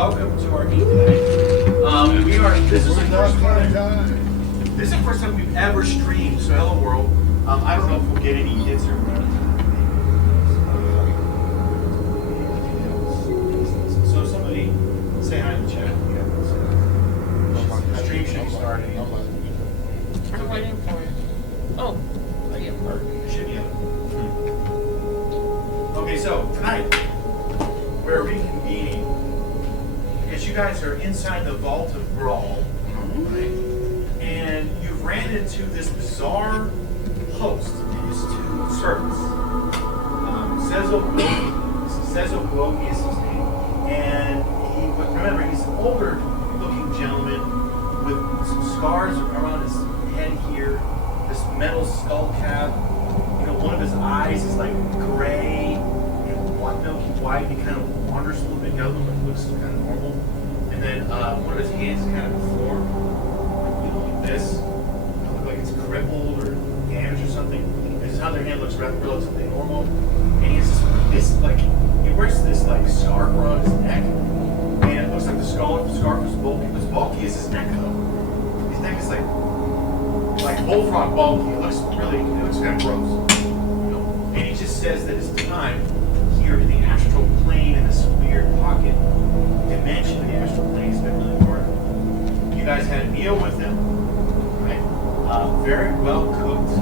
welcome to our meet tonight. This is the first time we've ever streamed, so hello world. I don't know if we'll get any hits or not. So somebody say hi in the chat. The stream should be starting. I'm waiting for it. Oh, yeah. Should be up. Okay, so tonight we're reconvening because you guys are inside the vault of Bral, right? And you've ran into this bizarre host and his two servants. Cezo Buogi is his name, and remember he's an older-looking gentleman with some scars around his head here, this metal skull cap. You know, one of his eyes is like gray and milky white. He kind of wanders a little bit. The other one looks kind of normal. And then one of his hands is kind of deformed, like this. It looks like it's crippled or damaged or something. And his other hand looks relatively normal. And he has this like, he wears this like scarf around his neck. And it looks like the scarf is bulky. What's bulky is his neck though. His neck is like bullfrog bulky. It looks kind of gross. You know? And he just says that his time here in the astral plane in this weird pocket dimension of the astral plane has been really hard. You guys had a meal with him, right? Very well cooked.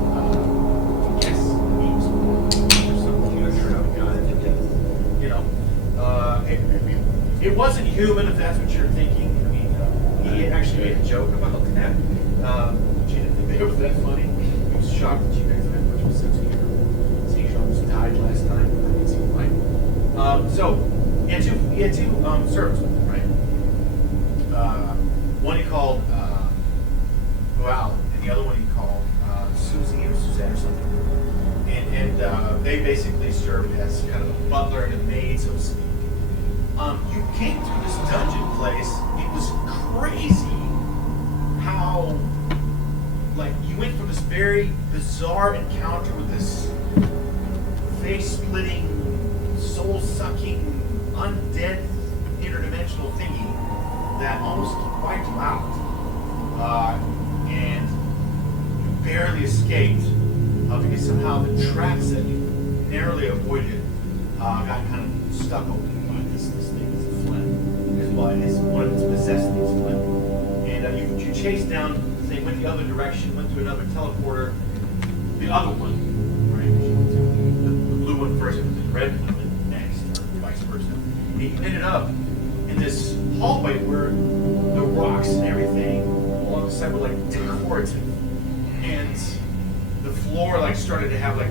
Yes, meat or something. You know, it wasn't human if that's what you're thinking. I mean, he actually made a joke about that. She didn't think it was that funny. He was shocked that you guys had much of a sense of humor. He almost died last time. It seemed like. So he had two servants with him, right? One he called Bral, and the other one he called Susie or Suzette or something. And they basically served as kind of a butler and a maid, so to speak. You came through this dungeon place. It was crazy how, like, you went from this very bizarre encounter with this face-splitting, soul-sucking, undead, interdimensional thingy that almost wiped you out. And you barely escaped because somehow the traps that you narrowly avoided got kind of stuck open by this thing. It's a flint. It's one of its possessed things, flint. And you chased down the thing, went the other direction, went to another teleporter, the other one, right? The blue one first, and the red one next, or vice versa. And you ended up in this hallway where the rocks and everything along the side were like decorative, and the floor like started to have like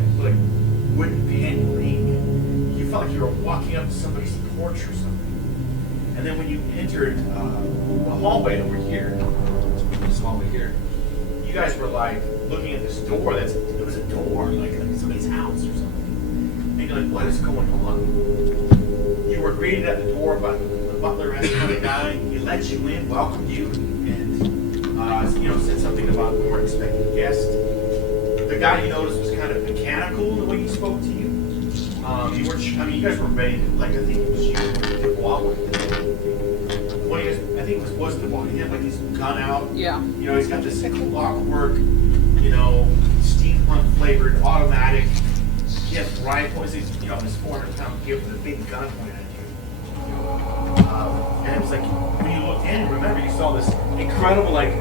wooden paneling. You felt like you were walking up to somebody's porch or something. And then when you entered the hallway over here, this hallway here, you guys were like looking at this door. It was a door, like somebody's house or something. And you're like, what is going on? You were greeted at the door by the butler as kind of guy. He let you in, welcomed you, and said something about we weren't expecting a guest. The guy you noticed was kind of mechanical in the way he spoke to you. You guys were ready to, like, I think it was you to go out with. One of you guys, I think it was the one. He had like his gun out. Yeah. You know, he's got this clockwork, steampunk flavored automatic. He has rifles. He's, this 400-pound kid with a big gun pointed at you. And it was like when you looked in, remember you saw this incredible, like,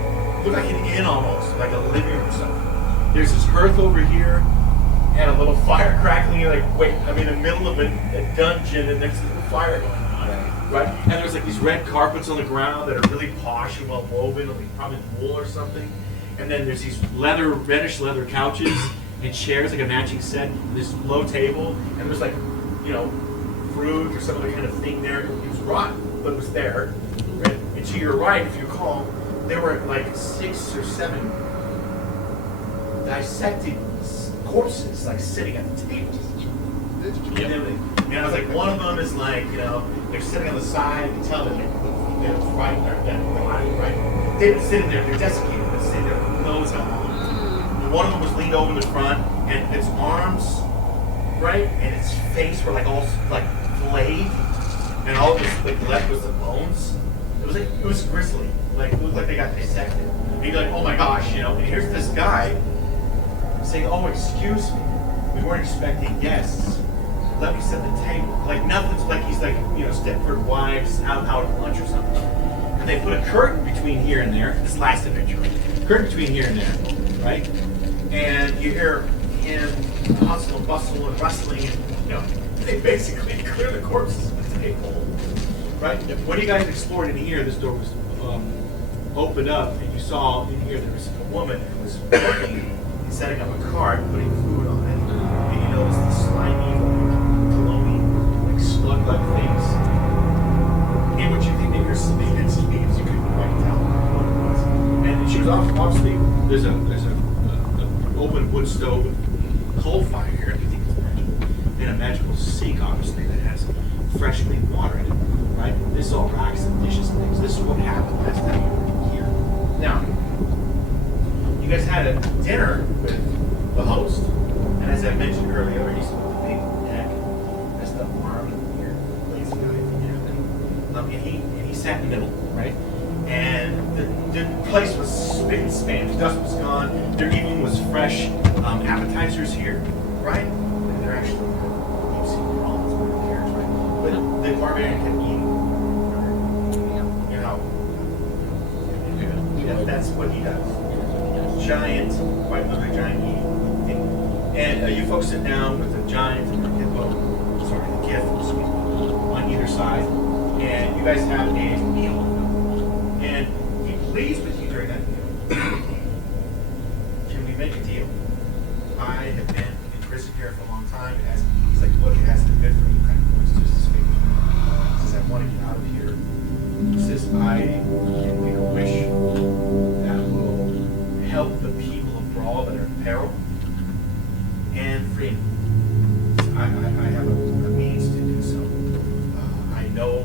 looked like an inn almost, like a living room or something. There's this hearth over here. And a little fire crackling. You're like, wait, I'm in the middle of a dungeon and there's a little fire going on, right? And there's like these red carpets on the ground that are really posh and well woven, like probably wool or something. And then there's these reddish leather couches and chairs, like a matching set. And this low table, and there's like, fruit or some other kind of thing there. It was rotten, but it was there. Right? And to your right, if you recall, there were like 6 or 7 dissected corpses like sitting at the table. And I was like, one of them is like, they're sitting on the side, you tell them they're right there, right? They've been sitting there, they're desiccated, they're sitting there with nose out. And one of them was leaned over in the front, and its arms, right, and its face were like all like flayed, and all that was like left was the bones. It was grisly. Like it looked like they got dissected. And you're like, oh my gosh, you know. And here's this guy saying, oh, excuse me, we weren't expecting guests. Let me set the table. Like nothing's like he's like, you know, Stepford Wives out at lunch or something. And they put a curtain between here and there. This last adventure, right? Curtain between here and there, right? And you hear him hustle and bustle and rustling, and you know, they basically clear the corpses of the table, right? When you guys explored in here, this door was opened up, and you saw in here there was a woman who was working and setting up a cart, putting food on it, and you noticed the slimy, gloomy, like slug-like things. And what you think that you're sleeping, you couldn't quite tell what it was. And she was obviously there's a open wood stove with coal fire here, if you think it's magical, and a magical sink, obviously, that has fresh, clean water in it, right? This is all rocks and dishes and things. This is what happened last time you were here. Now, you guys had a dinner with the host, and as I mentioned earlier, he's with the big neck, messed up arm, and weird, lazy guy, and he sat in the middle, right? And the place was spick and span. The dust was gone. There even was fresh appetizers here, right? And they're actually, you've seen prawns with carrots, right? But the barbarian kept eating. You know, that's what he does. Giant, quite literally giant eating thing. And you folks sit down with the giant and the hippo, the gift, on either side, and you guys have a meal. And he pleads with you during that meal. Can we make a deal? I have been in prison here for a long time. He's like, look, it has to be good for you, kind of voice, just to speak. He says, I want to get out of here. He says, I can make a wish that will help the people of Bral that are in peril and free them. I have a means to do so. I know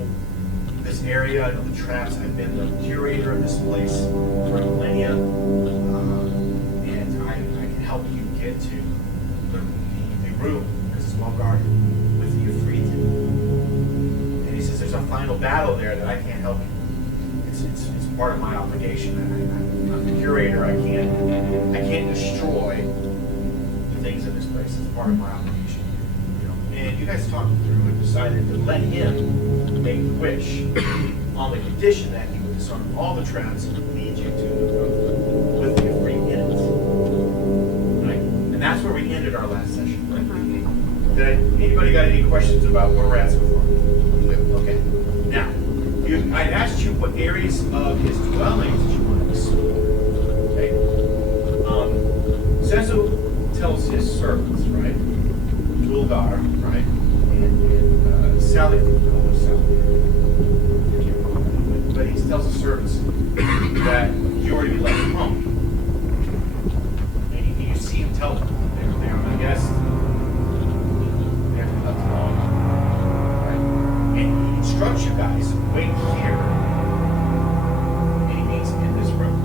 this area, I know the traps. I've been the curator of this place for millennia, and I can help you get to the room, because it's well guarded, with the Effreti. And he says there's a final battle there that I can't help you. It's part of my obligation. I'm the curator. I can't destroy the things in this place. It's part of my obligation. You know? And you guys talked through and decided to let him make the wish on the condition that he would disarm all the traps and lead you to the room with the Effreti in it. Right? And that's where we ended our last session. Right? Anybody got any questions about where we're at so far? Okay. Now, I asked you what areas of his dwellings that you wanted to see. Okay. Cezo tells his servants, right? Dulgar, right? And Sally, but he tells the servants that you already left home. And you see him tell them they're my guests. They're left home. Right? And he instructs you guys, wait here. And he means in this room.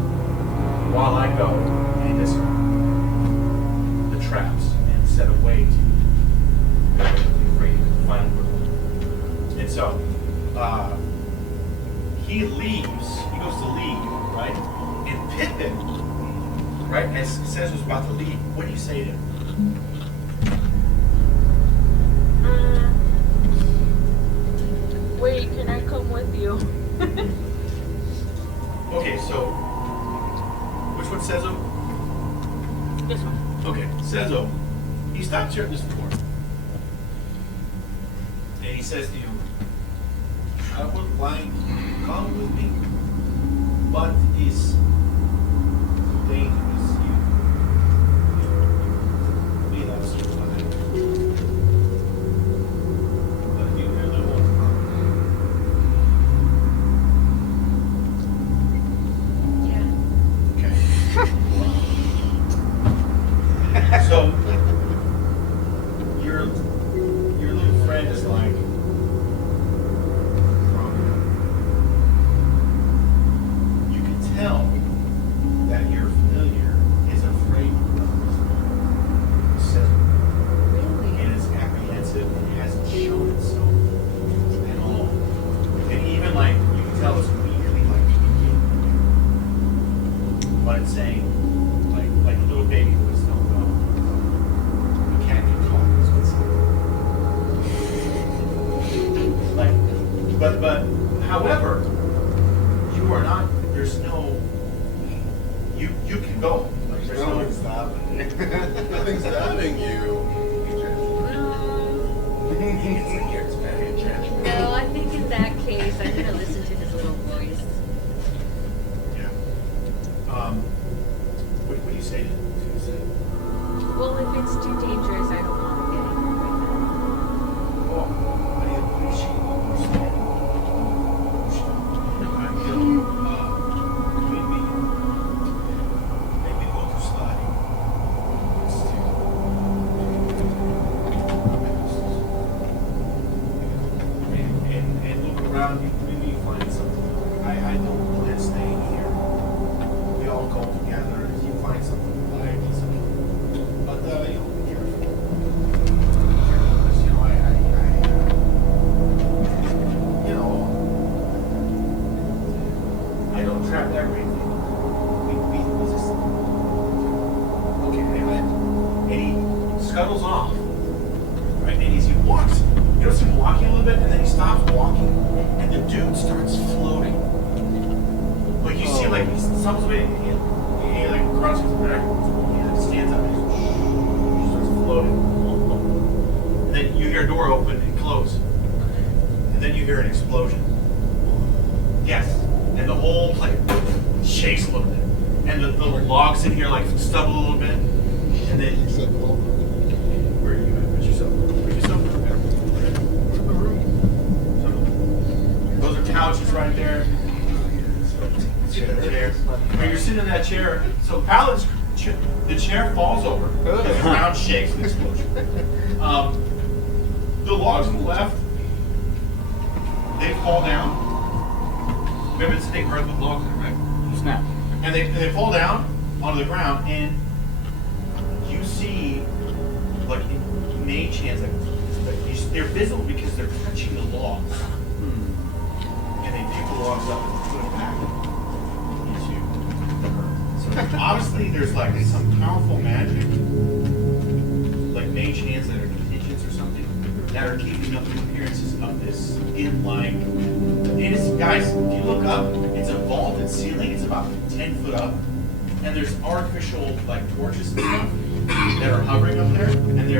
While I go and disarm the traps and set a way to the final room. And so, he leaves, he goes to leave, right? And Pippin, right, as Cezo was about to leave, what do you say to him? Wait, can I come with you? Okay, so, which one's Cezo? This one. Okay, Cezo, he stops here at this door. And he says to you, I would like you to come with me, but is dangerous. Me, that's fine. But if you really want to come. Yeah. Okay. So, your little friend is like, you can tell that you're familiar walks. You notice him walking a little bit, and then he stops walking, and the dude starts floating. Like you see, like he's somebody, he like crosses his back, he like stands up, and he starts floating. And then you hear a door open and close, and then you hear an explosion. Yes, and the whole place shakes a little bit, and the logs in here like stubble a little bit, and then where are you at? Put yourself. Those are couches right there. Chair. When you're sitting in that chair, so Paladin's the chair falls over, the ground shakes with explosion. The logs on the left, they fall down. Remember, it's a big earthen log, right? Snap. And they fall down onto the ground, and you see, like, mage hands, they're visible because they're touching the logs. And they pick the logs up and put them back into the earth. So obviously there's like some powerful magic, like mage hands that are contingents or something, that are keeping up the appearances of this in like, guys, if you look up, it's a vaulted ceiling, it's about 10 foot up, and there's artificial like torches and stuff that are hovering up there, and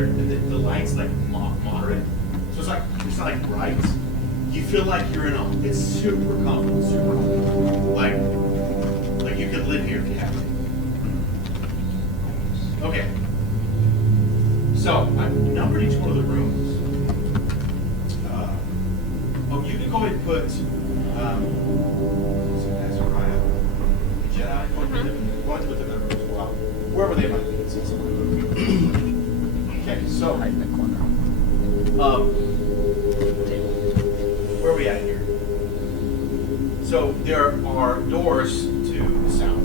the light's like moderate, so it's not like bright. You feel like you're in a, it's super comfortable, like you could live here if you had to. Okay, so I've numbered each one of the rooms. You can go ahead and put Azariah, the Jedi, go ahead with the members as well, wherever they might be. Okay, so Right in the corner. where are we at here? So there are doors to the south.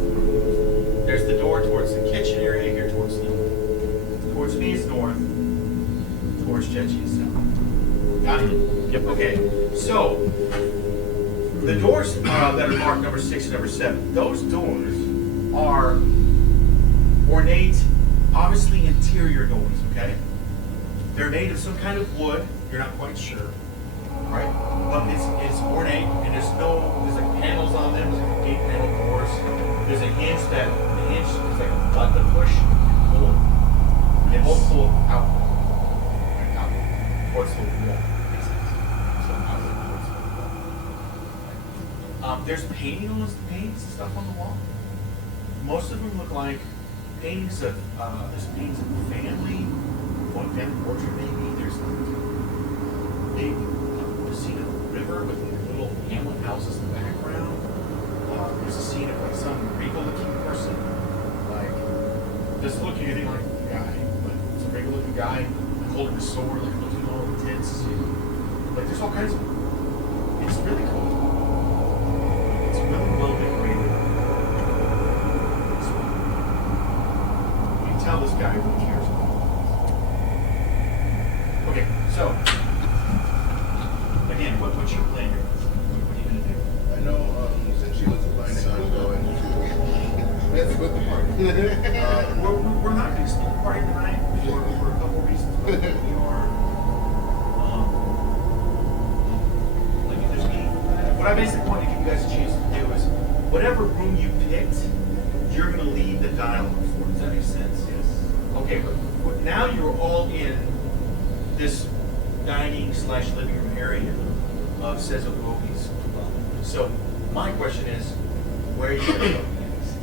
There's the door towards the kitchen area here towards the north. Towards me is north. Towards Jetchi is south. Got it? Yep. Okay, so the doors that are marked number 6 and number 7, those doors are ornate, obviously interior doors, okay? They're made of some kind of wood, you're not quite sure, right? But it's ornate, and there's like panels on them, there's like 8 panel doors. There's a hinge is like a button to push and pull. They both pull out, right out towards the wall. Makes sense. So out towards the wall. There's paintings and stuff on the wall. Most of them look like paintings of there's paintings of the family, one family portrait maybe. There's big scene of a river with little hamlet houses in the background. There's a scene of like some regal looking person, like doesn't look anything like the guy, but it's a regal looking guy holding a sword, like looking all intense. Like there's all kinds of. It's really cool. It's really well decorated. You can tell this guy really cares about it. Okay, so again, what's your plan here? What are you gonna do? I know since she was applying to go and let's split the party. We're not going to split the party tonight for a couple of reasons. But we are, like if there's any, what I basically want to give you guys a chance to do is, whatever room you picked, you're going to lead the dialogue for. Does that make sense? Yes. Okay, but now you're all in this dining/living room area of Cezo Buogi's. So my question is, where are you going to go next?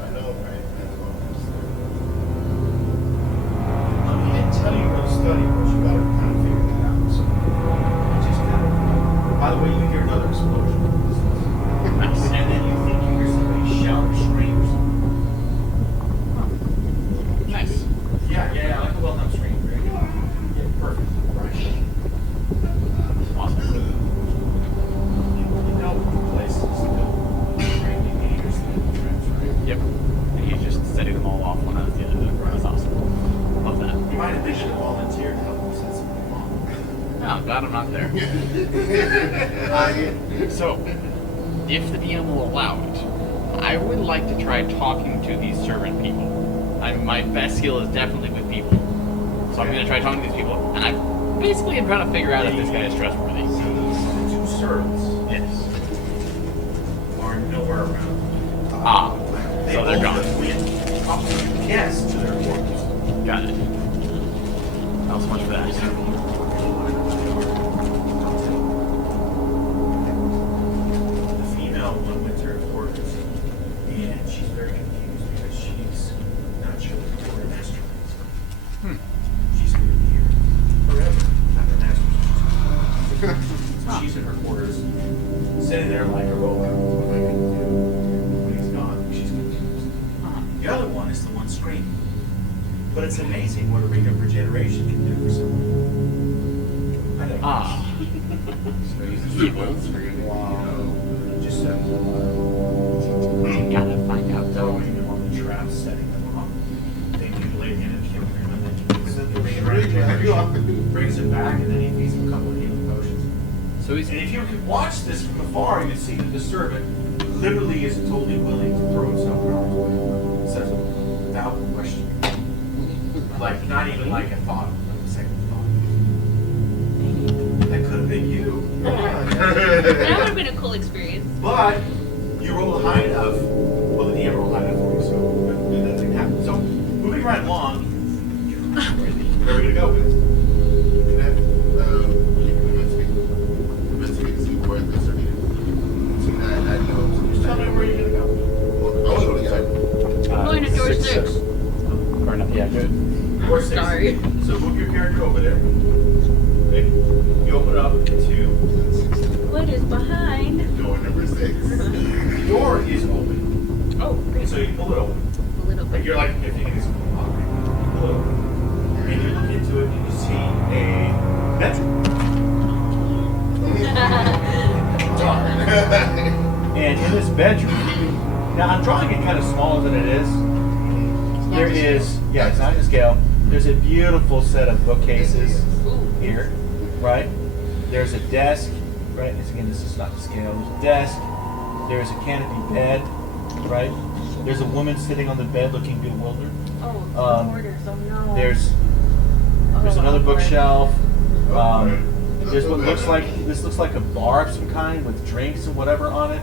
I know, right? He didn't tell you where to study, but you got to kind of figure that out. So just kind of. By the way, you hear another explosion, and then you think you hear somebody shout or scream or something. Nice. Yeah, like a well-known scream. Very good. Yeah, perfect. Right. Awesome. You know the place is still cranking meters and trends, right? Yep. And he's just setting them all off one after the other. That's awesome. Love that. You might have been a volunteer to help him set something wrong. No, glad I'm not there. So, if the DM will allow it, I would like to try talking to these servant people. My best skill is definitely with people. So I'm going to try talking to these people. And I've Basically, I'm trying to figure out if this guy is trustworthy. The two servants Yes. are nowhere around. Ah, They so they're both gone. went up to guess to their quarters. Got it. Not so much for that. The female one went to her quarters, and she's very confused because she's not sure what her master is. She's going to be here forever, not her master. So she's in her quarters, sitting there like a robot. What am I going to do when he's gone? She's confused. The other one is the one screaming. But it's amazing what a ring of regeneration can do for someone. I don't know. Ah. So he's evil. Just Gotta find out though. throwing them on the trap, setting them up. They mutilate him and kill him, and then he puts the ring of regeneration, brings him back, and then he feeds him a couple of healing potions. So he's And if you could watch this from afar, you can see that the servant literally is totally willing to throw himself in harm's way. Says it without question. Like, not even like a thought, like a second thought. That could have been you. That would have been a cool experience. But you rolled high enough. Well, the DM rolled high enough for you, so that didn't happen. So, moving right along, where are we going to go with? Can I, investigate to see where this are needed? So I know. Just tell me where you're going to go. Well, I was going to Going to door 6. Or not, yeah, good. Door 6. Sorry. So move your character over there. Okay. You open up to What is behind? door number 6. the door is open. Oh, great. So you pull it open. A little Like bit. you're like if you think it's pull it open. And you look into it and you see a bedroom. And in this bedroom, now I'm drawing it kind of smaller than it is. There is, yeah, it's not to scale. There's a beautiful set of bookcases here, right? There's a desk, right? Again, this is not to scale. There's a desk. There's a canopy bed, right? There's a woman sitting on the bed looking bewildered. Oh, orders. Oh no. There's another bookshelf. There's what looks like a bar of some kind with drinks and whatever on it.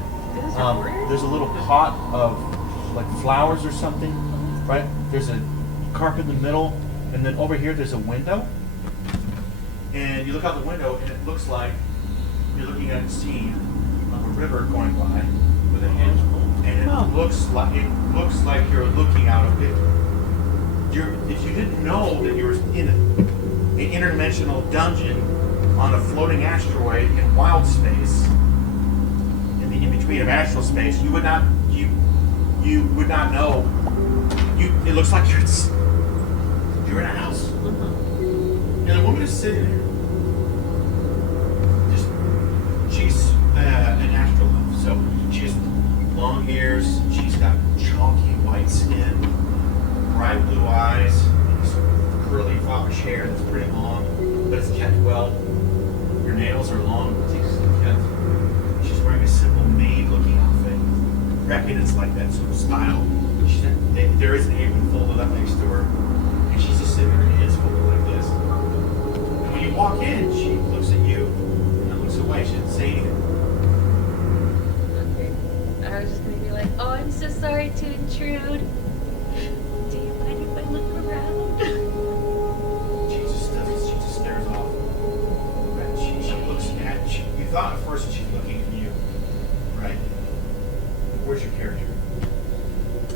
There's a little pot of like flowers or something, right? There's a carpet in the middle, and then over here there's a window. And you look out the window, and it looks like you're looking at a scene of a river going by with a hedge, and it looks like you're looking out of it. If you didn't know that you were in an interdimensional dungeon on a floating asteroid in wild space, in the in between of astral space, you would not know. It looks like you're in a house, and the woman is sitting there. She's an astral elf, so she has long ears. She's got chalky white skin, bright blue eyes, curly foppish hair that's pretty long, but it's kept well. Her nails are long, but it's kept. She's wearing a simple maid-looking outfit. Reckon it's like that sort of style. There is an apron folded up next to her, and she's just sitting there, her hands folded like this. And when you walk in, she looks at you and looks away. She doesn't say anything. Okay. I was just gonna be like, oh, I'm so sorry to intrude. Do you mind if I look around? She just stares off. Right? She looks at you thought at first that she's looking at you, right? Where's your character?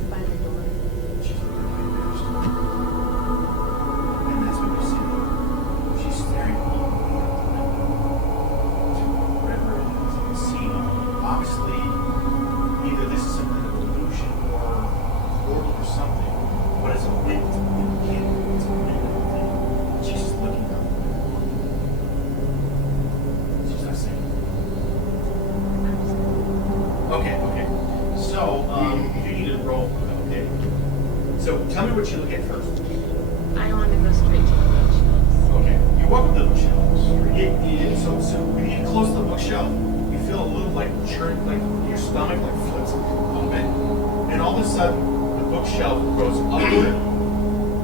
By the door. She's looking at you first. And that's what you see. She's staring longingly out the window to whatever it is you can see. Obviously, either this is some kind of illusion or portal or something, but it's a wind. It's a wind thing. She's just looking out the window. She's not saying anything. Okay. So, you need to roll, okay? So, tell me what you look at first. I want to go straight to the bookshelves. Okay. You walk up to the bookshelf. So when you get close to the bookshelf, you feel a little like churn, like your stomach like flips a little bit. And all of a sudden, the bookshelf goes upward,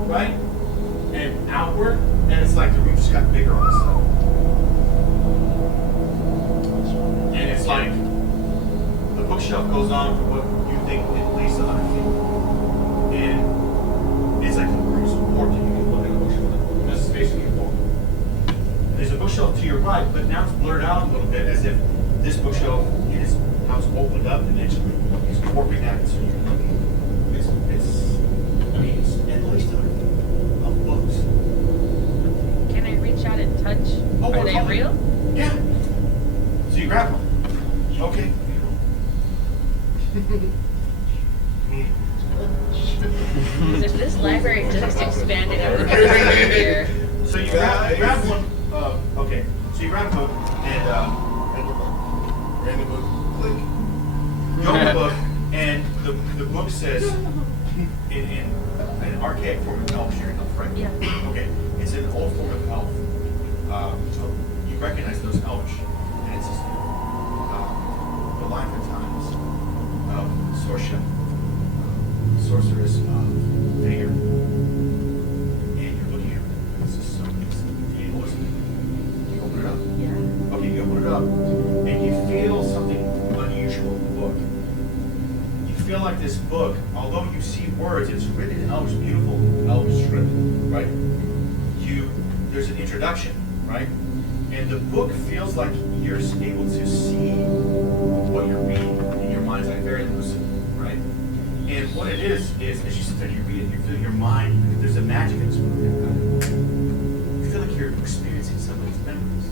right? And outward, and it's like the roof just got bigger all of a sudden. goes on for what you think at least 100 feet. And it's like it's warped and you can look at the bookshelf. This is basically a wall. There's a bookshelf to your right, but now it's blurred out a little bit as if this bookshelf is how it's opened up and it's warping that. So you can it's at least 100 feet of books. Can I reach out and touch? Oh, Are they totally. real? Yeah. So you grab one. Okay. Because if this library just expanded, I would be right here. So you grab one. Okay. So you grab a book and Random book. Click. you open the book, and the book says in an archaic form of elf sharing elf, right? Yeah. Okay. It's an old form of elf. So you recognize those elvish, and it says the life and times of Sorcia, sorceress of Vader. And you're looking at it. This is so nice. You open it up. Yeah. Okay, you open it up, and you feel something unusual in the book. You feel like this book, although you see words, it's written in Elvish, beautiful Elvish script, right? There's an introduction, right? And the book feels like you're able to see what you're reading in your mind's eye, very lucid, right? And what it is as you sit there and you read it, you feel your mind, there's a magic in this book. You feel like you're experiencing somebody's memories.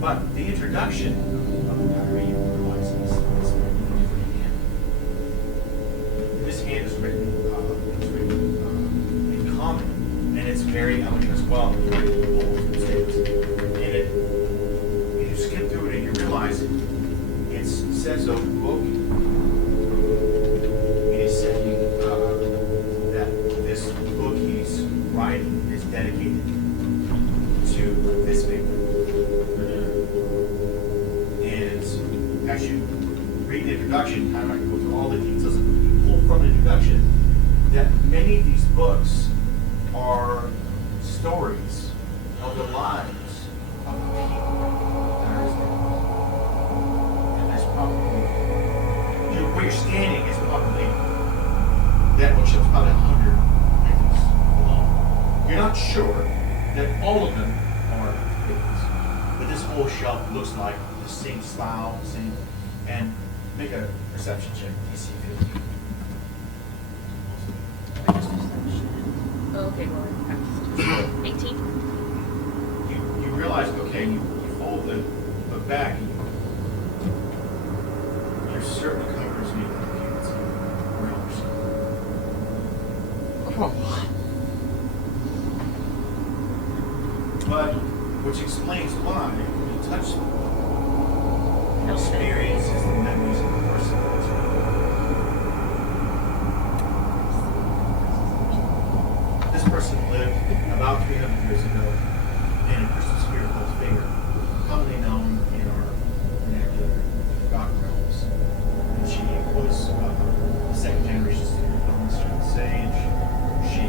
But the introduction of the diary, you realize is written in a different hand. This hand is written in common, and it's very elegant as well. Very bold and statements. And you skim through it and you realize it's Cezo Buogi. It is saying that this book he's writing is dedicated to this figure. And as you read the introduction, I'm not going to go through all the details, you pull from the introduction that many of these books are stories of the lives of the people that are there. And there's probably, where you're standing is probably, that bookshelf's probably 100 victims alone. You're not sure that all of them are victims, but this whole shelf looks like the same style, same, and make a perception check, DC 15. Oh, okay, well, I passed. 18? You realize, okay, you fold the book back, and you're certain the cover is made like humans or elves. But, which explains why when you touch the book, the experiences, the memories of the person that's in it. This person lived about 300 years ago in a crystal sphere called Vader, commonly known in our vernacular rock realms. And she was a second generation student of the Street Sage. She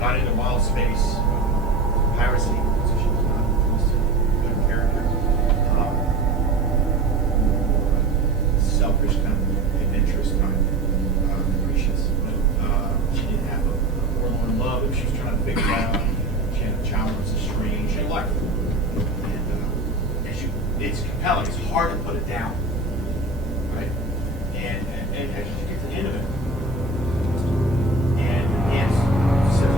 got into wild space, piracy, so she was not a good character. Selfish, kind of adventurous type, gracious. She didn't have a forlorn love that she was trying to figure out. She had a child that was strange. She had life. And it's compelling. It's hard to put it down. Right? And as you get to the end of it, and yes, says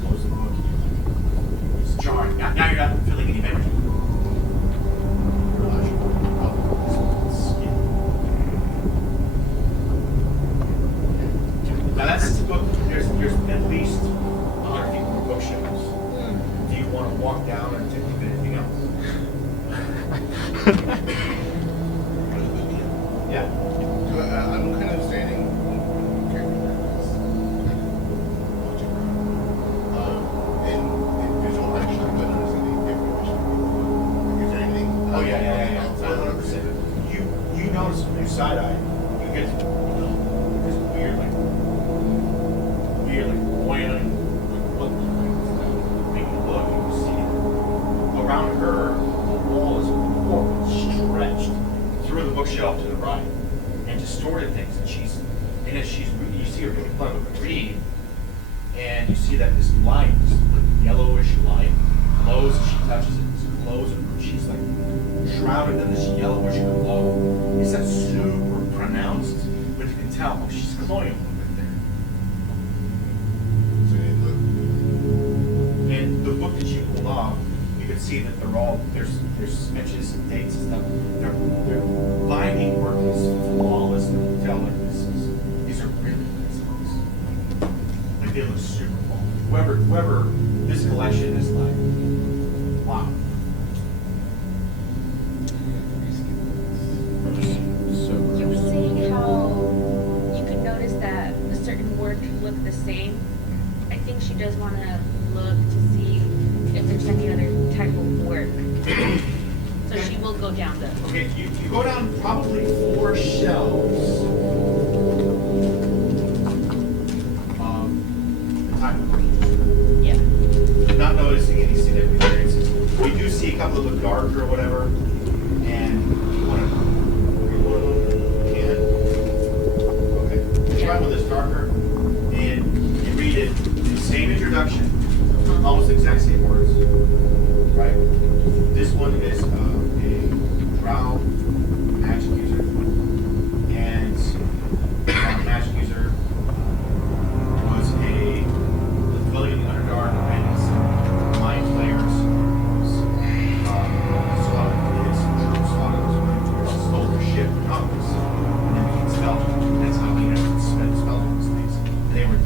close the book. It's jarring. Now you're not feeling any energy. You realize you're up this skin. Now that's the book. There's at least 100 feet more bookshelves. Do you want to walk down and take a look at anything else? Yeah. So, I'm kind of standing watching around. In visual action, but understanding information. Is there anything? Oh yeah. 100%. You notice from your side eye bookshelf to the right and distorted things. And as she's you see her picking up a read, and you see that this light, this like yellowish light, glows as she touches it. It glows, and she's like shrouded in this yellowish glow. It's not super pronounced, but you can tell she's glowing a little bit there. So you need to look. And the book that you pulled off, you can see that there's sketches and dates and stuff. Their binding work is flawless. You can tell like these are really nice books. Like they look super cool. Whoever this collection is like, wow. You were saying how you could notice that a certain word could look the same. I think she does want to look to see if there's any other type of work. So she will go down the. Okay, you go down probably 4 shelves of the type of book. Yeah. Not noticing any significant variances. We do see a couple of look darker or whatever, and you want to okay. Try one that's darker, and you read it in the same introduction, almost the exact same words, right? This one is a Bral magic user, and that magic user was a dwelling in the Underdark and his mind players slaughtered his troops, stole their ship and compass, and then became spellbound. That's how he ended spend spell on these things. And they were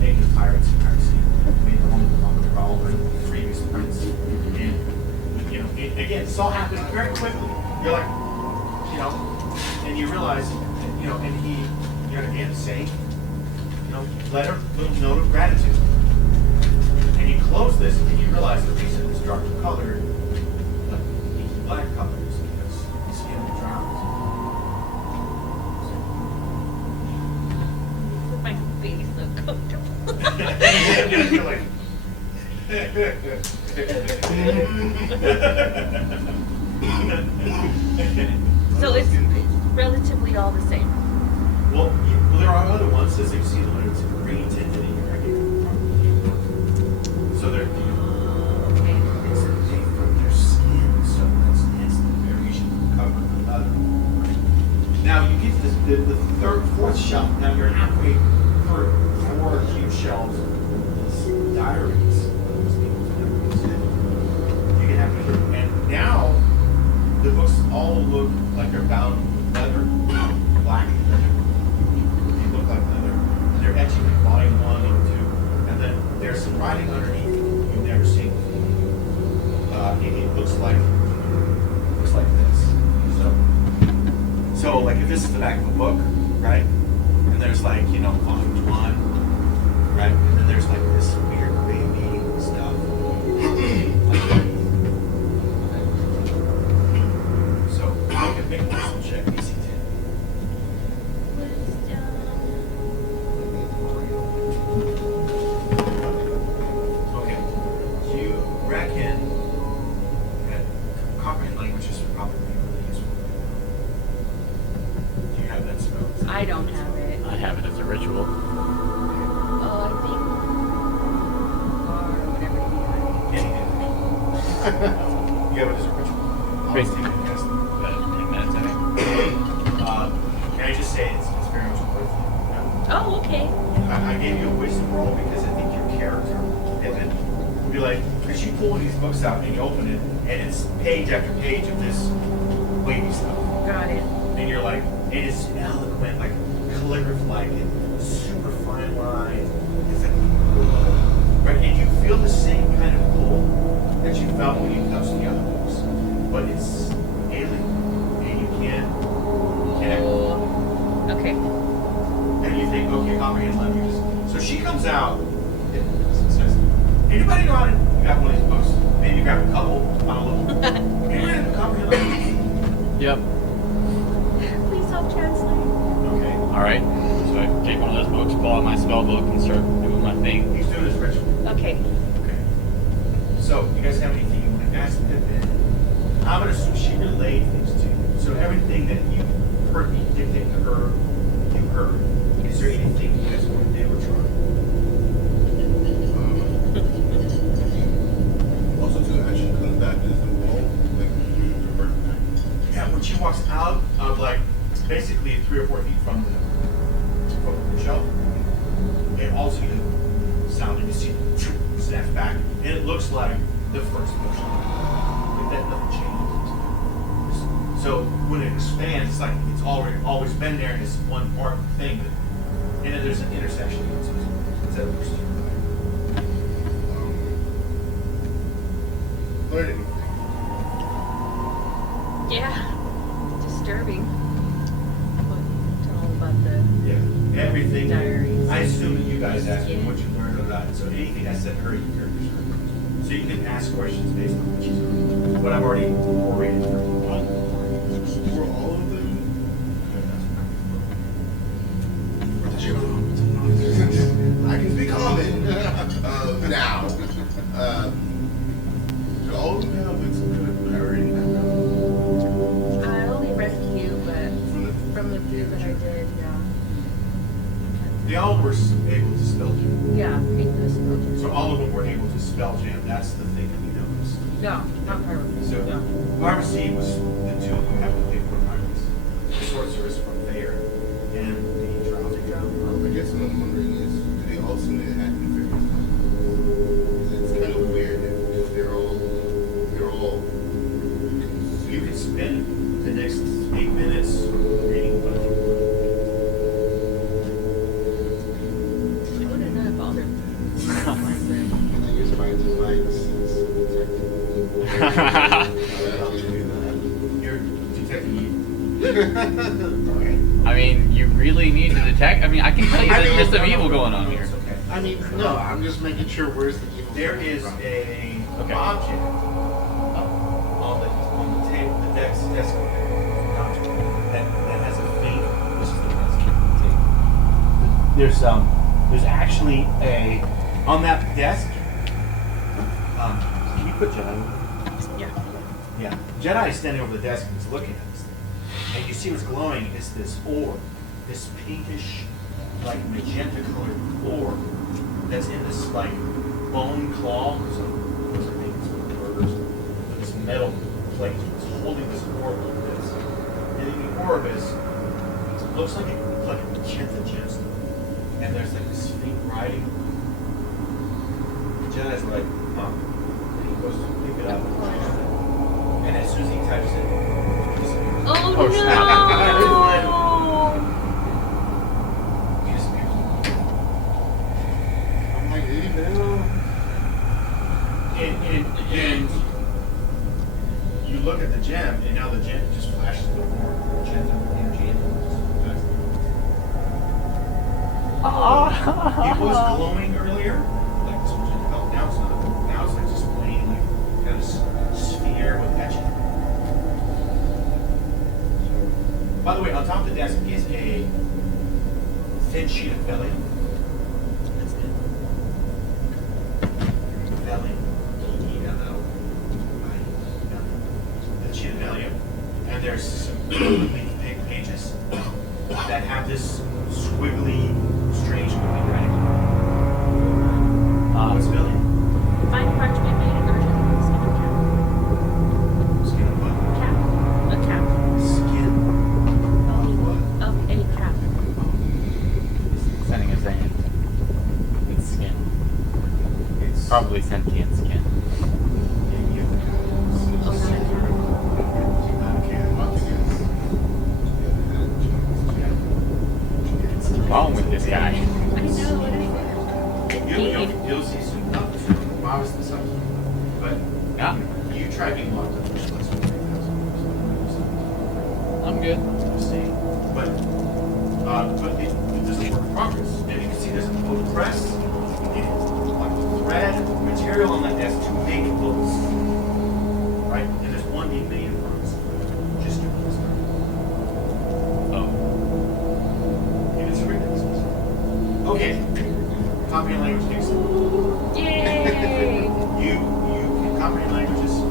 naked pirates in piracy. Made the home of the Bral, the previous prince. And you know, again, this all happened very quickly. You're like, you know, and you realize, you know, and he, you know, again, say, you know, letter, little note of gratitude. And you close this, and you realize the reason it's darker colored, but it's black color, is because the skin drowns. My face so comfortable. You're like, So it's relatively all the same. well, there are other ones, as you see, the ones that are green tinted in your regular. So they're, Okay. it's from their skin, so that's the variation from cover to leather. Now you get to the third, fourth shelf. Now you're halfway through 4 huge shelves of diaries. You can have, and now the books all look like they're bound with leather, black leather. They look like leather. And they're etching in volume 1 and 2, and then there's some writing underneath you've never seen before. It looks like this. So like if this is the back of a book, right? And there's like, you know, volume 1, right? And then there's like this weird baby stuff. Like that. So you can make this check DC 10. Okay. You reckon that comprehend languages would probably be really useful. Do you have that spell? I don't have it. I have it as a ritual. Oh, I think. Or whatever you Anything. You have it as a ritual. Great. I'll take it, yes. 10 minutes, I think. Can I just say it's very much worth it? Oh, okay. I gave you a wisdom roll because I think your character, and then would be like, because you pull these books out and you open it, and it's page after page of this wavy stuff. Got it. And you're like, it is eloquent, like calligraph-like, and super fine lines. It's like, right? And you feel the same kind of pull that you felt when you touched the other books, but it's alien, and you can't connect. Okay. And you think, okay, comprehend languages. So she comes out and says, anybody know how to, you got one of these books, maybe you grab a couple, I don't know. Anybody know comprehend languages? Yep. Please help translate. Okay. Alright. So I take one of those books, pull out my spell book, and start doing my thing. He's doing his ritual. Okay. Okay. So, you guys have anything you want to ask Pippin? I'm going to assume she relayed things to you. So everything that you basically 3 or 4 feet from the shelf. And also you sound and you see it snaps back, and it looks like the first motion. Like that nothing changes. So when it expands, it's like it's always been there, and it's one part thing. And then there's an intersection. So it's at first. Learning. Yeah. Disturbing. But tell them about the Everything. diaries. I assume that you guys asked me Yeah. what you learned or not. So anything I said her, your character's heard. So you can ask questions based on what she's heard. But I've already orated for you. Were all of them? Or did you? I can speak common now. Do all of them have like some kind of parrying background? I only read a few, but from the few that I did, yeah. They all were able to spell jam. Yeah, English. So all of them were able to spell jam. That's the thing that we noticed. No, not piracy. So No. piracy was the two who happened to pick for pirates. The sorceress from there and the drowsy girl. I guess what I'm wondering is, do they all seem to have inferior? It's kind of weird if they're all. You could spend the next 8 minutes reading a bunch. I wouldn't know if all their I use mine to fight You're detecting I mean, you really need to detect. I mean, I can tell you I that mean, there's some evil going on here. It's okay. I mean, no, I'm just making sure where's the evil. There coming is from. a Okay. object on the table, the desk object that has a faint. This is the desk. There's actually a on that desk. Can you put Jedi? Yeah. Yeah, Jedi is standing over the desk and he's looking at this thing, and you see what's glowing is this orb, this pinkish, like magenta colored orb that's in this like bone claw. So those are things with burgers. With this metal plate. It's holding this orb like this, and in the orb is looks like a magenta gemstone, and there's like this faint writing. The Jedi's like, and he goes to pick it up, and as soon as he touches it, it disappears. Oh, Oh, snap. no! He disappears. I'm like, no. And you look at the gem, and now the gem just flashes with more magenta energy. And it was glowing earlier, like this magenta belt. Now it's not. Now it's like just plain, like kind of sphere with etching. By the way, on top of the desk is a thin sheet of vellum. That's good. Vellum. The sheet of vellum. And there's some big pages that have this squiggly, strange looking writing. What's vellum? Fine parchment made in version of skin Skin of what? cap. A cap. Skin of what? Of a cap. Sending a saying. It's skin. It's Probably sentient skin. Oh, not a cap. What's wrong with this guy? I know, what is it? You'll see some obviously something. But Yeah, you try being locked up. I'm good. But it doesn't work in progress. And you can see there's a book press. Like thread material on that desk, 2 big books. Right? And there's one being made in bronze. Just give it this time. Oh. And it's written. Okay. Copy and language takes Yay! You can comprehend languages, so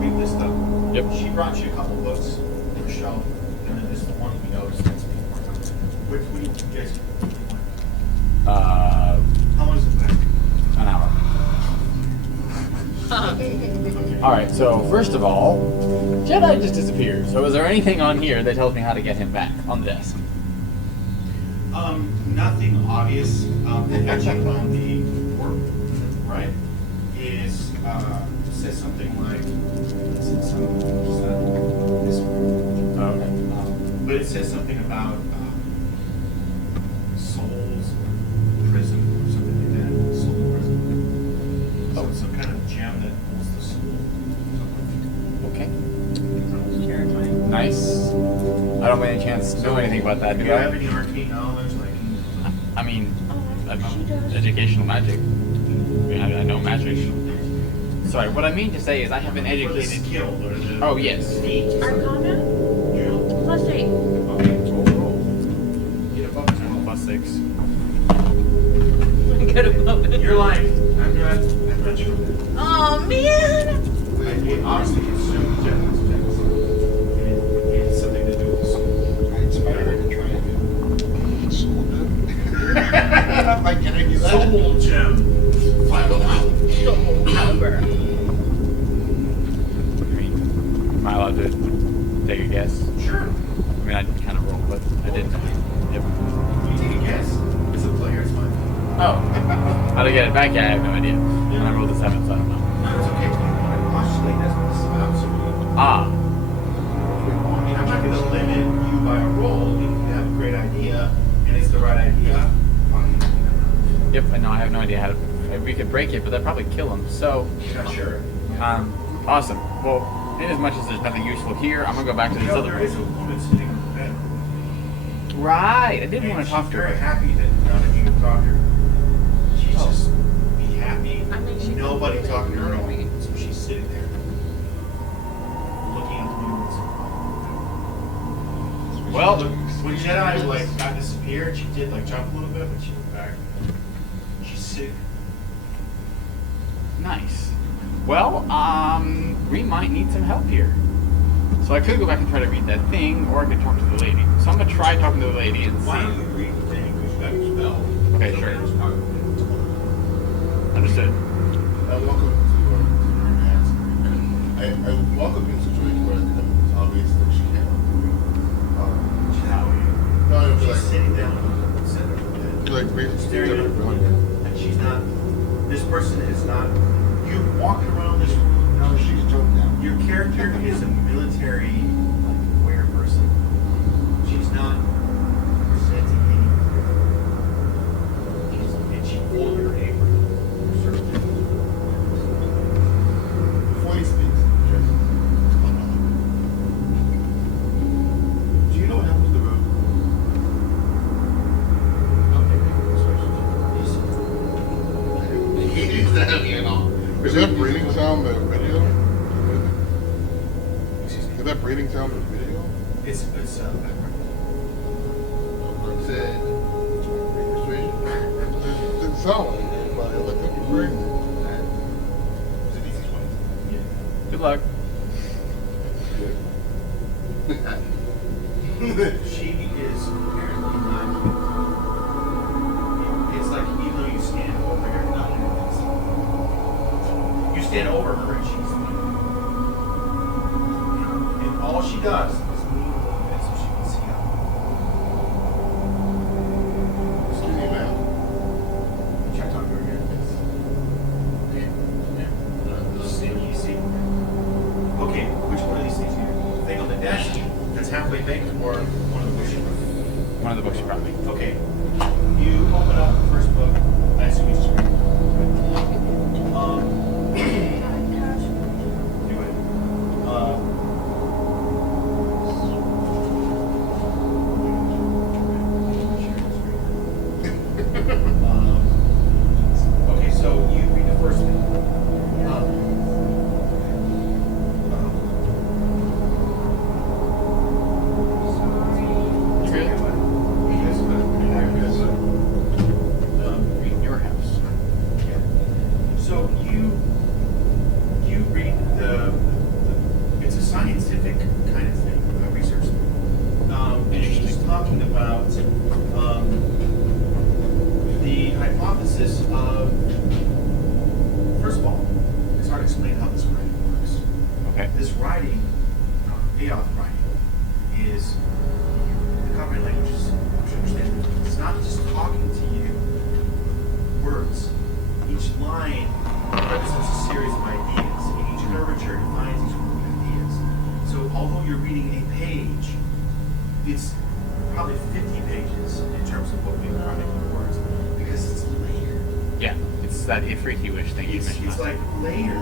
read this stuff. Yep. She brought you a couple books to a shelf, and then this one we noticed that's being worked on. Which we guys how long does it last? An hour. Okay. Alright, so first of all, Jedi just disappeared. So is there anything on here that tells me how to get him back on the desk? Nothing obvious. The etching on the work, right, is says something like it's not this one. Oh, okay. But it says something about soul's prison or something like that. Soul prison. So it's some kind of gem that holds the soul. Okay. Terrifying. Nice. I don't by any chance know anything about that. Do Do you I? have any arcane knowledge? Like, I mean, Oh, she does. educational magic. I mean, I know magic. Sorry, what I mean to say is I have been for the educated. skill or the Oh, yes. feat. Arcana? You +8. okay? Roll. Get above 10. +6. Good above it. You're like, I'm not sure. Oh man! It obviously consumes Jen's things. It's something to do with the soul. I inspired her to try to do soul gem. Like, can I do that? Soul gem. Soul caliber. I mean, am I allowed to take a guess? Sure. I mean, I kind of rolled, but I didn't. Yep. You take a guess. It's a player. It's fine. Oh. How to get it back? Yeah, I have no idea. And I rolled a 7, so I don't know. No, it's okay. Postulate that's what this is about. So Ah. I mean, I'm not going to limit you by a roll. If you have a great idea and it's the right idea, fine. Yep, I know. I have no idea how to. We could break it, but that'd probably kill him. So, Not sure. awesome. Well, in as much as there's nothing useful here, I'm gonna go back to You this know, other there is a one. woman sitting on the bed. Right. I didn't And want to she's talk to very her. happy that none of you have talked to her. She's Oh. just be happy. I mean, she Nobody could talking to her at all. ignore me. So she's sitting there, looking at the humans. Well, When Jedi like got disappeared, she did like jump a little bit, but she went back. She's sitting. nice. Well, we might need some help here. So I could go back and try to read that thing, or I could talk to the lady. So I'm gonna try talking to the lady and Why don't see. you read the thing? Because you got your spell. Okay, So sure. just talk to her. Understood. Welcome to your ask. I welcome in a situation where it's obvious that she can't help you. She's not with you. No, I feel She's like, sitting down in the center of the bed. like basically Staring at different the feeling. window. And she's not, this person is not, you walking around this, No, she's jumped down. your character is a military, like, aware person. She's not presenting anything. And she pulled her apron. Sort of thing. Before he speaks, just do you know what happened to the road? Okay, Is that breathing sound the video? Is that breathing sound the video? It's background. Like said, persuasion? It didn't sound like it, but it looked like it was breathing. It's an easy 20. Yeah. Good luck. She is apparently not. It's like even though you stand over her, not even this. You stand over her and she's and all she does is lean a little bit so she can see out. Skinny man. Check on her here. See, you see. Okay, which one of these things here? The thing on the desk that's halfway baked or one of the bushes? One of the books you brought me. Okay. You open up the first book. I assume you just read it. Do it. Okay, so you read the first thing. You good? Read your house. So you read the it's a scientific kind of thing, research thing. And she's talking about the hypothesis of, first of all, it's hard to explain how this brain works. Okay. This writing, Aoth writing, is the copyright language is, you understand, it's not just talking to you words. Each line represents a series of ideas, and each curvature defines each one of the ideas. So although you're reading a page, it's probably 50 pages in terms of what we're writing in words, because it's layered. Yeah, it's that Effreti-ish thing you mentioned. It's like layered.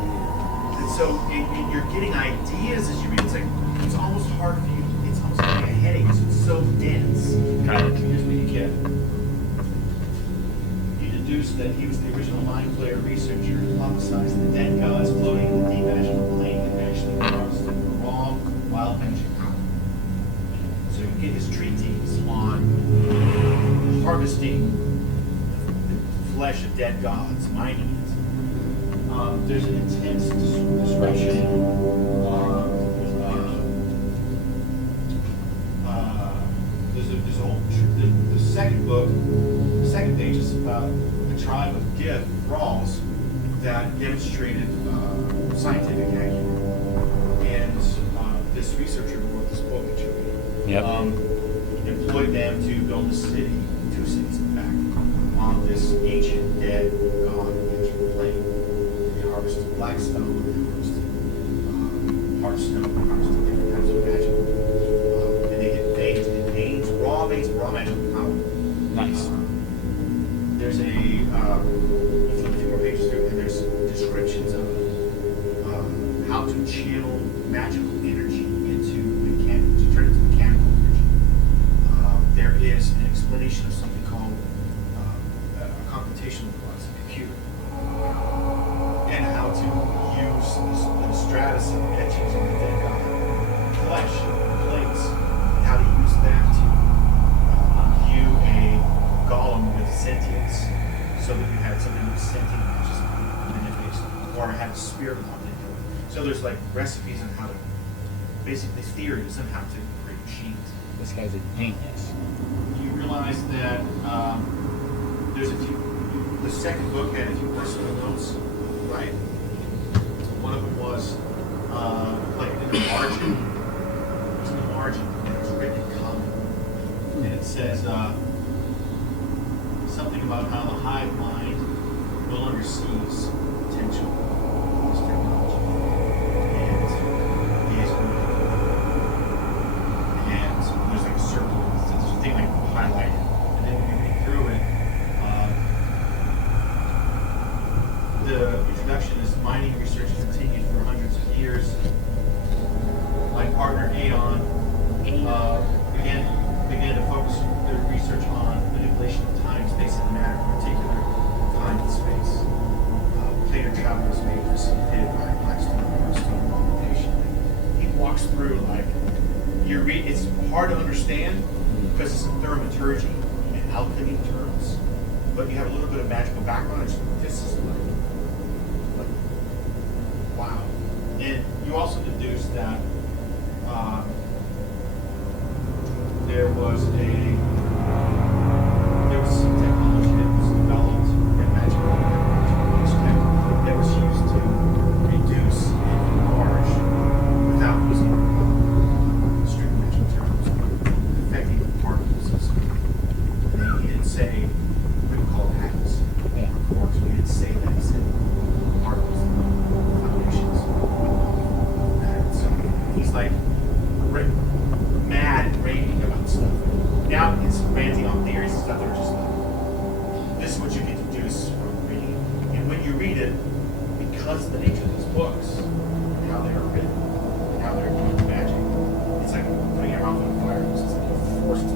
And so and you're getting ideas as you read. It's almost hard for you. It's almost like a headache because it's so dense. Got it. Here's what you get. You deduce that he was the original mind flayer researcher who hypothesized the dead gods floating in the dimensional plane and actually harvested the raw wild magic power. So you get his treatise on harvesting the flesh of dead gods, mining it. There's an intense description there's a whole the second book, the second page is about a tribe of thralls That demonstrated scientific acumen. And this researcher who wrote this book that you're reading, Yep. employed them to build a city, 2 cities in fact, on this ancient dead god magical plane. They harvested blackstone, they harvested heartstone, they harvested different kinds of magic. And they get veins, raw magical power. Nice. There's a you flip a few more pages through, and there's descriptions of how to channel magical energy into to turn it into mechanical energy. There is an explanation of something called a computational device, a computer, and how to use the stratus of etchings on the dead god flesh plates, and how to use that to imbue a golem with sentience, so that you have something with sentient, not just manipulation, or have a spirit locked into it. So there's like recipes on how to, basically theories on how to create machines. This guy's a genius. You realize that there's a few, the second book had a few personal notes, right? One of them was like in the margin, it was in the margin, and it was written in common. And it says, something about how the hive mind no longer sees potential in this technology. And is and there's like a circle, there's a thing like highlighted. And then when you read through it, the introduction is mining research continued for hundreds of years. My partner Aeon began to focus their research on manipulation of time, space, and matter, in particular time and space. Planar travel was made precipitated by Blackstone teleportation. He walks through like it's hard to understand because it's in thaumaturgy and alchemy terms, but you have a little bit of magical background. This is like wow. And you also deduce that there was some technology that was developed, and magical tech that was used to reduce and enlarge without using strict magic terms, affecting the particles and stuff. And he didn't say we would call atoms or quarks. We didn't say that. He said particles, foundations. So he's like mad and raving about stuff. Now it's ranting on theories and stuff that are just like, this is what you get to deduce from reading. And when you read it, because of the nature of these books, and how they are written, and how they're doing magic, it's like putting your mouth on fire. It's just like forced.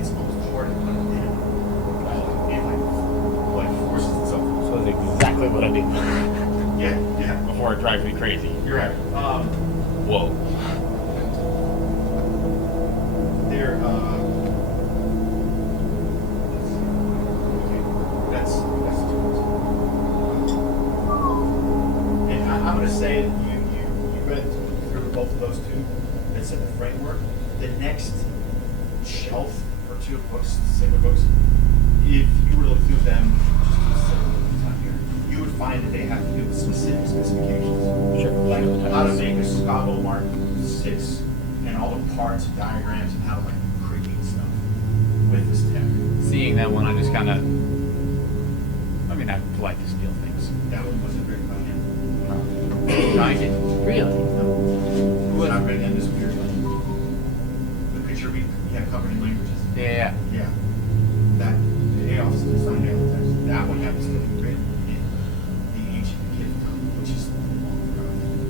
It's almost hard to put it in. It like forces itself. So that's exactly what I do Yeah. before it drives me crazy. You're right. Whoa. They're okay. That's too much. And I'm going to say you read through both of those two. That's in the framework. The next shelf or two of books, similar books, if you were to look through them, just a time here, you you would find that they have to do with specific specifications. Sure. Like how to make a Scavo Mark 6 and all the parts and diagrams and how to like create stuff with this tech. Seeing that one, I just kind of, I mean, I like to steal things. That one wasn't very about him. Trying it. Really? It was not written in this weird way. The picture we have covered in languages. Yeah. Yeah. That the AOS is not AOS text. That one happens to be written in the ancient Kid tongue, which is long ago.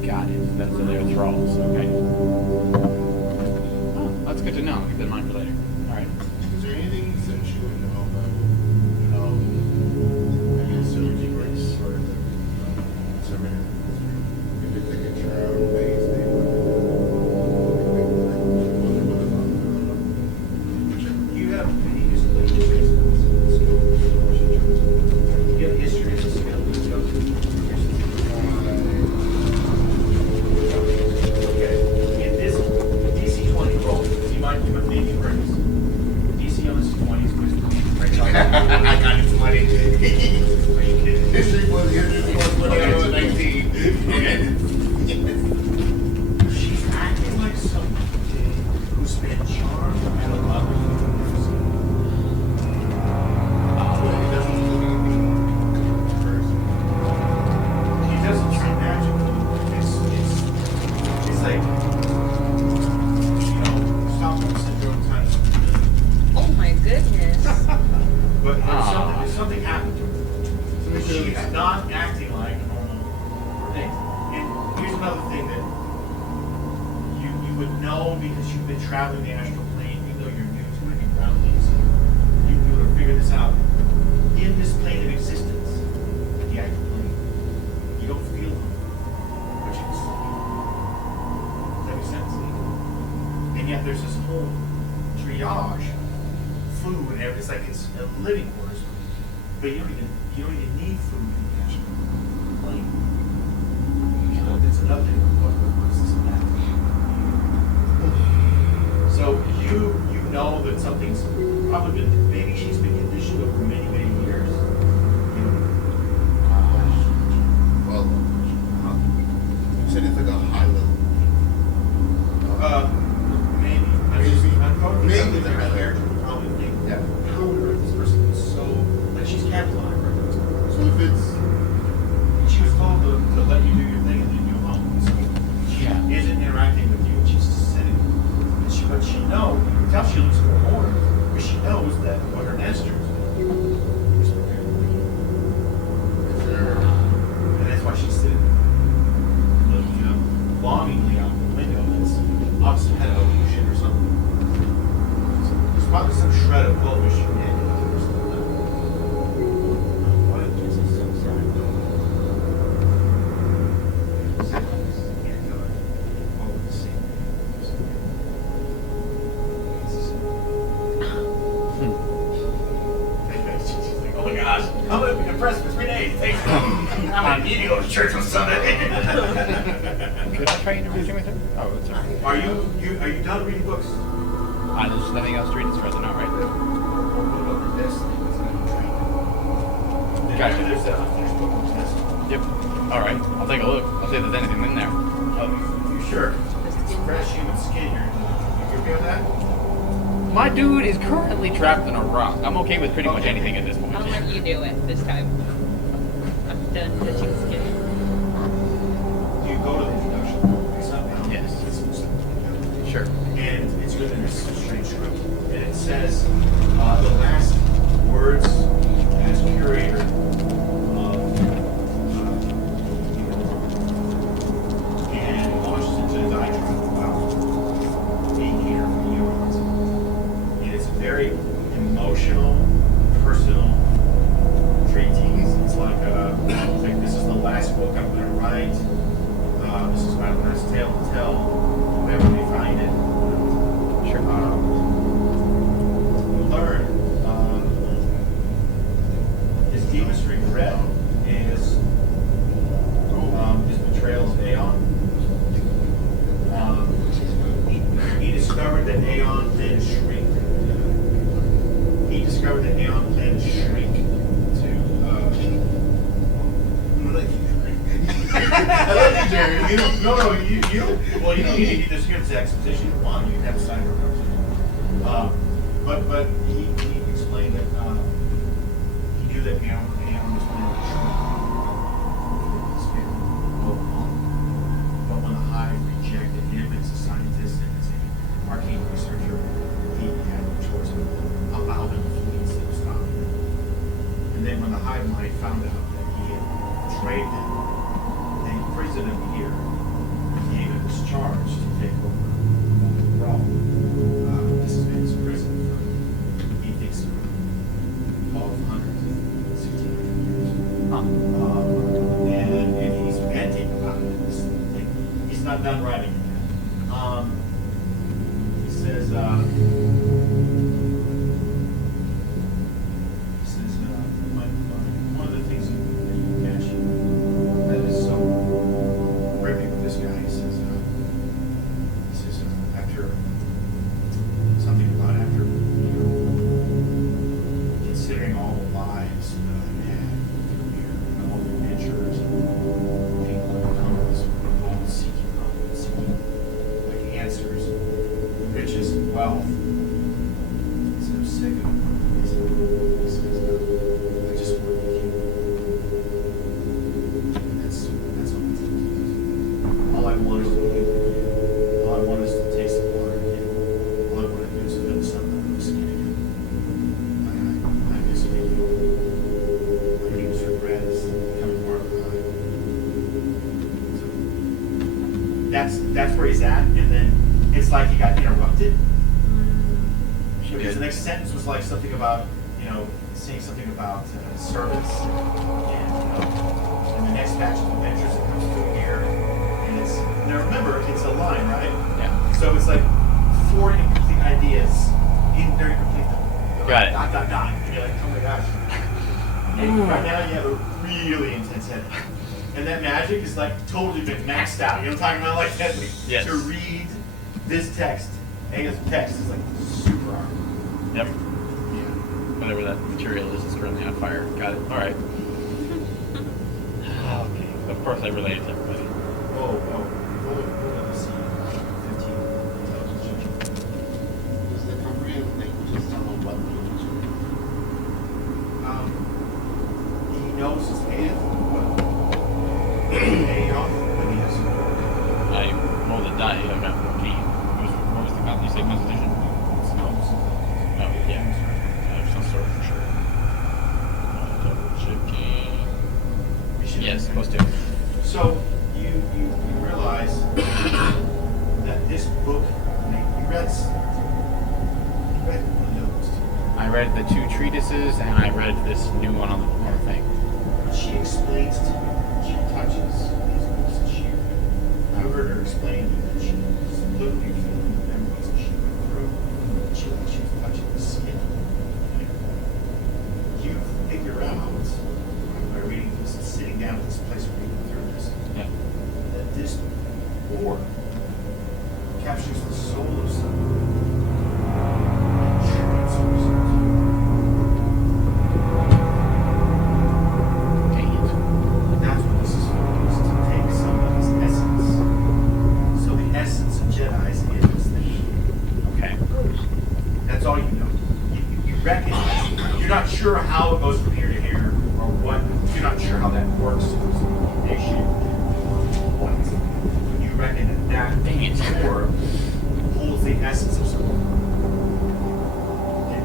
Got it. That's so they're thralls. Okay. Oh, that's good to know. I'll keep that in mind for later. All right. Is there anything since you would know about, I guess, surgery grace or the surveyor? If it's like a trial based thing, You have any history of you have history of skill. Okay. In this DC 20 roll, you might maybe heard this. DC on this 20 is wisdom. Right now. I got it 20. Are you kidding? History was 19. She's acting like somebody who's been charmed at a level you've never seen. He doesn't say magical. It's like, you know, Stockholm syndrome kind of. Oh my goodness. But there's something happened to her. She's not acting like a normal thing. And here's another thing that you would know because you've been traveling the astral plane, even though you're new to it, you're groundlings. You would have figured this out. In this plane of existence, the astral plane, you don't feel them, but you can still feel them. Does that make sense? And yet there's this whole triage, food and everything. It's like it's a living quarters, but you don't even need food in the astral plane. You know, it's another thing. What is this and that? So you know that something's probably been, maybe she's been conditioned over many, many years. You know, Well, you said it's like a high level. maybe. I'm probably Maybe. something that my character would probably think, Yeah. how on earth this person is so, like she's capitalized right now. So if it's, She was told to let you do your thing and then you go home. So she isn't interacting with you, she's sitting. But she knows, you can tell she looks for more, because she knows that what her master is doing is prepared to leave. is there, And that's why she's sitting, looking out, longingly out the window. That's obviously had an illusion or something. There's probably some shred of goldfish you can't get to or something. What is this? I'm sorry. Can't go over the sea. She's like, oh my gosh, I'm gonna be depressed for 3 days. Thanks. I'm gonna need to go to church on Sunday. Could I try introducing with her? Oh, it's okay. Are you done reading books? There's nothing else to read as far as I know, right? Gotcha. There's that unfinished book on this. Yep. All right. I'll take a look. I'll see if there's anything in there. You sure? It's fresh human skin. You okay with that? My dude is currently trapped in a rock. I'm okay with pretty much anything at this point. I'll let you do it this time. I'm done pitching skin. Do you go to the introduction? It's not now. Yes. It's Sure. and it's written in this strange script. And it says the last words as curator of and it launches into the diatribe about being here for you. And it's a very emotional, personal treatise. It's like this is the last book I'm going to write. This is my last tale to tell. Whoever may find it. Sure. You learn his deepest regret is his betrayal of Aeon. He discovered that Aeon planned to shrink. He discovered that Aeon planned to shrink to you don't. No, you don't. Well, you don't need to get this here to exposition. You want, you can have a side conversation. But he explained that he knew that Aaron was going to but when the Hive rejected him as a scientist and as an arcane researcher, he had no choice but allow him to flee instead of stopping him. And then when the Hive Mind found out that he had betrayed them, they imprisoned him here, gave him this charge to take over Bral. This has been his prison for, he thinks, 1,200 to 1,600 years. And he's venting about it. This thing. He's not done writing it yet. He says, one of the things that you catch that is so ripping with this guy, he says after something about after, considering all the lives that I've had through here and all the adventures and people that come to this world seeking like answers, riches, wealth. He said, I'm sick of it. He says, I just want to be human. That's all I want is to be human. All I want is to taste the water again. All I want to do is feel the sun on my skin again. I miss being human. My deepest regret is becoming more of a Hive. So that's where he's at, and then it's like he got interrupted. Because the next sentence was like something about, saying something about servants, and the next batch of adventures that comes through here, and it's, now remember, it's a line, right? Yeah. So it's like 4 incomplete ideas, very complete. Got it. Dot, dot, dot. And you're like, oh my gosh. And right now you have a really intense headache. And that magic is like totally been maxed out. You know what I'm talking about? Like that. Yes. To read this text, Angus' text is like super hard. Yep. Yeah. Whatever that material is currently on fire. Got it. All right. Okay. Of course, I related to everybody. Roll the C. 15 intelligence check. Does the comprehend language tell him what language? He knows his native, but A off, but he has I rolled a die. I got D. What was the con? You say Constitution? No. Yeah. Some sort for sure. Double checking. Yes, supposed to. So you realize that this book, you read one of those. I read the 2 treatises and I read this new one on the thing. When she explains to you, she touches these books and she, I heard her explain to you that she was literally feeling the memories that she went through. She was touching the skin. You figure out by reading this and sitting down at this place and reading through this, Yeah. that this orb captures the soul of someone and transfers it. Dang it. That's what this is for, is to take somebody's essence. So the essence of Jedi's is this thing. Okay. That's all you know. You recognize, you're not sure how it goes from here to here, or what, you're not sure how that works. But you reckon that Dang it. orb holds the essence of someone. And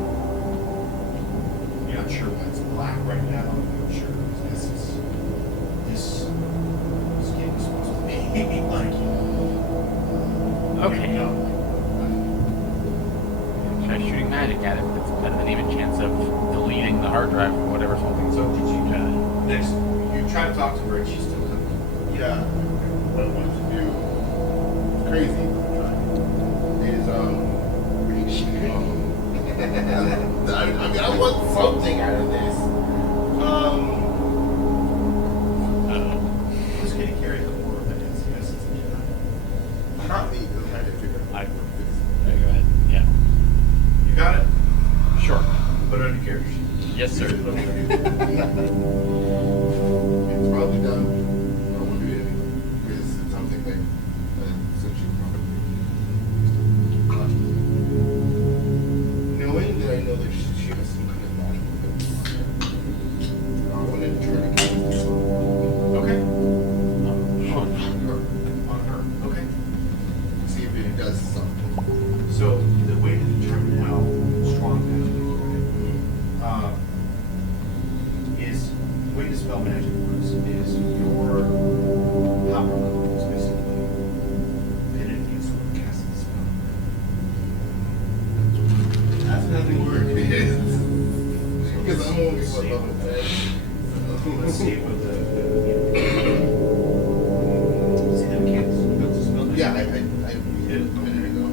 you're not sure why it's black right now, you're not sure its essence. This game is supposed to be like, Okay. you know, Try shooting magic at it. It's better than even chance of deleting the hard drive or whatever something. So did you Yeah. next? You try to talk to her and she's still coming. Yeah, what I wanted to do, crazy, is I mean, I want something out of this. Who's going to carry the war that is the essence of Jedi? Not me, I'm trying to figure out. Okay, go ahead. Yeah. You got it? Sure. Put it on your character sheet. Yes, sir. It's probably done. I don't want to do anything. It's something. does something. So the way to determine how strong magic is the way to spell magic works is your power level is basically pitted against what casts the spell. That's how they work. Because I'm only what level 10. Let's see what the see them kids built the spell magic. Yeah, I did a minute ago.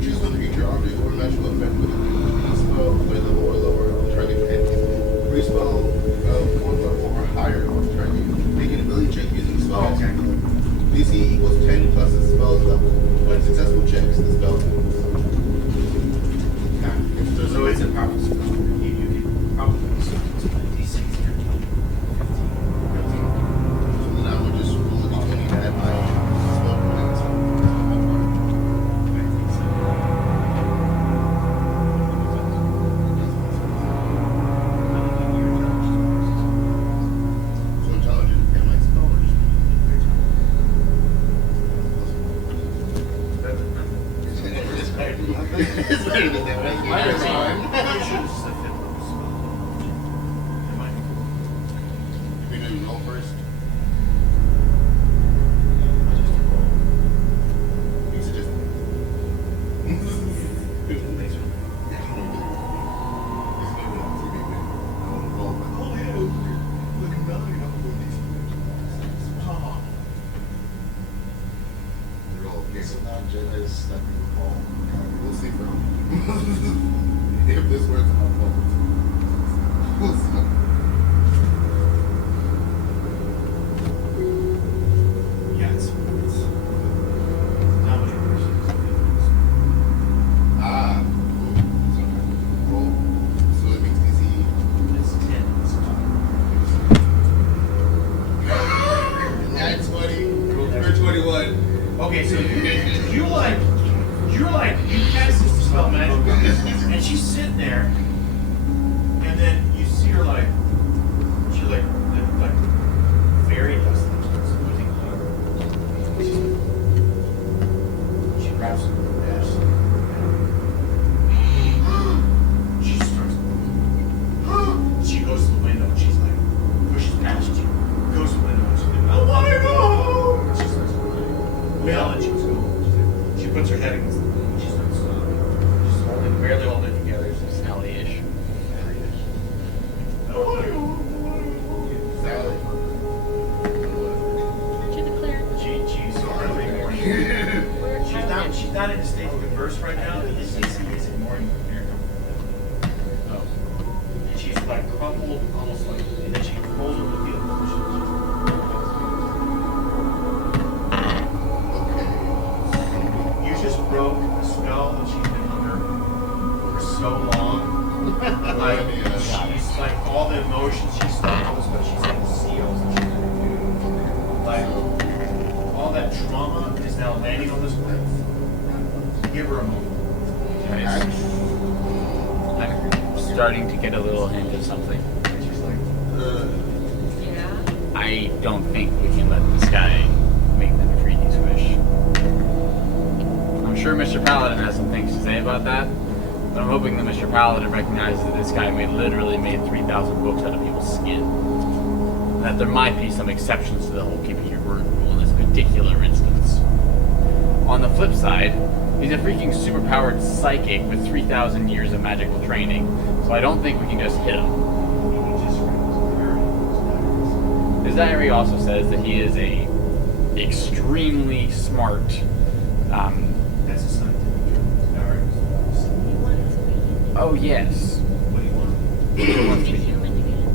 Choose one creature, object, or magical effect with a spell, play level or lower on the target hit. Free spell 1 level or higher on the target. Make an ability check using the spell. Oh, okay. DC equals 10 plus the spell's level. When successful checks, the spell moves. So it's a powerful spell. You can probably use it as a D6 here. 15. So then I would just roll a d20 and add my spell points. So intelligent and my spell or just it's better than that, right? I'm pretty sure this is the 5th level spell. It might be cool. We do roll first. You suggest So now Jedi's stepping the ball. We'll see, bro. If this works, I'll roll. We'll see. Yeah, it's not much worse. Ah. So, roll. So it makes easy. It's 10. It's Nat 20. Or 21. okay, so you cast this spell magic, and she's sitting there, and then you see her she fairy dust things. She grabs some ash. She starts. She goes to the window, and she's like, pushes past you, goes to the window, and she's like, I want to go home! And she starts yelling, she's going. She puts her head against the wall, and she starts just barely holding it together. She's Sally-ish. I want to go home. Sally. To the clear. She's so early morning. She's not in a state to converse right now. It's easy morning here. Oh. And she's like crumpled, almost like, and then she rolls over the field. You just broke a spell that she's been under for so long. Like, she's like all the emotions she's stuck, all the stuff she's had to seals and she's gonna do. Like, all that trauma is now landing on this place. Give her a moment. I'm starting to get a little hint of something. She's like, Yeah. I don't think we can let this guy make them Effreti's wish. I'm sure Mr. Paladin has some things to say about that, but I'm hoping that Mr. Paladin recognizes that this guy literally made 3,000 books out of people's skin. And that there might be some exceptions to the whole keeping your word rule in this particular instance. On the flip side, he's a freaking superpowered psychic with 3,000 years of magical training, so I don't think we can just hit him. His diary also says that he is a extremely smart, that's a scientific term. Alright. He wanted to be oh yes, What do you want? he wants to be human again.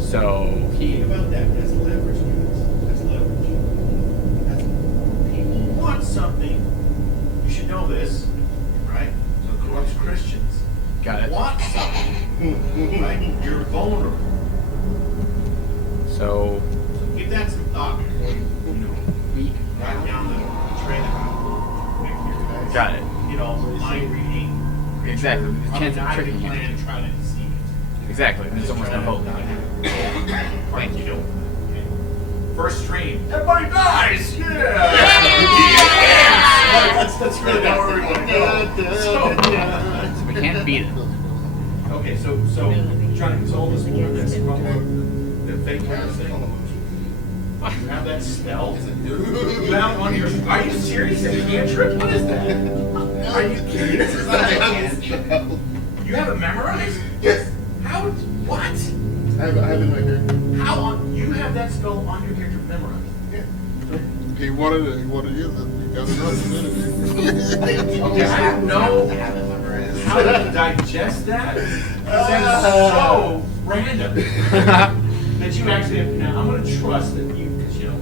So he, Think about that. That's leverage, guys. That's leverage. People want something. You should know this, right? So corrupt Christians got it. want something, right? You're vulnerable. So So give that some thought before you we ride down the train of got it. mind reading. Exactly. The chance of tricking him. Plan and try to deceive it. Exactly. There's almost no hope. Thank you. First stream. Everybody dies! Yeah! That's really not where we're going to go. We can't beat it. Okay, so trying to console this woman that's from the fake kind of thing. You have that spell? You have it on your... Are you serious? A cantrip? What is that? Are you kidding? This is not a cantrip. You have it memorized? Yes. How? What? I have it right here. How on? You have that spell on your character memorized? Yeah. He wanted to use it. He got it. Okay, I don't know how to digest that. Because that's so random that you actually have. Now, I'm going to trust that you, because you're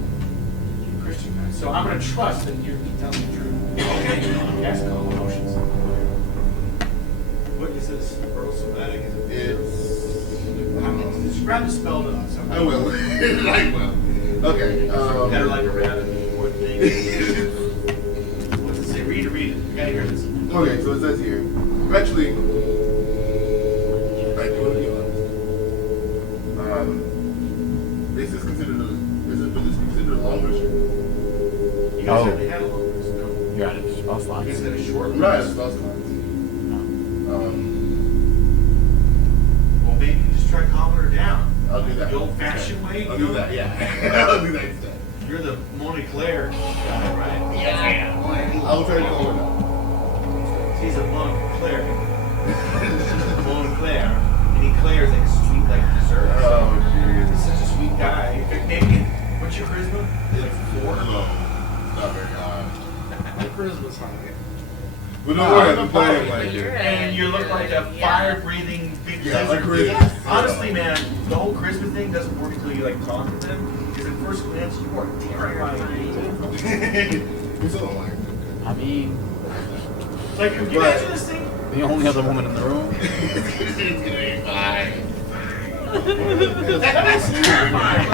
Christian guys, so I'm going to trust that you're telling the truth. Okay, yes, call emotions. What is this? Somatic? It's. Describe the spell to us. I will. I will. Okay. Better like a rabbit. What's it say? Read it. You gotta hear this. Okay, so it says here. Actually, I do want to be honest. This is considered a long mission. You guys already had a long rest. No? You're out of spell slots. Is it a short rest? Right, it's also Well, maybe you just try calming her down. I'll do that. The old-fashioned way. I'll do that, yeah. I'll do that instead. You're the Mona Claire guy, right? Yeah. I'll try to calm her down. He's a Mona Claire. Mona Claire. And he Claire's like sweet, like dessert. Oh, jeez. He's such a sweet guy. Maybe, what's your charisma? Like 4? No, not very high. My charisma's high. But don't worry, I'm playing But like you're it. And you look like a fire-breathing big Yeah, lizard. like charisma. Honestly, man, the whole charisma thing doesn't work until you like talk to them. Because at first glance, you are terrifying. You still don't like it. I mean, Like, can you imagine this thing? the only other woman in the room. It's gonna be fine. That is terrifying.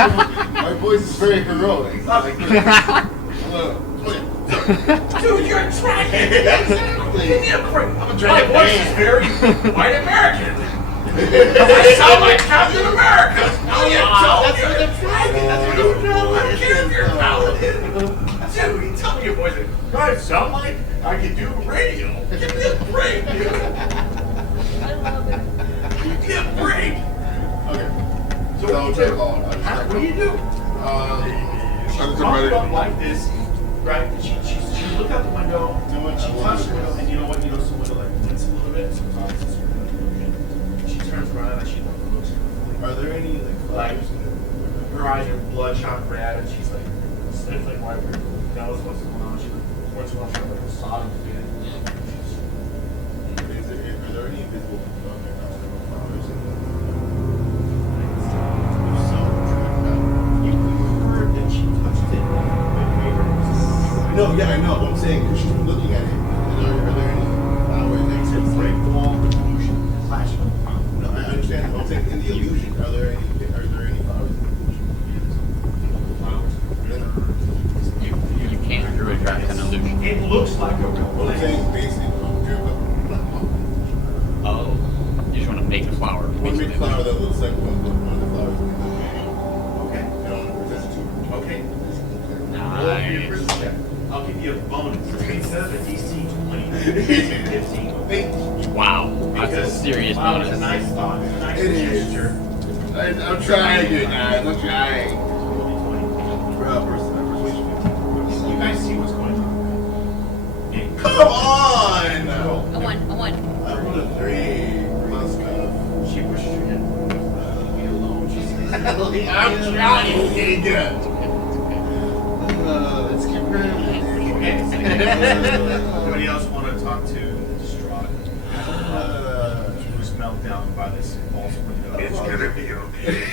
My voice is very heroic. Like, Dude, you're trying. Give me a break. I'm a My dragon voice is man. very white American. I sound like Captain America. Oh, you told me you're a dragon. That's what you know. I can't be your paladin. Dude, you tell me your voice. I sound like I can do radio. Give me a break, dude. I love it. Give me a break. Okay. So So what I'll do try you to do? call her. What do you do? Comes up like this, right? She look out the window, she touches the window, and you know what? You know, the window like blinks a little bit, so it's obviously sort of like illusion. She turns around and she looks. Are there any Like, her eyes are bloodshot red, and she's like sniffling right where knows what's going on. She once in a while she'll like sob and get it. Are there any invisible people out there? You heard that she touched it. No, yeah, I know. I'm saying she's been looking at it. Are there any powers that It's a break the wall with illusion, flashing. No, I understand. I'm saying in the illusion, are there any powers in the illusion? You can't druid craft an illusion. It looks like a real I'm place. saying basically, Oh, you just want to make a flower. one big basically. flower that looks like one of the flowers in the illusion. Okay. And I want to present it to her. Okay. Nice. I'll give you a bonus. Instead of a DC 20, it's 15. Wow, that's a serious Wow, it's a bonus. nice thought. It's a nice It is. gesture. I'm trying it, guys. I'm trying. Persuasion. You guys see what's going on. Come on! A one. I rolled a 3 plus cuff. She pushed your head. Leave me alone. She says. I'm trying. Get Let's keep her. Anybody else want to talk to the distraught? Who's melted down by this false window? It's gonna be okay.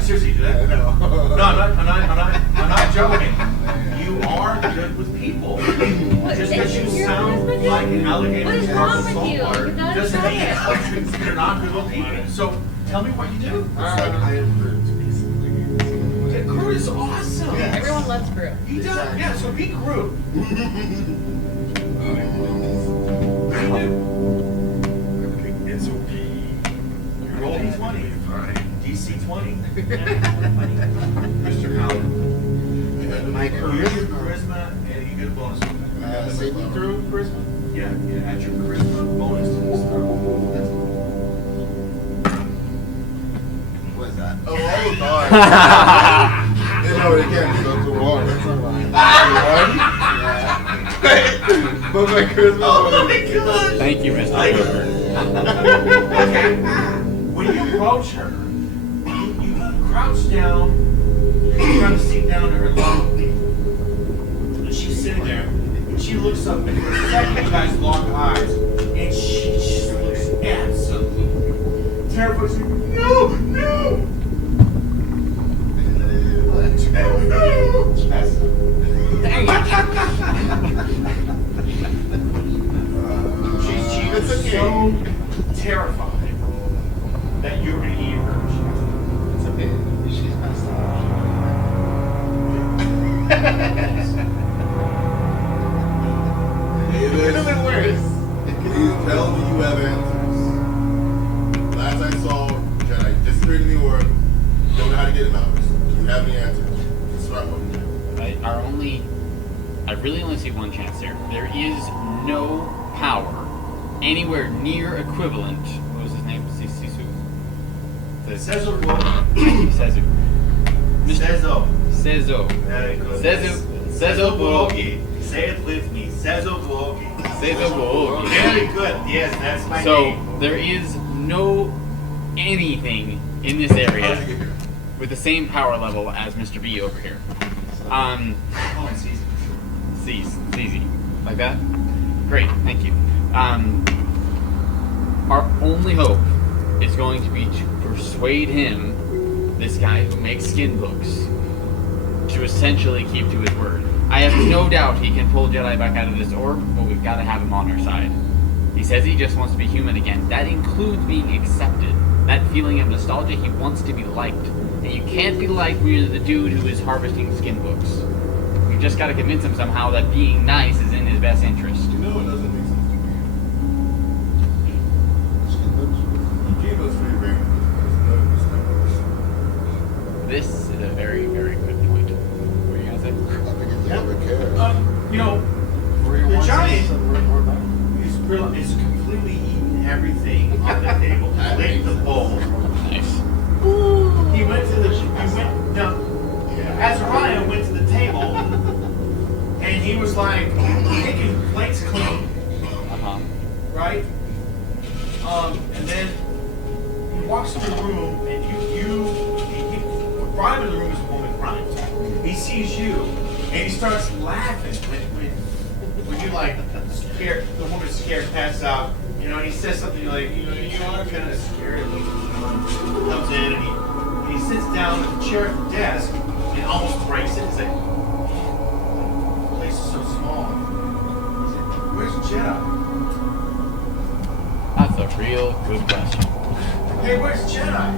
Seriously, do that? No. No, I'm not joking. You are good with people. Just because you sound like an alligator What is in wrong the with you? saltwater You're not doesn't mean Italian. you're not good with people. So tell me what you do. I am Groot, basically. Groot is awesome. Yeah. Everyone loves Brew. He does. Yeah. So be Groot. What do you do? It's okay. You roll d20. Fine. D6 DC 20. Mr. Howard. My You use charisma. charisma and you get a bonus. Saving throw charisma. Yeah, add your charisma bonus to this throw. What is that? Oh, God. They know it again. So it's a one. That's a lie. Yeah. But my charisma. Oh my god! Thank you, Mr. Cooper. Okay. When you approach her, you crouch down, you're trying to sink down to her level. And she's sitting there, and she looks up, and for a second you guys lock eyes, and she just looks absolutely terrified. She's like, no, no! She's so terrified that you're going to eat her. It's okay. She's passed David, worse. please tell me you have answers. Last I saw, Jedi disappeared in the orb. Don't know how to get him out. Do you have any answers? Start with me. I really only see one chance here. There is no power anywhere near equivalent. What was his name? Sisu. Cezo Buogi. Cezo. Cezo. Cezo. Very good. Cezo Buogi. Say it with me. Cezo Buogi. Cezo Buogi. Very good. Yes, that's my So name. there is no anything in this How did area you get here? with the same power level as Mr. B over here. Oh, it's easy. It's easy. Like that? Great, thank you. Our only hope is going to be to persuade him, this guy who makes skin books, to essentially keep to his word. I have no doubt he can pull Jedi back out of this orb, but we've got to have him on our side. He says he just wants to be human again. That includes being accepted. That feeling of nostalgia, he wants to be liked. And you can't be liked when you're the dude who is harvesting skin books. You just got to convince him somehow that being nice is in his best interest. You know it doesn't make sense to me. You gave us free reign. This is a very, very good point. What were you going to say? You know, the giant is completely eaten everything on the table. Licked the bowl. Nice. He went to the. Azariah went to the table, and he was like taking plates clean, Uh-huh. right? And then he walks into the room, and he brought him in the room as a woman crying. He sees you, and he starts laughing when you like scared. The woman's scared, passes out. You know, and he says something like, you are kind of scared. And he comes in and he sits down at the chair at the desk and almost breaks it. He's like, the place is so small. He's like, where's Jedi? That's a real good question. Hey, where's Jedi?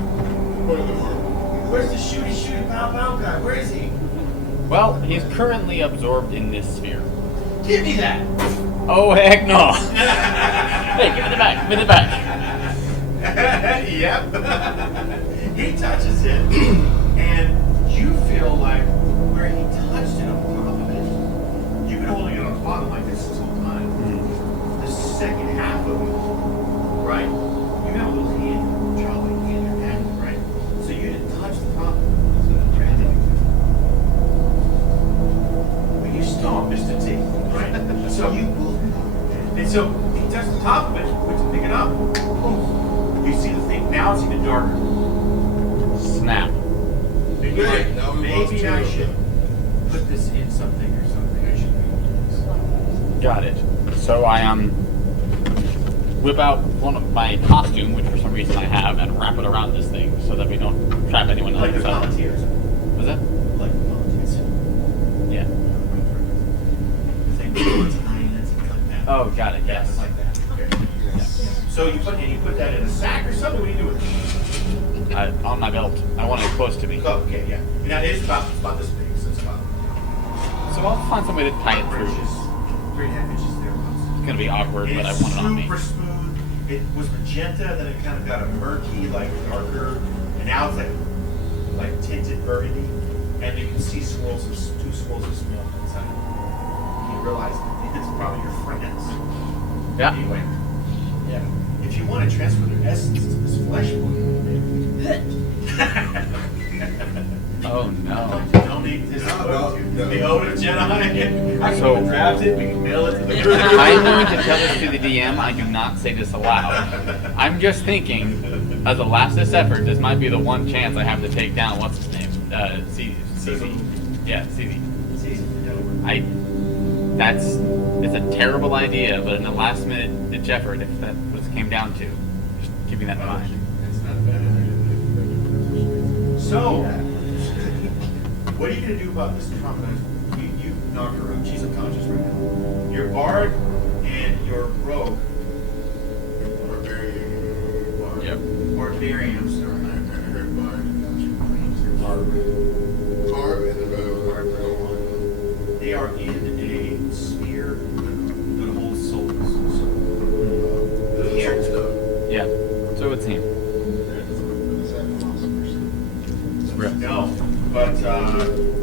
Where's the shooty pow pow guy? Where is he? Well, he's currently absorbed in this sphere. Give me that. Oh, heck no! Hey, give it back, give it back. Yep. He touches it, and you feel like where he touched it on top of it, you've been holding it on the bottom like this whole time. The second half of it, right? You have a little hand, jolly in your hand, right? So you didn't touch the top. So you grabbed it. But you still missed a teeth, right? So you pulled it up. And so he touched the top of it, went to pick it up. Boom. You see the thing, now it's even darker. Snap. And you're like, Now we maybe lost I two. should put this in something or something. I should do Got it. So I whip out one of my costume, which for some reason I have, and wrap it around this thing so that we don't trap anyone like the inside. volunteers. Was that? Like the volunteers. Yeah. Same thing, something like that. Oh, got it. Yes, Yes. like that. Okay. So you put that in a sack or something? What do you do with it? On my belt. I want it close to me. Oh, okay, yeah. Now it's about this big, so it's about So I'll find some way to tie it through. 3.5 inches thereabouts. It's gonna be awkward, but I It's want it on me. super smooth. It was magenta, then it kind of got a murky, like darker, and and now it's like tinted burgundy, and you can see two swirls of smoke inside. You realize it's probably your friends. Yeah. Anyway, yeah. If you want to transfer their essence to this flesh wound, Oh no. don't need this. No. The Ode of Jedi. I So- can draft it. We can mail it to the. I'm going to tell this to the DM. I do not say this aloud. I'm just thinking, as a last-ditch effort, this might be the one chance I have to take down. What's his name? CZ. Yeah, CZ. It's a terrible idea, but in a last-minute ditch effort, if that was came down to, just keeping that in mind. It's not a bad idea. So, what are you going to do about this trauma? You knock her out. She's unconscious right now. Your bard and your rogue, Yep. barbarian, I'm sorry. They are in a sphere that holds souls. Yeah. So it's him. No, but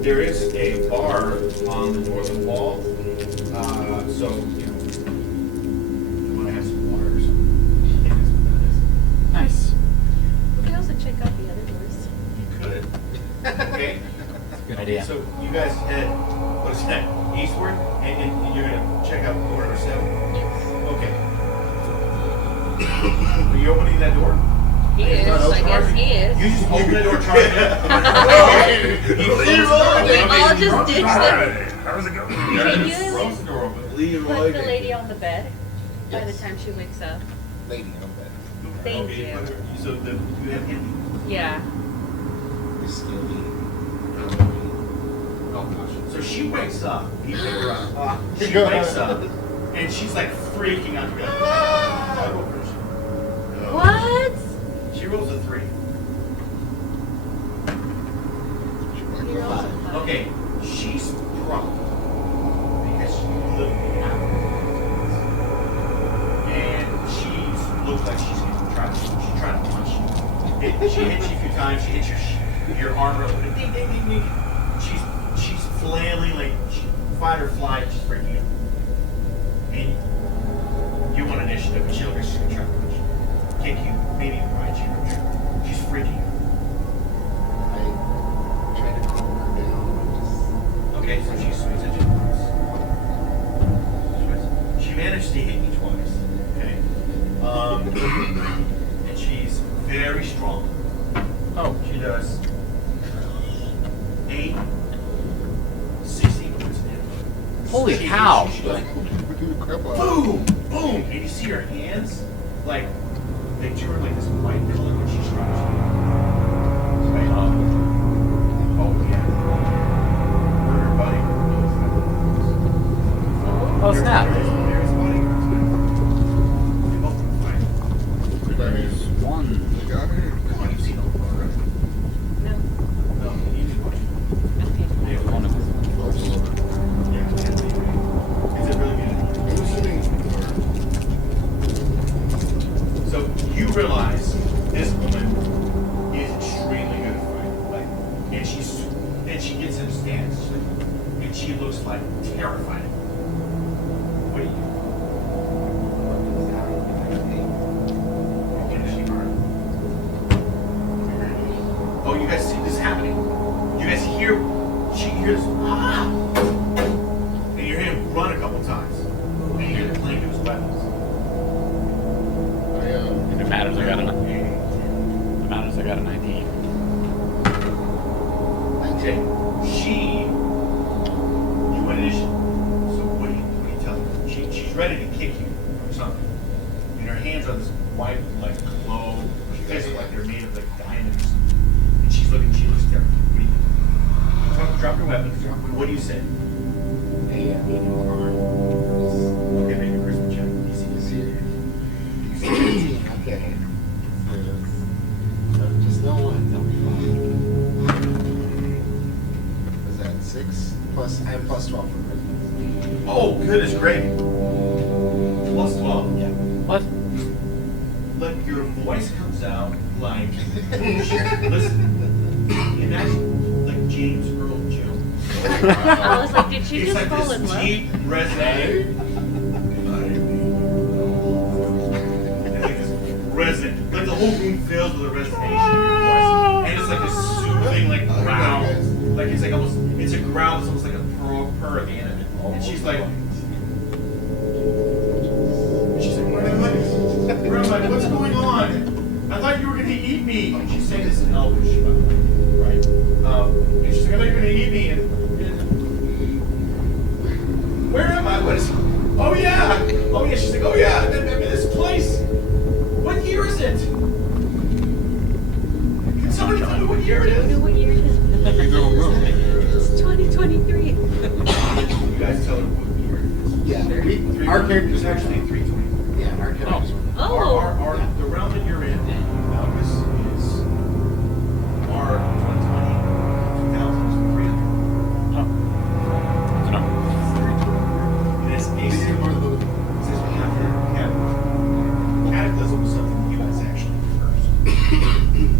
there is a bar on the northern wall. So, you know, you want to have some water or something. I think that's what Nice. We can also check out the other doors. that is. You could. Okay. Good idea. So you guys head, what is that, eastward? And you're going to check out door number 7? Okay. Are you opening that door? He is, I guess he is. You just open the door, try We all just ditch them. How's it going? Can you Close the door open. put the lady on the bed by the time she wakes up? Lady on bed. Thank Okay, you. So you have him. Yeah. This skinny. Oh gosh. So she wakes up. He wakes her up. She wakes up, and she's like freaking out. What? She rolls a 3. You're also fine. Okay, she's drunk because she literally happened. And she looks like she's trying to punch you. She hits you a few times. She hits your armor. Ding, ding, ding, ding. She's flailing like fight or flight. She's freaking out. And you want initiative, but she looks like she's gonna try to punch you, kick you, maybe ride you. She's freaking out. I try to calm her down. Okay, so she swings at you twice. She managed to hit you twice. Okay. And she's very strong. Oh. She does 8, 16 points of damage. Holy She- cow. She like, Crap out. boom, boom, and you see her hands like they turn like this white color when she strikes you. Right? Oh yeah. Murder buddy. Oh, snap. There's bodyguards now. They both want to fight. There's one. Come on, you've seen all the bar, right? No. No, you just watch it. Okay. There's one of them. Yeah, it's really good. So you realize this woman is extremely good at fighting, like, and she gets in a stance, and she looks like terrified. What do you do? Oh, you guys see this happening? You guys hear? She hears ah, and you hear him run a couple times, and you hear the clank of his weapons. If it matters, I got a 19. Okay. You went initiative. So what do you tell her? She's ready to kick you or something. And her hands are this white, like, glow. She guys look like they're made of, like, diamonds. And she looks terrible. Drop your weapons. What do you say? Hey, I need more arm. Okay, make a charisma check. Easy. Okay. Just no one, that'll be fine. Was that 6? Plus, I have plus 12 for charisma. Oh, goodness, great. Plus 12. Yeah. What? Like your voice comes out like Listen, imagine like James Earl Jones. I was like, did she It's just like fall in this love? deep resonating. Like this resonant, like the whole room fills with a resonation in your voice, and it's like this soothing, like growl, like it's like almost, it's a growl that's almost like a purr at the end of it, and she's like, where am I? Where am I? What's going on? I thought you were going to eat me. And she's saying this in Elvish, by the way, right? And she's like, I thought you were going to eat me. And where am I? What is? Oh yeah. Oh yeah. She's like, oh yeah. I'm in this place. What year is it? Can somebody tell me what year it Do you know is? what year it is? You don't know. It's 2023. You guys tell her what year it is. Yeah. Our character's It's actually 323. Yeah, our character's. Oh. The realm that you're in, this is our 2020, 2300. Oh. No. It is after Cataclysm was something you guys actually did first.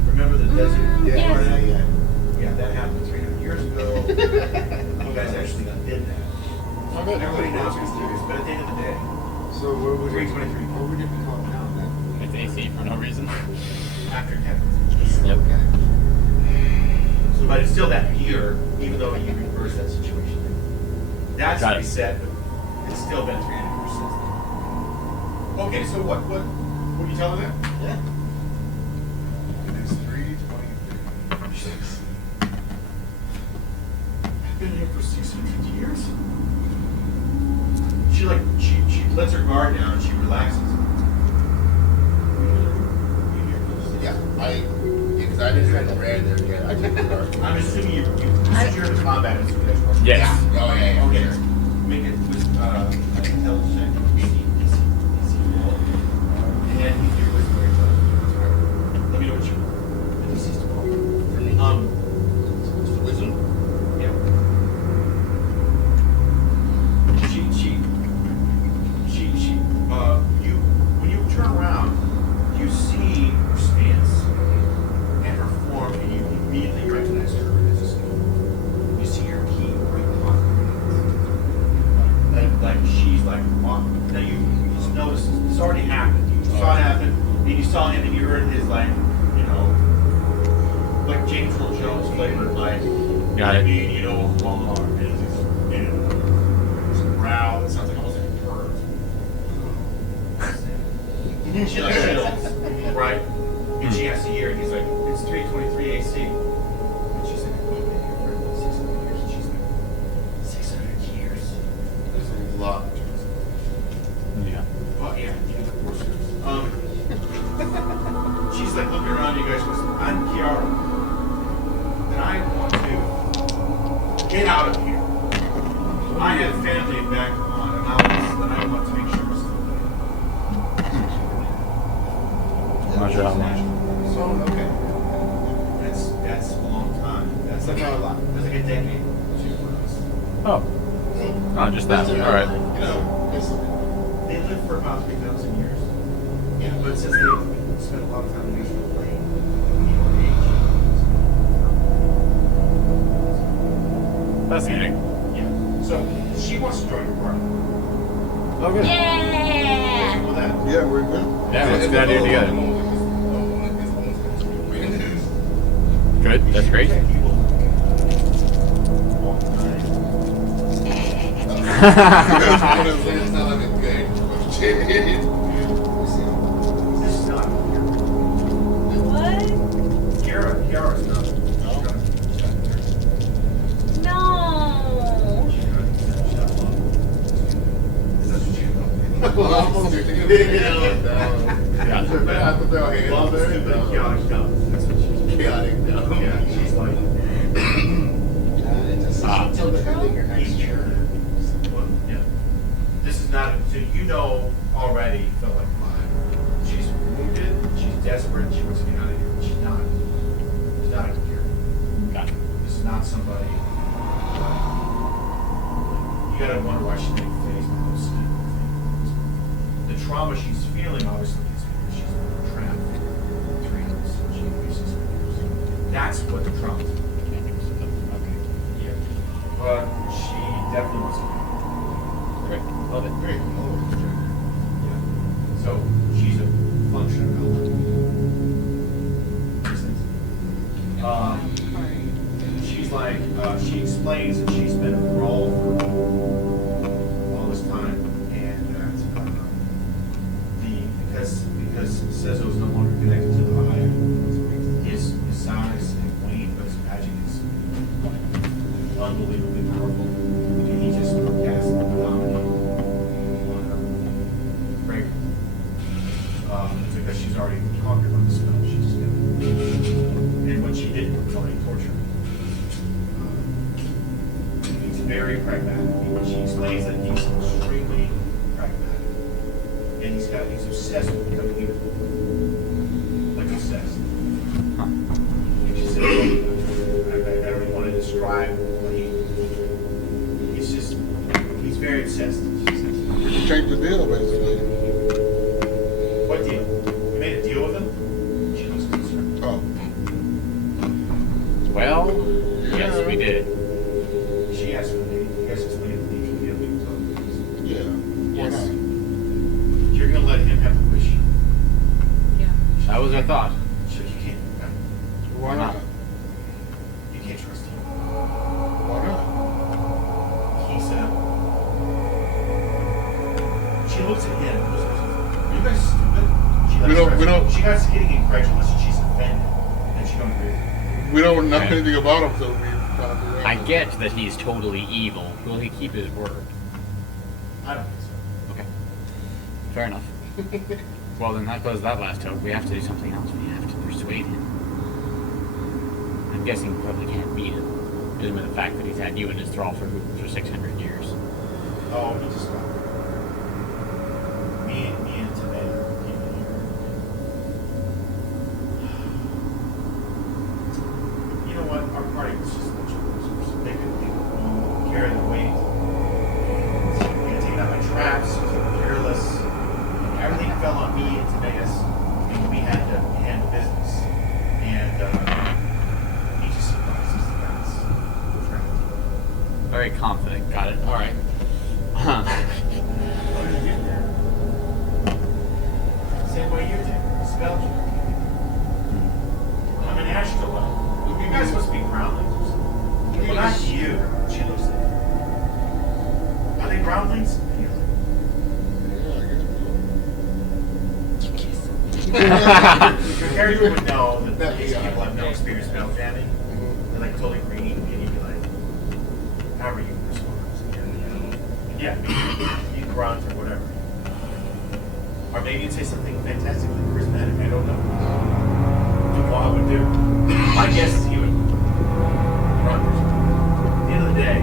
Remember the desert? Yes. Yeah, that happened 300 years ago. You guys actually did that. Everybody knows it's serious, but at the end of the day, So what would 323. What would it be called now then? It's AC for no reason. After Cataclysm. Yep. Okay. So, but it's still that year, even though you reverse that situation. That's Got it. reset, but it's still been 300 years since then. Okay, so what are you telling them? Yeah. It's 323. I've been here for 600 years. She lets her guard down and she relaxes. Yeah, because I didn't have the brand there yet. I took the dark. I'm assuming you secured the combat as soon as possible. Yes. Oh, yeah. Okay. Sure. Make it with intelligence. And then you do with very intelligence. Let me know what you DC's to call. For me. Wisdom. Yeah. You when you turn around, you see her stance and her form, and you immediately recognize her as a skill. You see her key right behind her. Like she's like, now you just notice it's already happened. You saw it happen, and you saw him, and you heard his like, like James Earl Jones flavored like. Got it. I mean, Walmart and it's a growl that sounds like almost like a bird. She like chills, right? And she has to hear, and he's like, it's 323 AC. And she's like, we've been here for 600 years. And she's like, 600 years? There's a lot. Yeah. Well, yeah, of course. She's like looking around, you guys goes, I'm Kiara. And I want to get out of here. I have family back on a mountains that I want to make sure is still there. Not sure how much. So, okay. That's a long time. That's like a lot. That's like a decade or two for us. Oh. Not just that. All right. They live for about 3,000 years. Yeah, but since they spent a lot of time in the plane, Fascinating. yeah. So she wants to join your party. Okay. Yeah. With that. Yeah, we're good. Yeah, let's get out of here together. Good. That's great. This is not here. What? Kiara's not. No. Chaotic. Yeah, she's like. Until the end of your next year. Well, yeah. This is not. So already felt like mine. She's wounded. She's desperate. She wants to get out of here. She's not. She's not a here. Got it. This is not somebody. You gotta wonder why she's being faced with those things. The trauma she's feeling obviously is because she's trapped in dreams. She faces That's what trumped. Okay. Yeah. But she definitely wants to. Great. Love it. Great. Yeah. So she's a function of she's like, she explains that she's been a Bral for all this time, and that because Cezo is no longer connected to the Hive, his size and weight, but his magic is unbelievably powerful, and he just cast dominate on her. Great. It's because she's already conquered by the spell. She's just and what she did was only torture. He's very pragmatic. She explains that he's extremely pragmatic, and he's obsessed with becoming evil, like obsessed. And she said, I don't even want to describe what he's very obsessed. She says. You changed the deal, basically. What deal? You made a deal with him? She looks concerned. Oh. Well, yes, we did. She asked for the name. You guys explained the nature of the deal we told you. Yeah. Why Yes. not? You're gonna let him have the wish. Yeah. That was our thought. Sure, you can't. Why not? You can't trust him. Why not? He said. She looks at him. And goes, are you guys stupid? We don't- She got getting incredulous and she's offended, and she don't agree with him. We don't know Okay. anything about him, so we kind of do I get that he's totally evil. Will he keep his word? I don't think so. Okay. Fair enough. Well, then that closes that last hope. We have to do something else. We have to persuade him. I'm guessing we probably can't beat him, given the fact that he's had you in his thrall for 600 years. Oh, he just got me and Tomato came in here. You know what? Our party was just a bunch of losers. They couldn't carry the weight. We had taken out my traps, we were careless. Everything fell on me and Timaeus, and we had to handle business. And he just surprised us. That's trapped. Very confident. Got it. All right. What did you do there? Same way you did. Spell check. I'm an astrologist. You guys must be groundlings or something. Well, not you. She looks like you. Are they groundlings? Your character would know that these people have no experience spell jamming. They're like totally green, and you'd be like, how are you respond? Yeah, you grunt or whatever. Or maybe you'd say something fantastically charismatic. I don't know. Dubois would do. My guess is he would grunt. At the end of the day, you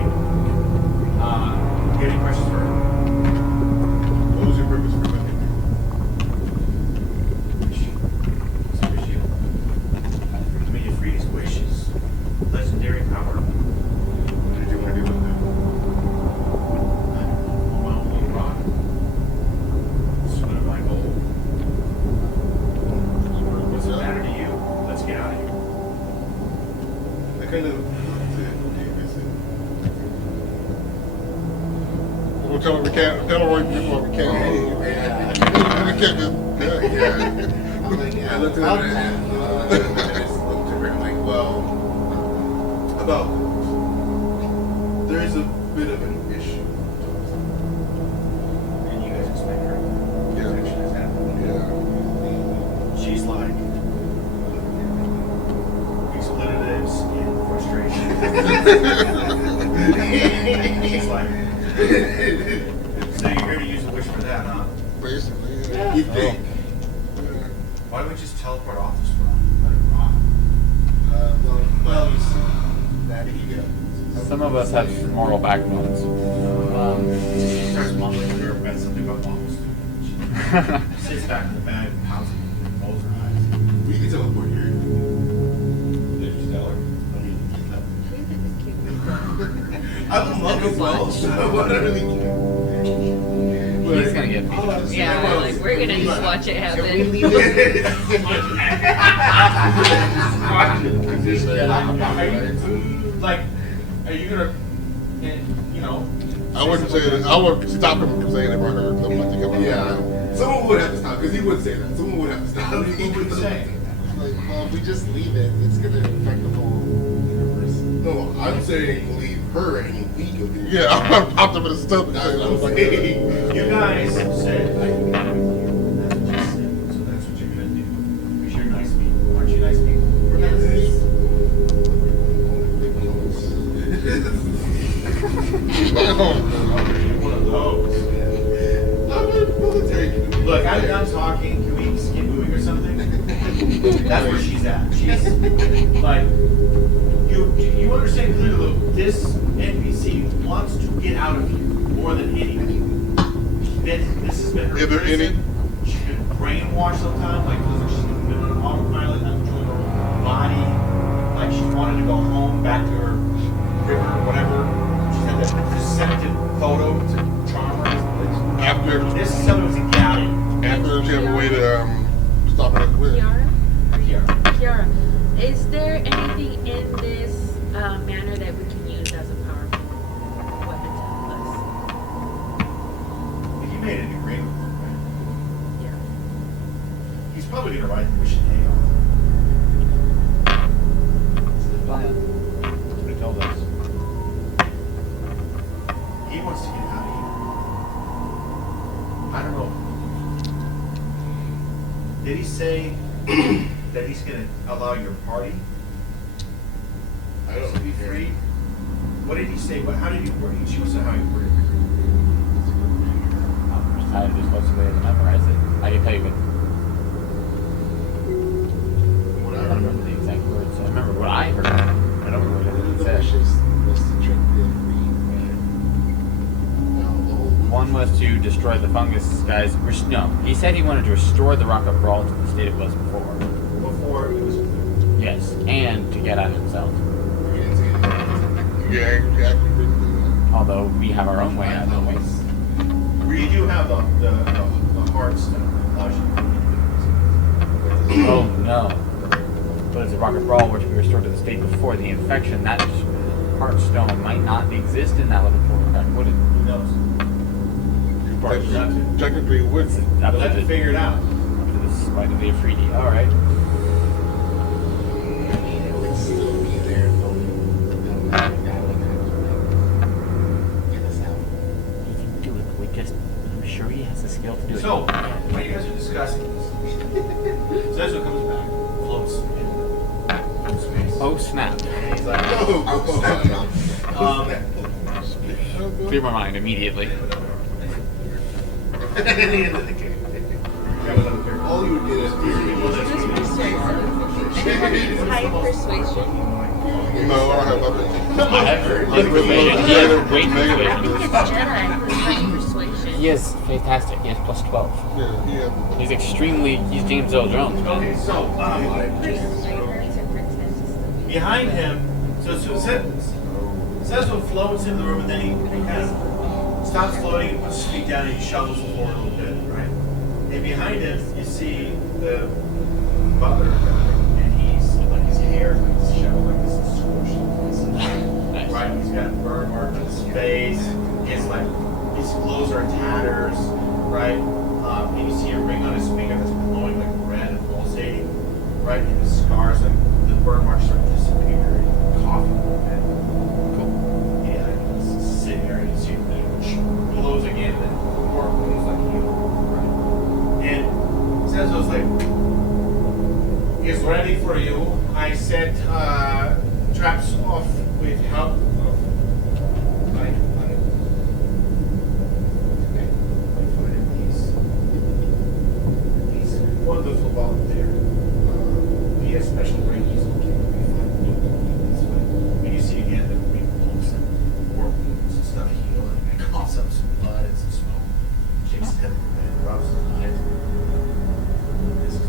have any questions for her? What was your purpose for living I mean, Effreti's wish is legendary power. What did you want to do with that? My own little rock. It's one of my goals. What's the matter to you? Let's get out of here. I kind of We'll tell him we can't. Tell him before we can't leave. We can't just. yeah. I'm like, yeah, let's do that. I just looked at her and I'm like, well, about there is a bit of an issue. And you guys explain her. Yeah. Action is happening. Yeah. She's like expletives in frustration. She's like, so you're here to use a wish for that, huh? Basically, yeah. You think? Why don't we just teleport off this rock? Let it rock. Well, you see, that ego. Some of us have moral backbones. She starts mumbling under her breath something about waffles. She sits back in the bag and pouts and rolls her eyes. We can teleport here. Did you tell her? I would love as well, so I don't really care. He's gonna get beat. Yeah, like we're gonna just watch it Can we happen. leave it? Like, are you gonna, you know? I wouldn't say that. I would stop him from saying it for her. Something like that. Yeah. Someone would have to stop, because he would say that. Someone would have to stop. What would you say? Like, well, if we just leave it, it's gonna affect the whole universe. No, I'm saying leave her and we go do it. Yeah, I'm optimist stuff. That's what I'm saying. You guys said, I can get with you. That's what you said. So that's what you're gonna do. Because you're nice people. Aren't you nice people? We're nice. One of those. I'm a military. Look, I'm done talking. Can we just keep moving or something? That's where she's at. She's like, you understand clearly, look, this NPC wants to get out of here more than anything. This has been her Is there prison. any- She's been brainwashed sometimes, like she's been on autopilot, not controlling her own body. Like she's wanted to go home, back to her river or whatever. She's had that deceptive photo to charm her. After, This is something to get out of here. after she have a way to stop it with. Kiara? Here. Kiara, is there anything in this manner that we can use as a powerful weapon to help us? You made an agreement with him, right? Yeah. He's probably gonna write the mission A on. Plan. That's what he told us. He wants to get out of here. I don't know. Did he say that he's gonna allow your party I don't to be free? What did he say? How did he word it? She was how he worded it. I was supposed to be able to memorize it. I can tell you what. I don't remember the exact words. I remember what I heard. I don't remember what The it said. wishes was to trick the free. One was to destroy the fungus guys. No, he said he wanted to restore the rock of Bral to the state it was before. Before he was Yes, and to get out himself. Yeah, exactly. Although we have our own way out, don't we? we do have the hard stuff that allows you to do Oh no. But if the rock of Bral were to be restored to the state before the infection, that heart stone might not exist in that level 4. Would it? Who knows? Technically, it would. Up We'll have to to figure it out. the spite of the Effreti. Alright. I mean, it would still be there, though. Guy like that. Get us out. He can do it. We just. I'm sure he has the skill to do it. So, while you guys are discussing this, Cezo comes back, floats in space. Oh snap. And he's like, Clear my mind immediately. At the end of the game. All you would get is High persuasion. No, I don't have nothing. I have persuasion. He has great persuasion. It's Jedi with high persuasion. He is fantastic. He has plus 12. Yeah, yeah. He's extremely. He's James Earl Jones. okay, so, behind him, so Cezo floats into the room and then he kind of stops floating and puts his feet down and he shovels the floor a little bit, right? And behind him, you see the butler guy, and he's like his hair is like disheveled, like this is squished. Nice. Right? He's got a burn mark on his face. His clothes are in tatters, right? And you see a ring on his finger that's glowing like red and pulsating, right? And the scars, like the burn marks start to disappear. And coughing a little bit. Cool. Yeah, he's sitting there and you see it glows again, and then more glows like healed, right? And Cezo's like, "He's ready for you. I set traps off with help of my he's wonderful volunteer. He has special brain. He's okay. He's fine. And you see again that we pulse and war wounds and stuff heal and coughs up some blood and some smoke. Shakes his head and rubs his eyes. This is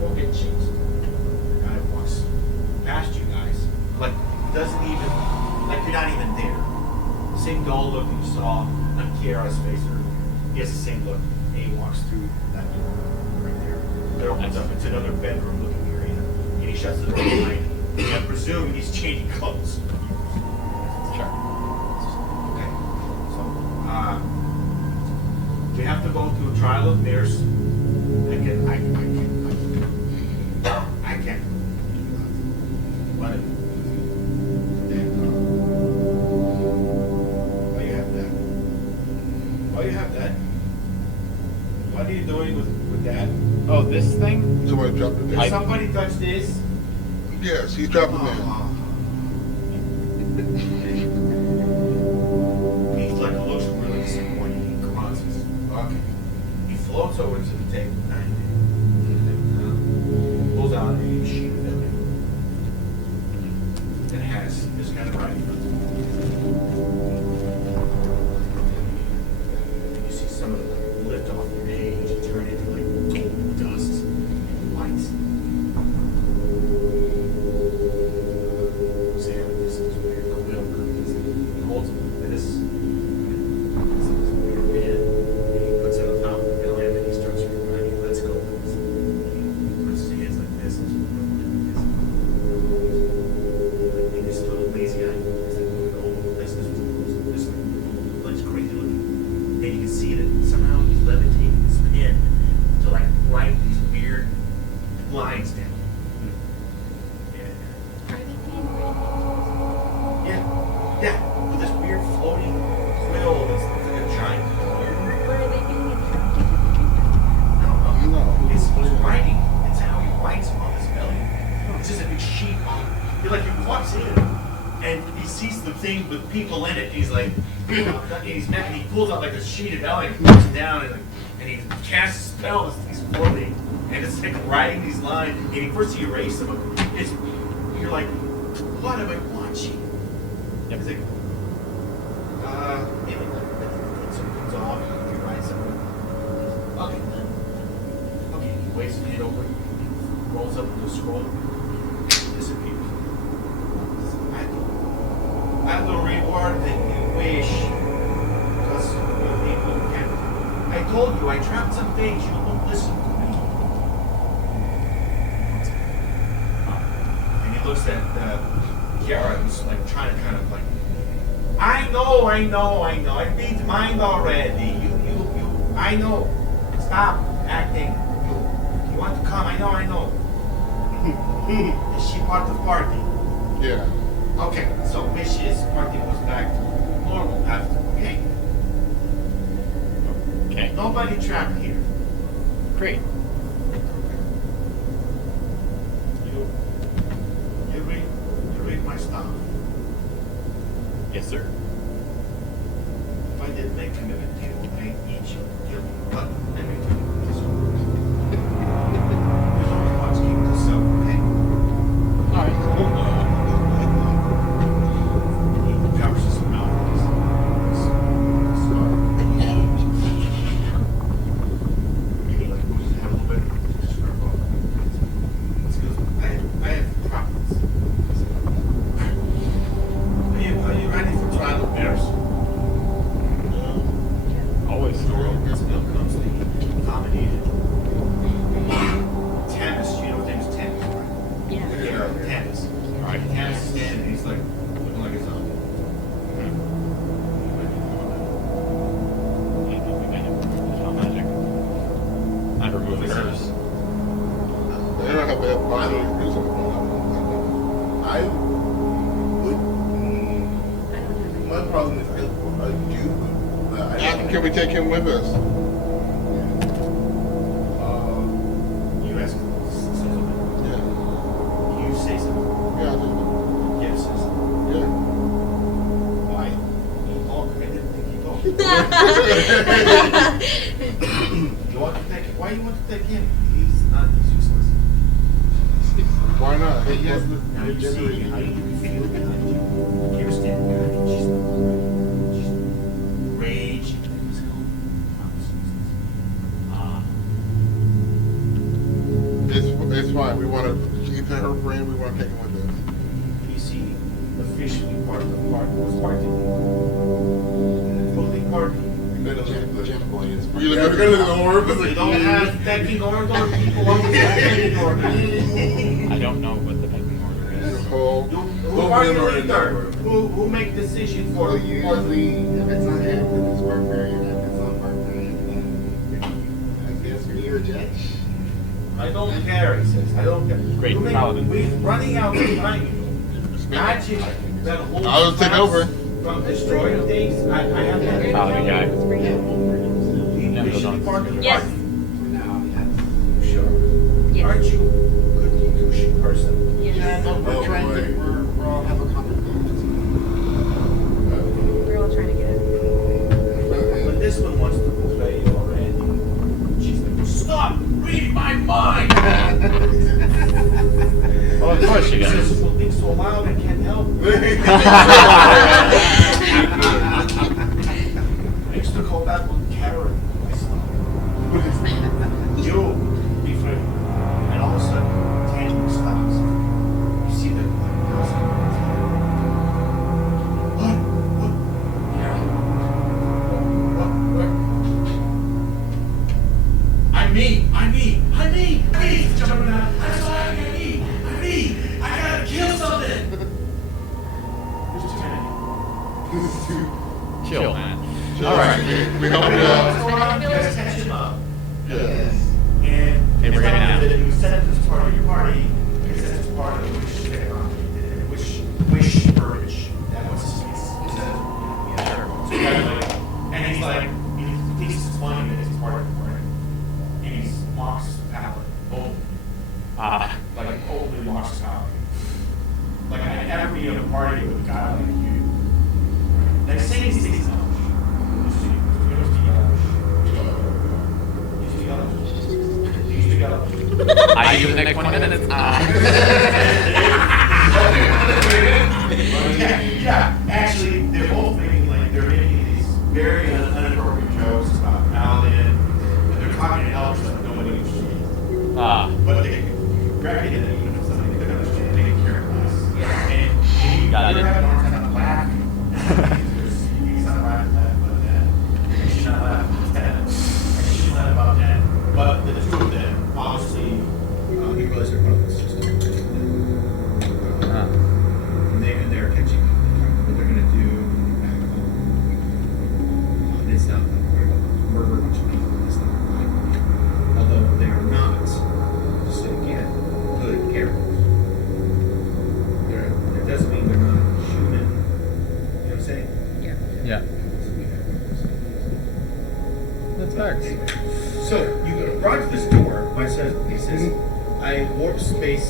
go get cheeks. The guy walks past you guys, like doesn't even, like you're not even there. The same dull look that you saw on Kiara's face earlier. He has the same look. And he walks through that door right there. That opens up into another bedroom looking area. And he shuts the door behind him. And I presume he's changing clothes. Sure. Okay. So, we have to go through a trial of mirrors. I can't. What? Why you have that? Why you have that? What are you doing with that? Oh, this thing? Somebody dropped it Did there. somebody touch this? Yes, he dropped it there. He's like, looks really disappointed. He grunts. Okay. He floats over to the table. Pulls out a sheet of film. It has this kind of writing on it. You see some of it like lift off the page and turn into like gold dust, lights. Sam, this is weird. Quill cookies. He holds them like this. This is weird pen. And he puts it on top of the film and he starts rewriting. Let's go. He puts his hands like this. And this little lazy eye. It's like moving all over the place. This like crazy looking. And you can see that somehow he's levitating his pen to like write these weird lines down. Yeah. Are they being written? Yeah, with this weird floating quill that's like a giant quill. Or are they being interrupted? No, No. it's writing. It's how he writes on his belly. It's just a big sheet on. He walks in and he sees the thing with people in it. And he's like, and he pulls out like a sheet of belly and puts it down and he casts a spell. He's floating and it's like writing these lines. And he erases them. You're like, what am I watching? Yep. He's like, maybe let something's off. You write something. Okay, he waves his hand over, rolls up with a scroll, disappears. I will reward that you wish, because you people can't. I told you, I trapped some things, you won't listen to me. And he looks at Kiara, who's like trying to kind of like, I know, I beat mine already. I know. Stop acting. You want to come? I know. Is she part of the party? Yeah. Okay, so Mish's party goes back to normal after, okay? Okay. Nobody trapped here. Great. You read my stuff. Yes, sir. If I didn't make him a deal, I'd eat you, kill you. But let me tell you this. You don't want to keep this up, okay? Alright, cool. He covers his mouth with his scarf. He like moves his head a little bit, his scarf off. He goes, I have problems. Are you ready for trial of bears? Always. Still comes the nominated Tanis. You know what name is Tanis, right? Yeah. Tanis. Alright, Tanis is standing, he's like looking like a zombie. It's not magic. I'd remove the curse. They don't have that body. I would. I don't have any. My problem is I do, but I don't. Can we take him with us? You ask something. Yeah. You say something. Yeah, I think. Yes, say something. Yeah. Why? You talk, I didn't think you talked. You want to take him? Why you want to take him? He's useless. Why not? He has the Now you see, regenerating. how you feel behind you. You're standing behind you. She's rage. It's fine. We want to keep her friend. We want to take him with us. You see officially part of the party was party. Totally party. Gem boy is. You look at the orb. They don't have pecking order people on the pecking order. I don't know what the pecking order is. Who are you leader? Who make decisions for Well, you? usually, if it's not him, then it's barbarian. If it's not barbarian, then I guess me or Jetch. I don't care, he says. I don't care. Great, We're paladin. running out of time. Magic that holds I'll take us over. from destroying things. I have that. Paladin guy. You should be part of the Yes. party. For now, yes. Sure. Yes. Aren't you a good Yakushi person? Yes. Yeah, but we're trying to, we're all have a common goal. We're all trying to get it. But this one wants to obey you already. She's like, stop reading my mind! Well, of course you She guys. says, well, think so loud, I can't help. I used to call that one Karen. You, Effreti. And all of a sudden, Tanning stops. You see the black person. What? What? Yeah. What? I'm me. Jumping around. I'm sorry, I'm me. I gotta kill something. There's too many. Chill, man. All right. We help you out. What's going on? You guys catch him up. Yes. And Hey, we're it's getting not out. that you set this part of your party because that's part of the wish purge. That was his face. So you guys like, and he's like, he thinks it's funny that it's part of the party. And he mocks his palate. Oh, Ah. like totally mocks his palate. Like I never be at a party with a guy like you. Like say these things now. I do the next 20 minutes. Yeah, actually, they're both making these very inappropriate jokes about Paladin, and they're talking in elves that nobody understands. But they reckon that even if something they understand, they can care less. And Got you're it. having a hard time laughing. He's not laughing about that. She's not laughing about that. She's not about that. But the two of them, obviously, you realize they're both just and they're catching what they're gonna do. It's not murder a bunch of people. It's not although they are not, just say again, good characters. It doesn't mean they're not human. You know what I'm saying? Yeah. That's facts. So you arrive at this door. He says, I warp space.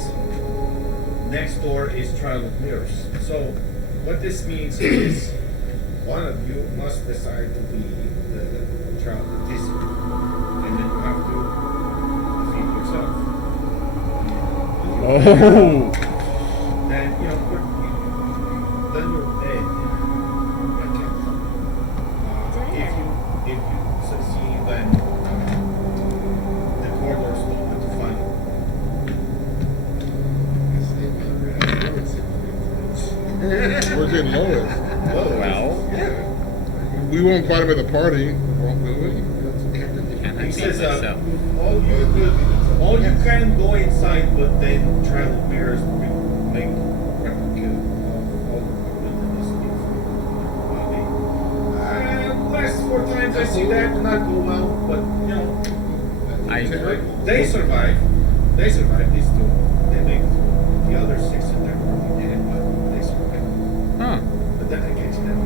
Next door is trial of mirrors. So what this means is one of you must decide to be the trial participant, and then you have to defeat yourself. Oh. Then then you're dead. If you succeed, then the corridors will open to find you. We're getting lowest. Well. We won't fight him at the party, won't we? He says, all you can go inside, but then travel mirrors will make replica of all the last 4 times I see that did not go well, but they survive. These two. They make the other 6 in there probably dead, but they survive. Huh. But then they catch them.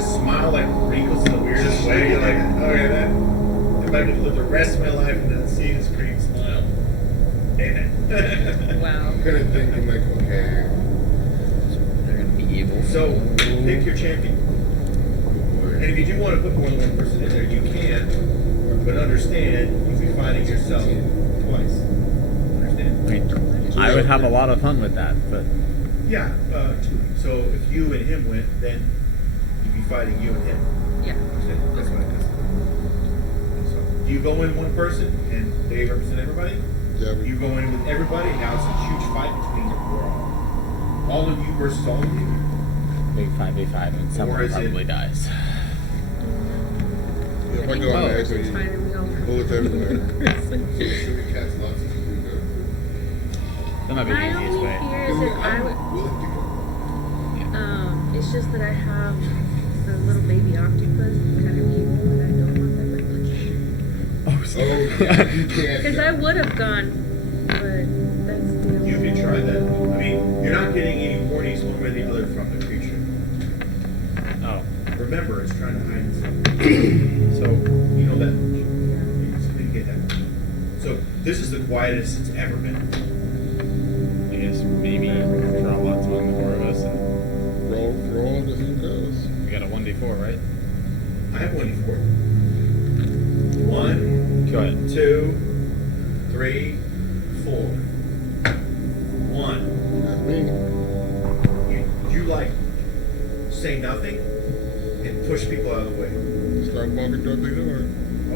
Smile like wrinkles in the weirdest way. You're like, okay, that. If I could live the rest of my life and then see this green smile. Amen. Wow. I'm gonna think I'm like, okay. They're gonna be evil. So, pick your champion. And if you do want to put more than one person in there, you can. But understand, you'll be fighting yourself twice. Understand? I would have a lot of fun with that, but Yeah, 2. So if you and him went, then you'd be fighting you and him. Yeah. Understand? That's what it is. So you go in one person, and they represent everybody. Yeah. You go in with everybody, and now it's a huge fight between all of you versus all of you. big 5v5 and Or someone is it- probably dies. Yeah, if I go on the exit, It's fine, we all bullets everywhere. Sugar cats lots of food. That might be My the easiest only way. fear is if I would, Willing to go. it's just that I have the little baby octopus kind of evil, and I don't want that replicated. Oh, Oh, yeah, you can't. Because I would have gone, but that's still. You can try that. I mean, you're not getting any warnings one way or the other from the creature. Oh, Remember, it's trying to hide itself. so You know that. So we get that. So this is the quietest it's ever been. I guess maybe draw lots among the four of us, and Roll, just in case. we got a 1d4, right? I have 1d4. 1, Go ahead. 2, 3, 4. 1. That's me. You like say nothing and push people out of the way. Start walking toward the door.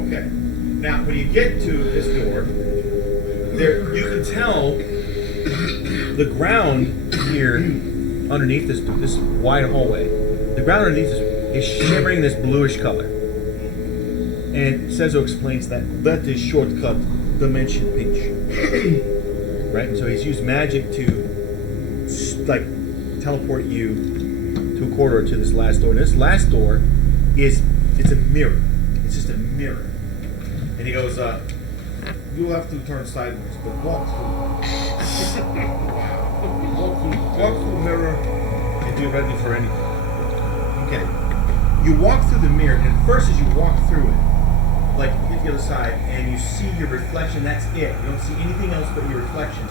Okay. Now, when you get to this door, there you can tell the ground here underneath this wide hallway. The ground underneath is shimmering this bluish color. And Cezo explains that is shortcut dimension pinch. Right? So he's used magic to like teleport you to a corridor to this last door. And this last door it's a mirror. It's just a mirror. And he goes, you'll have to turn sideways, but walk through. Walk through the mirror and be ready for anything. Okay. You walk through the mirror, and first as you walk through it, like you get to the other side and you see your reflection, that's it. You don't see anything else but your reflection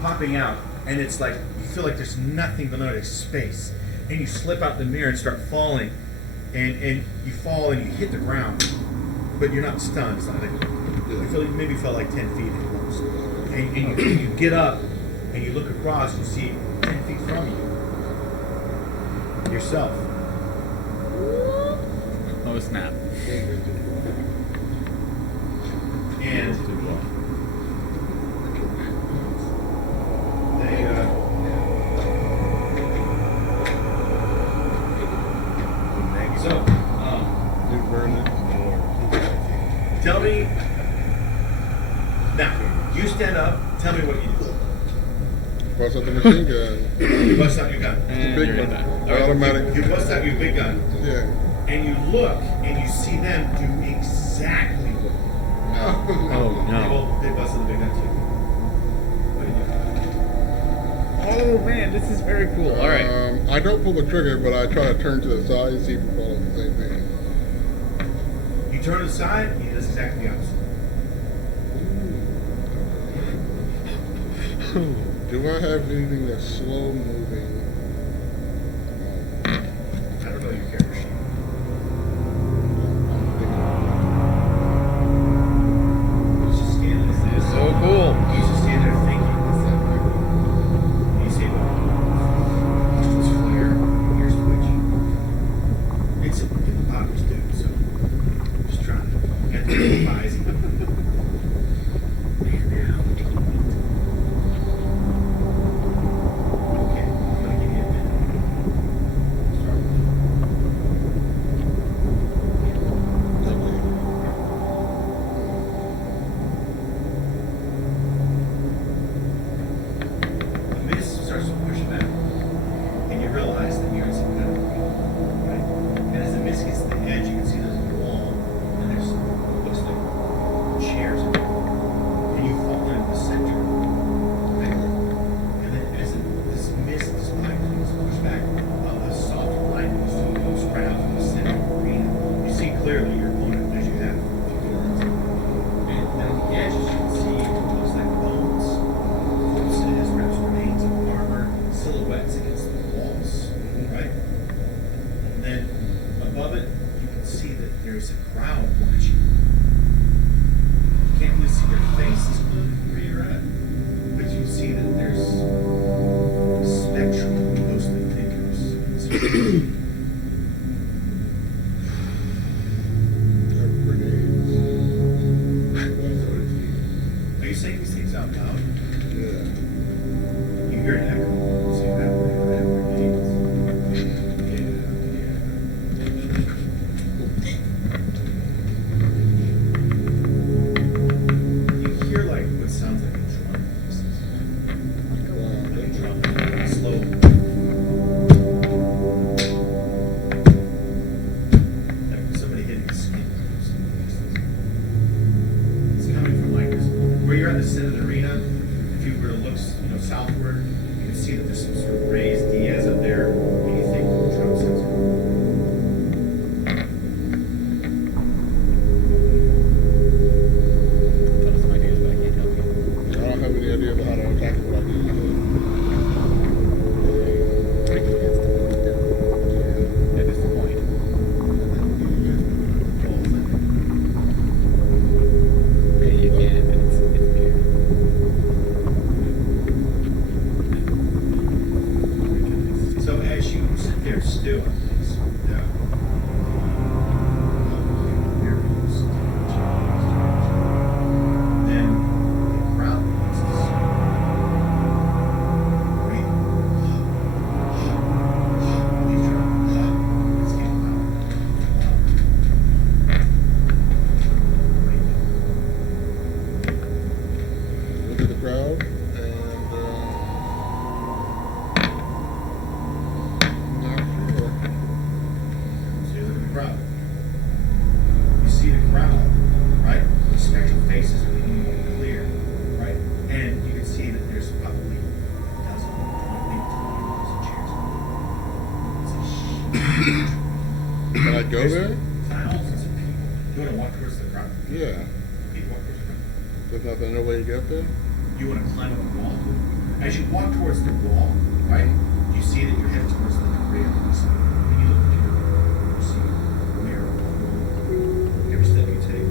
popping out. And it's like, you feel like there's nothing below it, it's space. And you slip out the mirror and start falling. And you fall and you hit the ground. But you're not stunned. It's not like, you feel like maybe you fell like 10 feet at most. And you get up and you look across, you see 10 feet from you yourself. Oh, snap. And they so You burn it. tell me now, you stand up, tell me what you do. Bust out the machine gun. You bust out your gun. And Big you're one. gonna die. All right, Automatic. You bust out your big gun. Yeah. And you look and you see them do exactly what Oh, no. they busted the big gun too. What do you do? Oh, man, this is very cool. All right. I don't pull the trigger, but I try to turn to the side and see if we fall on the same thing. You turn to the side, he does exactly the opposite. Do I have anything that's slow moving? I don't know your character sheet. He's just standing there. This is so cool. He's just standing there thinking. You see it's flare, here's switch. It's a hippopotamus dude, so just trying to antagonize him. Okay, I'm gonna give you a minute. Start with the mist starts to push back, and you realize that you're in some kind of room, right? And as the mist gets to the edge, you can see there's a wall, and there's what looks like chairs, and you fall into the center, right? And then as this mist, this light is pushed back, a soft light spread out from the center of the arena. You see clearly your opponent as you have a few minutes. And then on the edges, you can see what looks like bones. Corpses, perhaps remains of armor, silhouettes against the walls, right? And then above it, you can see that there's a crowd watching. You can't really see their faces clearly from where you're at, but you see that there's spectral, ghostly figures. Have grenades. Are you saying these things out loud? Yeah. You hear an echo, so you have grenades. do it, please. Yeah. There it is. Then the crowd needs to see. Right? Keep trying. Let's get loud. Right. Look at the crowd, and not sure. So you look at the crowd. You see the crowd, right? The spectral faces are beginning to get clear, right? And you can see that there's probably a dozen, 20 chairs. Can I go there? Thousands of people. You want to walk towards the crowd? Yeah. Keep walking towards the crowd. There's nothing, no way to get there? You want to climb up the wall. As you walk towards the wall, right, you see that you're headed towards the rear of the side. When you look to your right, you see a mirror. Every step you take,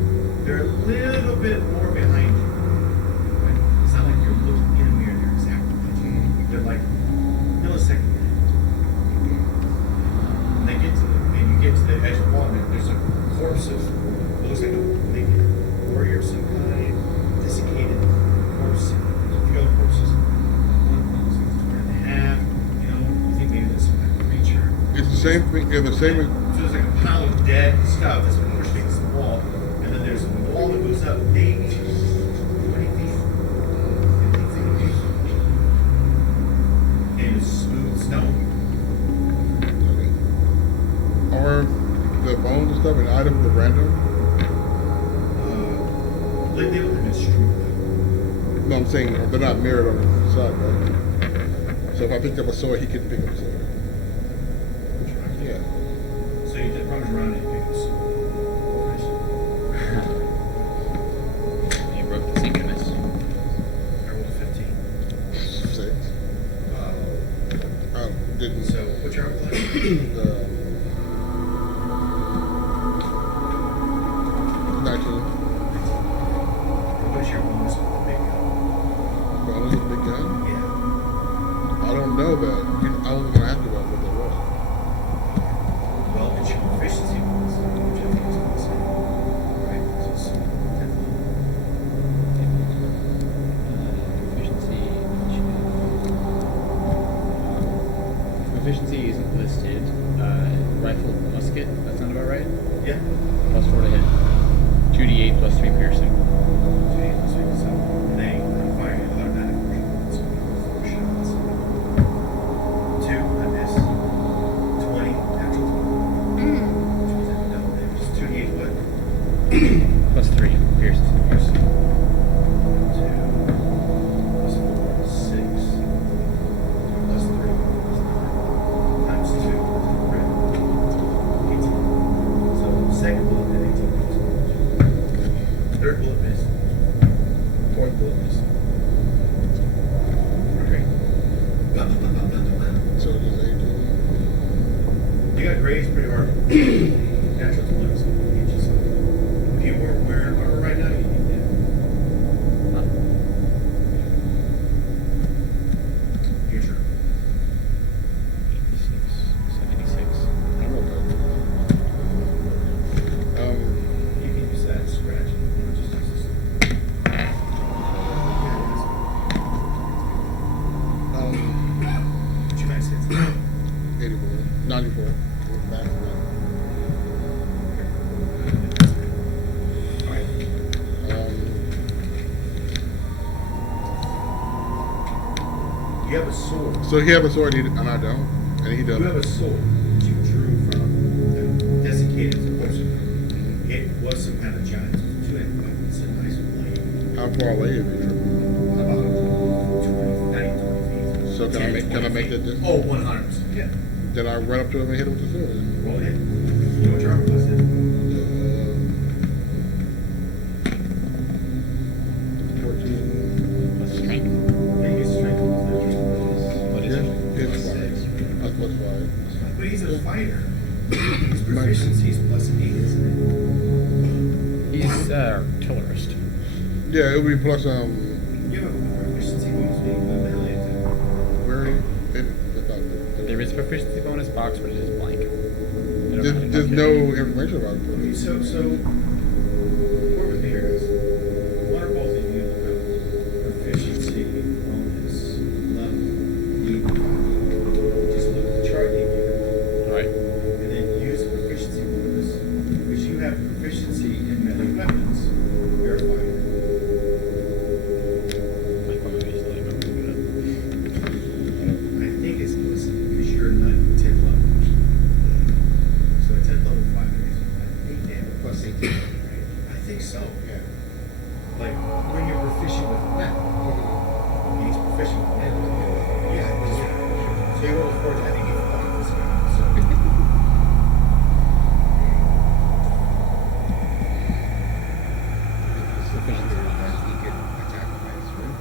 they're a little bit more behind you. Right? It's not like you're looking in a mirror, they're exactly behind you. They're like millisecond behind you. And they get to the, and you get to the edge of the wall, and there's a corpse of, it looks like a maybe a warrior of some kind, desiccated corpse, a few other corpses. One looks like it's torn in half, you know, you think maybe that's some kind of creature. It's the same thing, yeah, the same as, So there's like a pile of dead stuff that's been pushed against the wall, and then there's a wall that goes up maybe 20 feet, 15 feet, and it's smooth stone. are the bones and stuff and items at random? They look like a street. No, I'm saying they're not mirrored on the side, right? So if I picked up a sword, he couldn't pick up a sword. Yeah. So you did rummage around and pick this. You broke the synchronous. I rolled a 15. 6. Oh, didn't. So what's your armor class? 19. What's your bonus with the big gun? Bonus with big gun? Yeah. I don't know that. I was going to ask you about what that was. Well, it's your proficiency bonus, which I think is the same. Right? So it's Proficiency isn't listed. Rifle, musket, that sound about right? yeah. Plus 4 to hit. 2d8 plus 3 piercing. And they fire you automatic version. So 4 shots. 2, I missed. 20, natural 20. No, it was 2d8 what? Plus 3 piercing. 2 plus 4, 6. 2 plus 3 is 9. Times 2 is 18. So second bullet did 18 points. Third bullet missed. Fourth bullet missed. Great. So it is 18. You got grazed pretty hard. Natural 20, so we'll get you some. If you weren't wearing armor right now, you'd be dead. Your turn. 86, 76. I'm okay. You can use that scratch. Just use this. What's your max hits? 84. 94. Back. Alright. You have a sword. So he have a sword and I don't? And he You have doesn't? a sword that you drew from the desiccated corpse. It was some kind of giant. It's a nice blade. How far away is he from? About 20 feet. So can I make that distance? Oh, 100%. Yeah. Then I run up to him and hit him with the sword. Roll it. You know what your armor class is? 14. Plus strength. Yeah, use strength. What is it? It's 5. That's plus 5. But he's a fighter. His proficiency is plus 8, isn't He's artillerist. Yeah, it would be plus it? You have a proficiency bonus being the melee attack. where it about They there is a proficiency bonus box, but it is blank. I don't know There's how no to- information about it. Okay, so whoever here is, what are both of you about proficiency, bonus, level, need? Just look at the chart they give you, Alright. and then use the proficiency bonus, which you have proficiency in melee weapons. Verify it. My phone is like, I'm gonna do I think it's listed because you're not 10th level. So a 10th level fighter is 8 damage. Plus 18. Right? I think so. Yeah. Like when you're proficient with weapon, he's proficient with weapon. Yeah. So you roll a 4, I think he fucked this guy. So. He could attack him by his sword.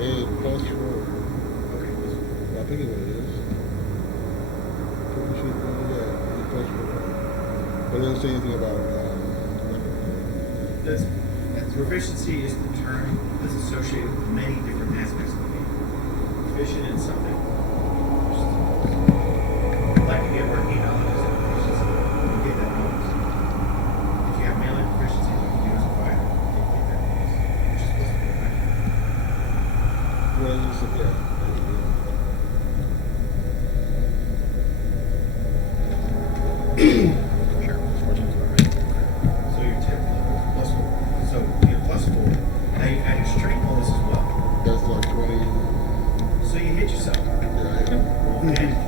Hey, plus 4. Okay. I think it's what it is. Proficiency, yeah, plus 4. But it doesn't say anything about That's proficiency is the term that's associated with many different aspects of the game. Proficient in something. Like you get working on as a proficiency, you get that bonus. If you have melee proficiency, like you do as a fighter, you get that bonus. Which is supposed to be right. well, it's just, yeah. Sure. 14 is about right. So you're 10th level plus 4. So you're plus 4. Now you add your strength bonus as well. That's like 20. So you hit yourself. Yeah, Roll for damage.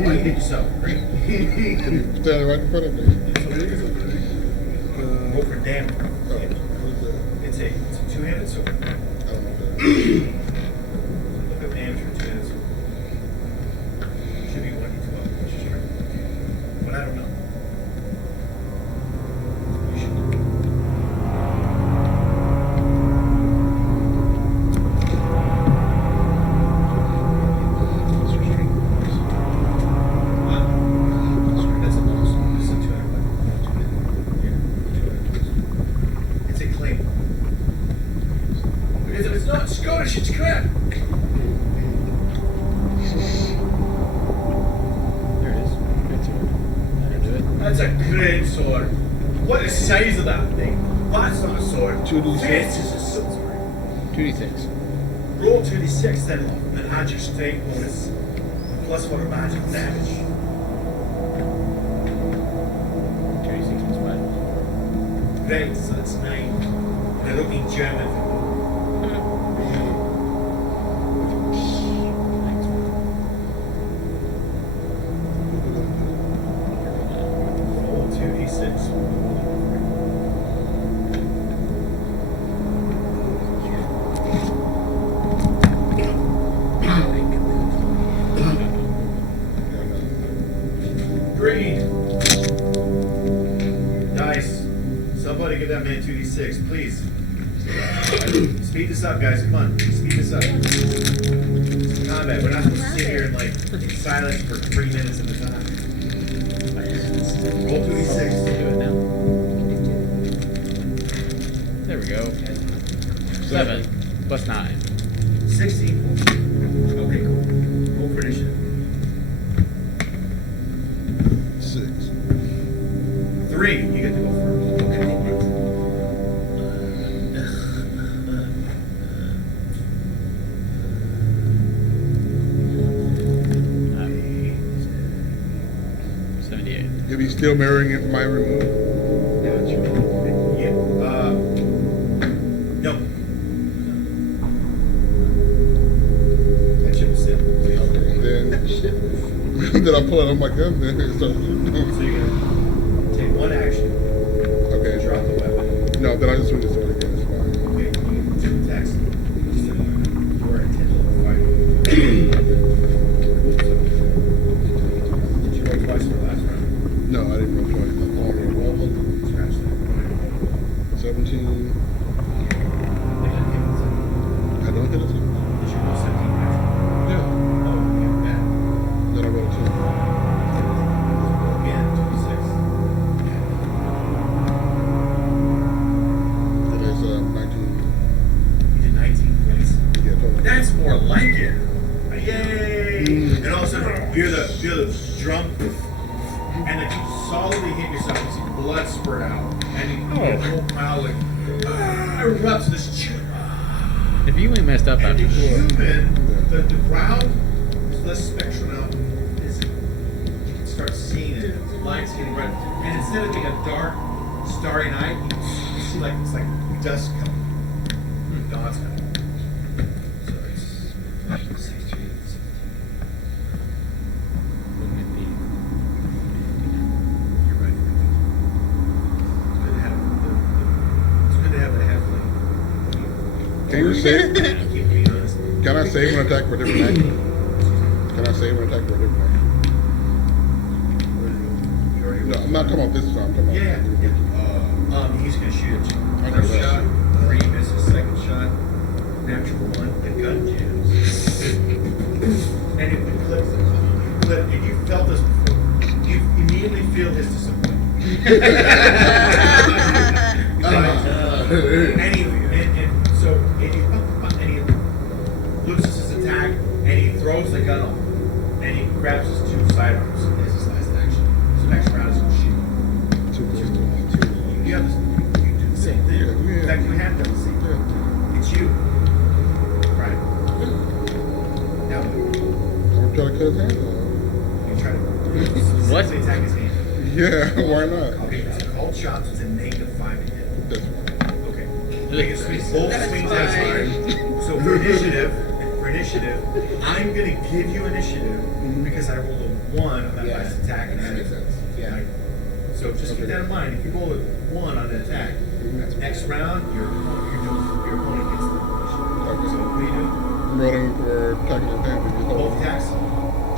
Why you hit yourself? Great. I stand right in front of me. Roll for damage. Oh, what's that? It's a two-handed sword. I don't know what that is. Look up damage for two-handed sword. Should be 1d12 plus your strength. But I don't know. You should look. That's a bonus. It's a 200 weapon. Yeah. It's a claim. Because if it's not Scottish, it's crap. There it is. Good sword. That'll do it. That's a great sword. What the size of that thing? That's not a sword. 2d6. This is a sword. 2d6. Roll 2d6 then, and add your strength bonus. Plus for magic damage. 2d6 plus 5. Great, so that's 9. They're looking German. Roll 2d6. Green. Dice. Somebody give that man 2d6, please. Speed this up, guys. Come on. Speed this up. It's combat. We're not supposed to sit here and like in silence for 3 minutes at a time. Roll 2d6. Do it now. There we go. 7 plus 9. 16. Okay, cool. Roll for initiative. 6. 3. You get to go first. Okay. Um, 78. If he's still mirroring it from my remove. Yeah, no. That ship is set. Then I pull it on my gun. Then it starts. So you're gonna take one action, Okay. drop the weapon. No, then I just swing the sword again. It's fine. Okay, you can two attacks. You're a 10 level fighter. Did you roll twice for the last round? No, I didn't roll twice. Okay, roll. Scratch that. 17. I don't hit it. Did you roll 17 action? Yeah. Oh, okay, bad. Then I roll 2. Roll again, 2d6. solidly hit yourself. You see blood spurt out, and you get a whole pile like erupts this. If you ain't messed up And after the this. human, the ground is less spectral now. You can start seeing it. The lights getting red, and instead of being a dark, starry night, you see like it's like dusk coming. Dawn's coming. So it's 16. You're right. It's good to have a halfling. Can you save? Keep being honest. Can I save an attack for a different action? Can I save an attack for a different action? You already No, I'm not talking about this time. I'm talking about Yeah. He's gonna shoot at you. I know First that. shot, 3 misses. Second shot, natural 1. The gun jams, and it clips. And you felt this before. You immediately feel his disappointment. And so he loses his attack, and he throws the gun off, and he grabs his 2 sidearms as his last action. So next round is gonna shoot. You have this, you do the same thing. Yeah. In fact, you have done the same thing. It's you. Right. Now, I'm trying to cut his hand off. you try to What? specifically attack his hand. Yeah, why not? Okay, it's a called shot, so it's a -5 to hit. That's fine. Okay. Take a swing, both swings at a time. So for initiative, I'm gonna give you initiative because I rolled a 1 on that Yeah. last attack. And That makes sense. Yeah. So just keep that in mind. If you roll a 1 on an attack, next round your opponent gets the initiative. So what are you doing? I'm rolling for attacking his hand. Both attacks?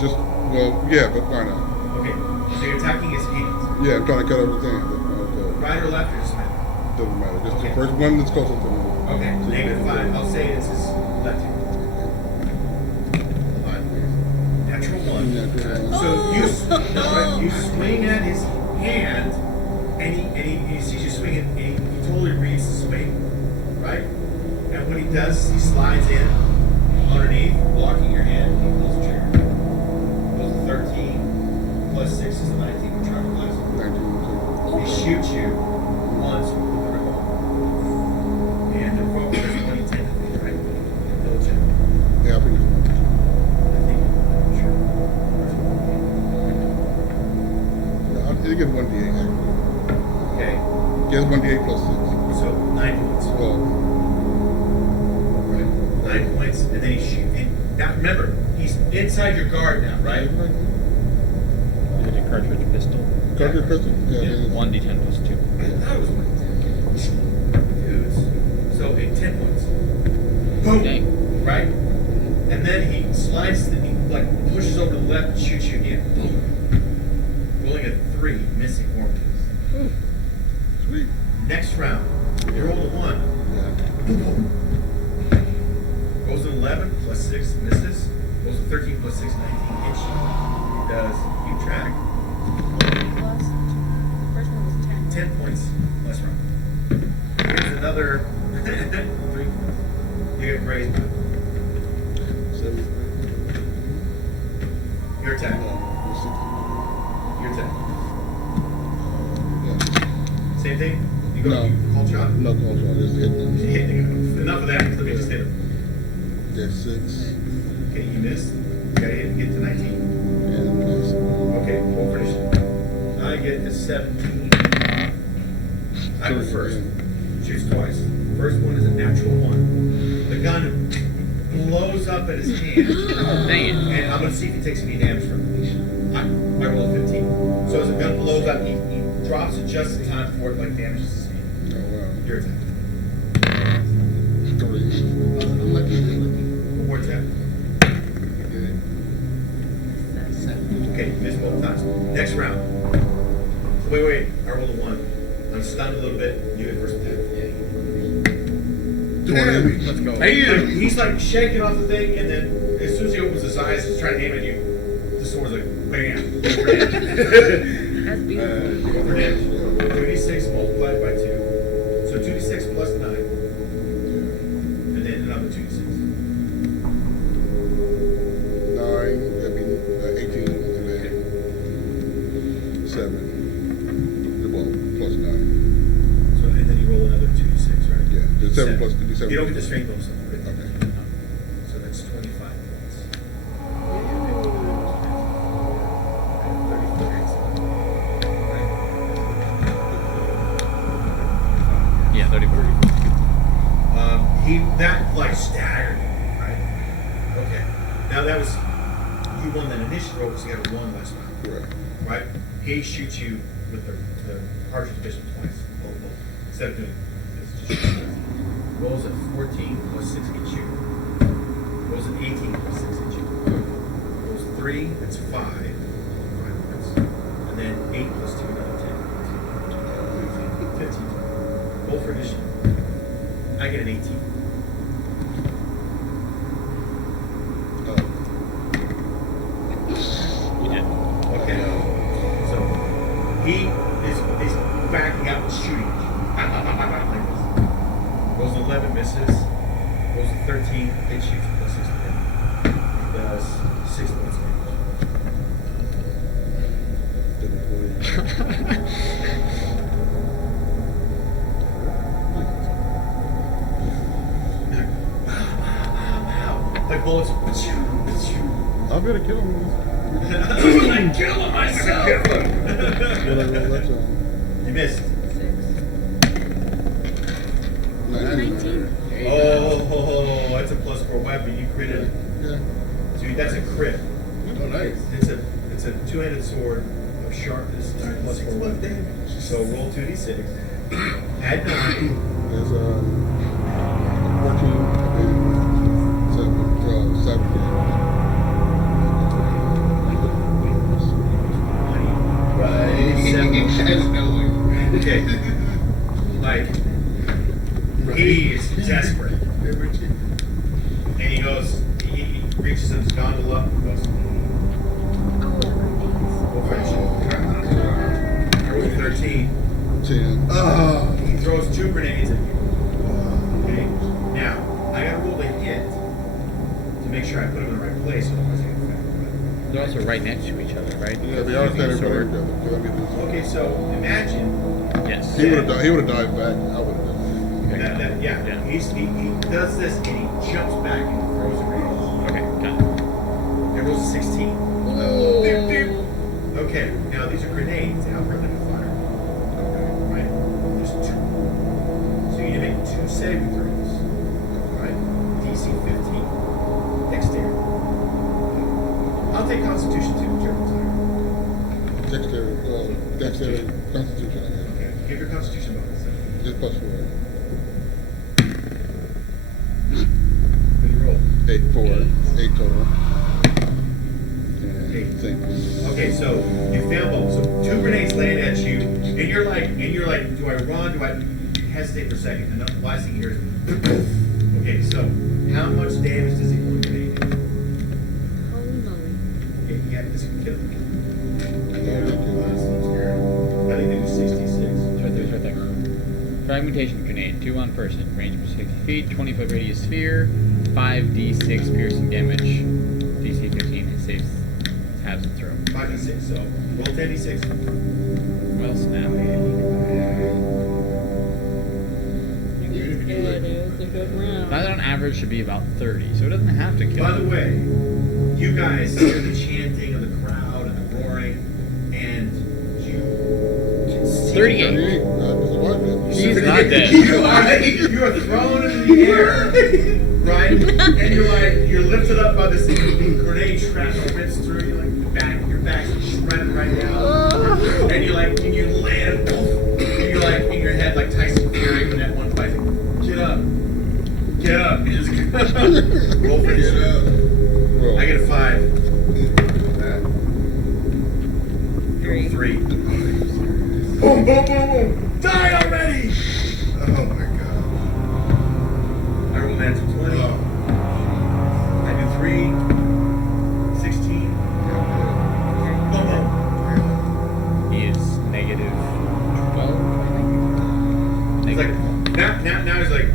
Just, well, yeah, but why not? Okay. So you're attacking his hand. Yeah, I'm trying to cut off his hand. But, Right or left or just middle? doesn't matter. Just Okay. the first one that's closest to me. Okay. -5. I'll say it's his left hand. Natural 1. So you swing at his hand, and he sees you swinging, and he totally reads the swing, right? And when he does, he slides in underneath, blocking your hand. He pulls the trigger. Goes to 13 plus 6 is 19. We're trying to blast. He shoots you once with the revolver, and the revolver is only 10 to hit, right? Double check. Yeah, I think it's fine. I think. Sure. Yeah, it gives 1d8 actually. Okay. It gives 1d8 plus 6. So 9 points. Well, Right. 9 points, and then he shoots. Now remember, he's inside your guard now, right? Is it a cartridge pistol? cartridge pistol? Yeah. Yeah. 1d10 plus 2. I thought it was 1 Dudes. So 10 points. Boom. Dang. Right? And then he slides, he pushes over to the left and shoots you again. Rolling a 3, missing 4 misses. Sweet. Next round, you roll a 1. Yeah. Goes to 11 plus 6 misses. Goes to 13 plus 6, 19 hits you. He does keep track. Plus, the first one was 10. 10 points last round. Here's another 3 points. You get raised by 7. your attack. No, Your attack. yeah. Same thing? You go No. you call shot? No call shot. Just hit them. Enough of that. Let me just hit him. Get 6. Okay, you missed. You gotta hit and get to 19. And miss. Okay, roll for initiative. I get to 17. I'm the first. Shoots twice. First one is a natural 1. The gun blows up at his hand. Dang it. And I'm gonna see if he takes any damage from it. I roll a 15. So as the gun blows up, he drops it just in time before it damages his hand. Oh, wow. Your attack. 3. Unlucky. One more attack. Good. 7. Okay, you missed both times. Next round. Wait. I rolled a 1. I'm stunned a little bit. You get first attack. 20. Let's go. He's like shaking off the thing, and then as soon as he opens his eyes, he's trying to aim at you. The sword's like, bam. That's beautiful. Over damage. 2d6 multiplied by 2. So 2d6 plus 9. And then another 2d6. 9, that'd be 18, and then 7. The 7 plus the 7. You don't get the strength bonus. Okay. So that's 25 points. Yeah, 34. That like staggered you, right? Okay. Now that was, you won that initial roll because you got a 1 last round. Correct. Right? He shoots you with the cartridge pistol twice. Instead of doing this, just shoot twice. Rolls a 14 plus 6 gets you. Rolls an 18 plus 6 gets you. Rolls 3, that's 5. 5 points. And then 8 plus 2, another 10. 15. Roll for addition. I get an 18. You did. Okay. So he is backing out and shooting like this. Rolls an 11, misses. Rolls a 13, hits you plus 6 damage. He does 6 points damage. Like bullets. I'll be able to kill him. I kill him myself. You missed. 19. Oh, that's a +4 weapon. You critted. Yeah. So that's a crit. Oh, nice. It's a two-handed sword of sharpness +4 weapon. So roll 2d6. Add 9. There's 14 and 17. Right. Okay. Like, he is desperate. And he goes, he reaches in his gondola and goes, go for it. I rolled 13. 10. He throws 2 grenades at you. Okay? Now, I gotta roll the hit to make sure I put him in the right place, otherwise I get affected. They're also right next to each other, right? Yeah, they are standing right Sword. together. Okay, so imagine Yes. He would have died. He would have died back. I would have done. that yeah. Yeah. He does this and he jumps back and throws a grenade. Okay, got it. It rolls a 16. Beep, beep. Okay, now these are grenades. They operate like a fire. Okay, right? There's 2. So you need to make 2 saving throws. Right? DC 15. Dexterity. I'll take Constitution too, whichever one's higher. Dexterity, Constitution, I guess. Okay, give your Constitution bonus. Just +4. What do you roll? 8, 4, 8 total. Eight. And same. Okay, so you fail both. So 2 grenades land at you, and you're like, do I run? Do I you hesitate for a second? And the last thing you hear is, okay, so how much damage does the one grenade do? Holy moly. Okay, yeah, this can kill him. Yeah, I think they do 66. It's right there, it's right there. Fragmentation grenade, 2 on person, range for 60 feet, 20-foot radius sphere, 5d6 piercing damage, DC 15, and saves halves and throw. 5d6, so roll 10d6. Well, snap. That on average should be about 30, so it doesn't have to kill. By the way, you guys hear the chanting of the crowd and the roaring, and you can see 38. 38. Just a white man. He's not dead. You are thrown into the air, right? And you're lifted up by this grenade shrapnel rips through you, like your back's shredded right now, and you land, and you're like in your head like Tyson Fury in that one fight. Get up, you just roll for Get up. Well, I get a 5. You roll 3. Boom, boom, boom, boom. Die already! Oh my god. I roll an answer 20. I do 3. 16. Boom, boom. He is negative 12, I think. It's like, now he's like,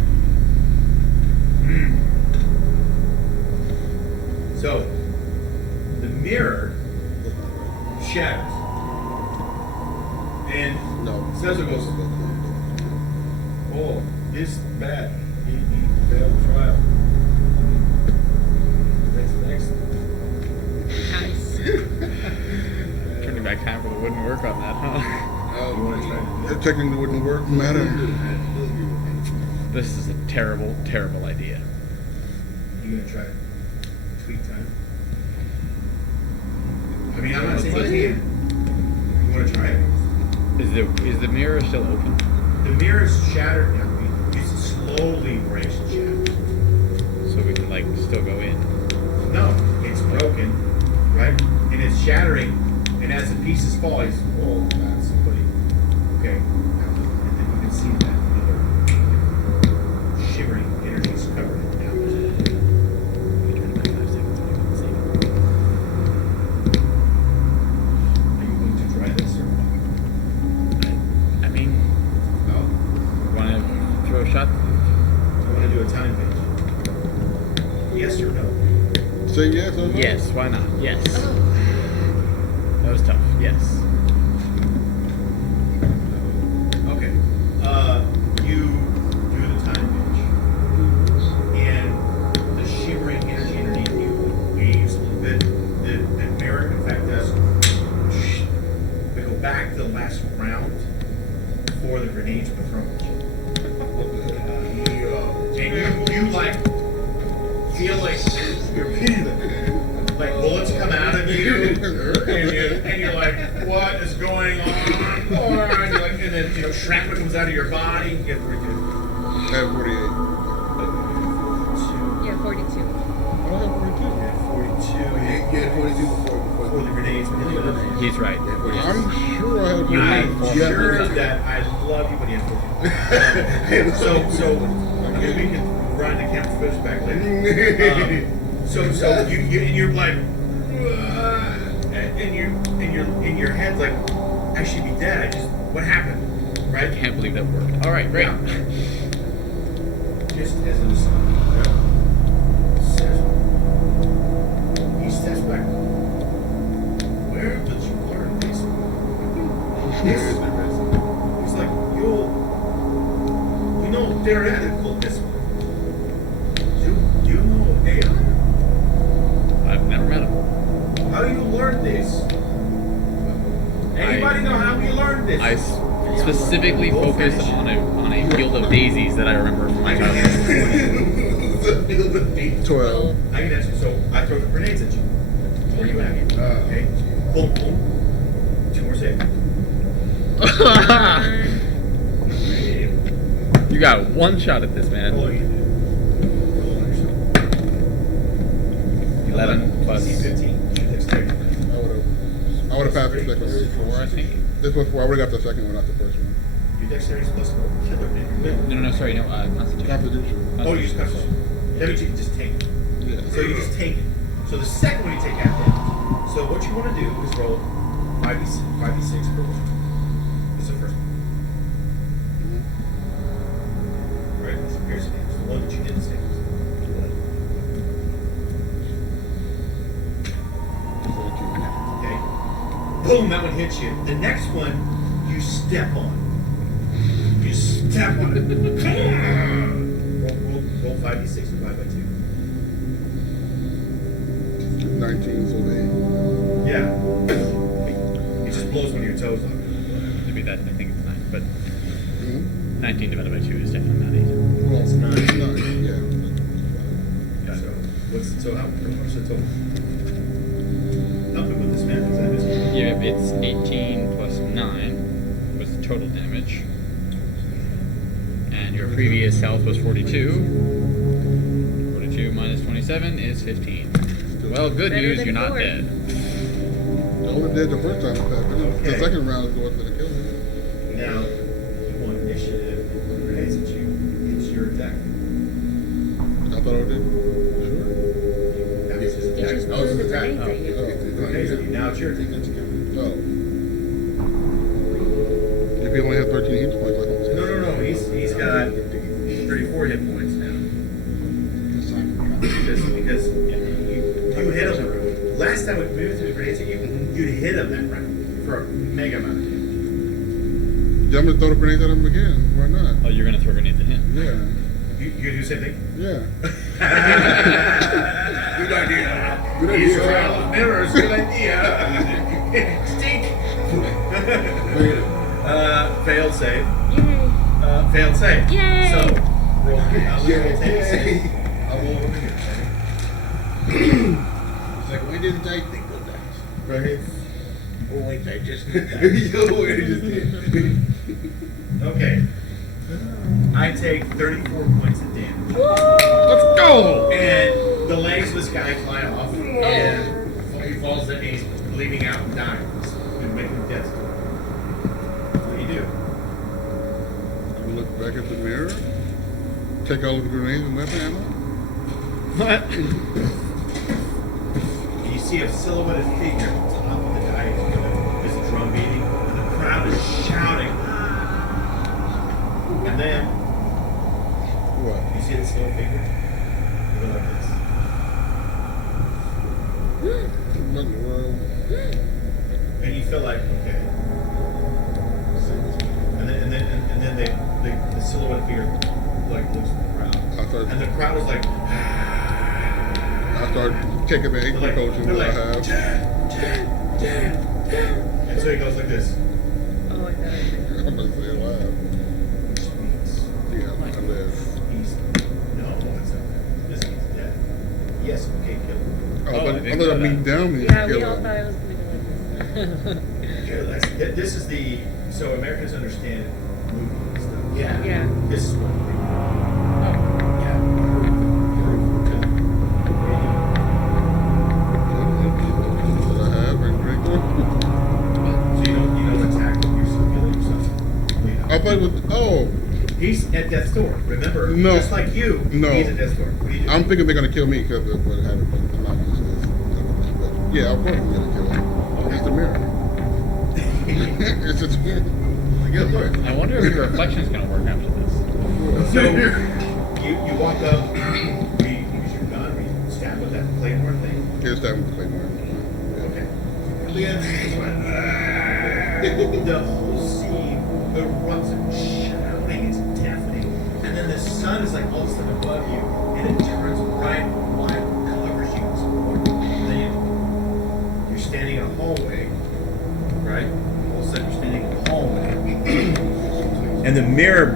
So, the mirror shatters. And no. Cezo goes, Oh, this bad. He failed trial. Next. Nice. Turning back time for the wouldn't work on that, huh? You want to try? That technically wouldn't work. Matter. This is a terrible, terrible idea. You gonna try it? Tweak time. I mean, I'm not saying you can't. You want to try it? Is the mirror still open? The mirror is shattered now. You slowly breaks and shatters. So we can like still go in. No, it's broken, right? And it's shattering. And as the pieces fall, he's, oh, that's somebody. Okay. And then you can see that other shimmering energies covered it now. Are you going to try this or what? I mean, No? want to throw a shot? You want to do a time pitch? Yes or no? Say yes or no? Yes, why not? Yes. That was tough. Yes. Okay. You do the time pitch, and the shimmering energy underneath you waves a little bit. The mirror, in fact, does. We go back to the last round before the grenades were thrown at you. And you like feel like like bullets come out of you, and you're like, what is going on? And you're like, and then shrapnel comes out of your body. You get pretty good. I have 48. Yeah, 42. I have 42. Yeah, 42. You had 42 before the grenades. He's right. I'm sure I have 42. I'm sure that I love you, but he has 42. So we can run the camera footage back later. So you're like, and your head's like, I should be dead. What happened? Right? I can't believe that worked. All right, great. Yeah. Just as an aside, he steps back. Where did you learn this? He's like, you know theoretical this one. You know AI? I've never met him. How you learn this? Anybody know how you learned this? I specifically focused on a field of daisies that I remember from my childhood. 12. I can answer. So I throw the grenades at you. Where you at? Okay. Boom, boom. 2 more saves. You got one shot at this, man. Oh, you did. Roll on yourself. 11 plus 15. Shoot dexterity. I would have passed the second one. 4, I think. This was 4. I would have got the second one, not the first one. Your dexterity is plus 4. Killer, man. No, sorry, no, Constitution. Constitution. Oh, you just Constitution. That means you can just take it. Yeah. So you just take it. So the second one you take half damage. So what you want to do is roll 5d6 per one. This is the first one. Right? It's the piercing damage. The one that you didn't save. Okay. Boom, that one hits you. The next one, you step on. You step on it. roll 5d6 divided by 2. 19, so they. Yeah. It just blows one of your toes off. Maybe that, I think it's 9, but Mm-hmm. 19 divided by 2 is definitely not 8. Well, It's 9. it's 9, yeah. So what's the total? Help me with this math, because I missed it. Yeah, it's 18 plus 9 was the total damage. And your previous health was 42. 42 minus 27 is 15. Well, good Better news, than you're not 4. dead. I would have did the first time. Okay. The second round is what's going to kill me. Now, you want initiative, grenades at you. It's your attack. I thought I did. Sure. Now it's his He attack. just No, threw it's the his attack. grenades at you. Grenades at you. Now it's your attack. Oh. If he only had 13 hit points, I think. No. He's got 34 hit points now. Because you hit him. Last time we moved to the grenades at you, you'd hit him that round for a mega amount of damage. Yeah, I'm gonna throw the grenades at him again. Why not? Oh, you're gonna throw a grenade at him? Yeah. You do the same thing? Yeah. Good idea. Good idea. These trial of mirrors, good idea. Stink. Failed save. Yay. Failed save. Yay. So, roll. I'll Yay. take a save. I'll roll over here. It's like, why didn't I think of that? Right? Oh, wait, I just did that. Yo, what I just did. Okay. I take 34 points of damage. Let's go! And the legs of this guy fly off, and he falls and he's bleeding out and dying. He's making death story. What do you do? I look back at the mirror. Take all of the grenades and weapon ammo. What? And you see a silhouetted figure on top of the guy who's doing this drum beating, and the crowd is shouting. And then What? you see this little figure? Go like this. What in the world? And you feel like, okay. And then the silhouette figure like looks at the crowd. And the crowd is like, I start taking the they're HP like, potions they're that like, I have. and so he goes like this. Oh my god. I'm gonna say it loud. Yeah, I live. He's no, it's not. This means death. Yes, okay, kill him. Oh, I but I think thought so, I mean down me. Yeah, we kill all him. thought it was gonna be like this. This is the so Americans understand movie and stuff. Yeah. Yeah. This is what they Yeah. That I have and drink one. So you know the tactic you're simulating yourself. I thought it was. Oh, He's at death's door. Remember, No. just like you, No. he's at death's door. What do you do? I'm thinking they're gonna kill me because of what happened. But I'm not used to this. But yeah, of course I'm gonna kill him. It's the mirror. It's just mirror. Good Lord. I wonder if your reflection's gonna work after this. So you walk up, you use your gun, you stab with that claymore thing. Here's that with the claymore. Okay. The whole scene erupts in shouting, it's deafening, and then the sun is like all of a sudden above you, and it turns bright white, covers you. And then you're standing in a hallway, right? All of a sudden you're standing in a hallway, and the mirror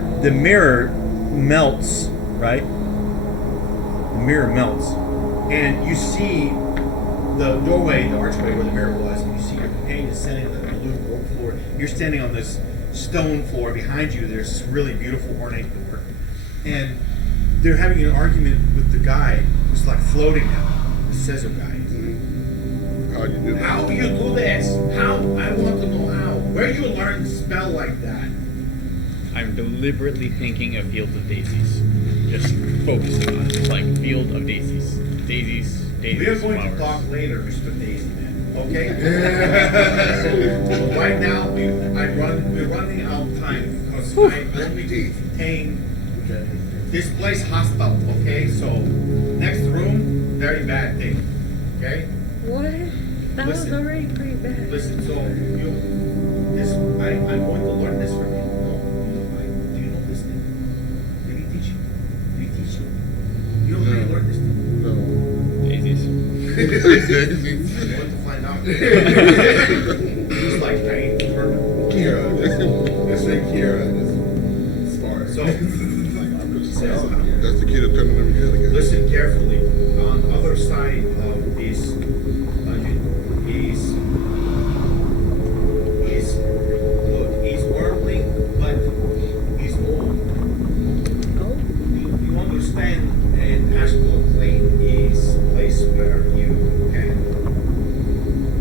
melts, right? The mirror melts, and you see the doorway, the archway where the mirror was, and you see your companion standing on the blue rope floor. You're standing on this stone floor. Behind you, there's this really beautiful ornate door, and they're having an argument with the guy who's like floating now, the Cezo guy. How you do that? How do you do this? How? I want to know how. Where you learn to spell like that? I'm deliberately thinking of Fields of Daisies. Just focusing on it. It's like Field of Daisies. Daisies, daisies, We are going flowers. to talk later, Mr. Daisy Man. Okay? Right now, we're running out of time because I only contain this place hostile. Okay, so next room, very bad thing. Okay, What? That was Listen. already pretty bad. listen. So I'm going to learn this from you. Do you know this thing? Did he teach you? Did he teach you? You know how you learn this thing? No. Daisies. I'm going to find out. He's like, I ain't perfect. Kira. That's like Kira. That's smart. So, That's the key to turning them together again. listen carefully. On the other side of this dungeon, he's worldly, but he's old. Oh. You understand, an astral plane is a place where you can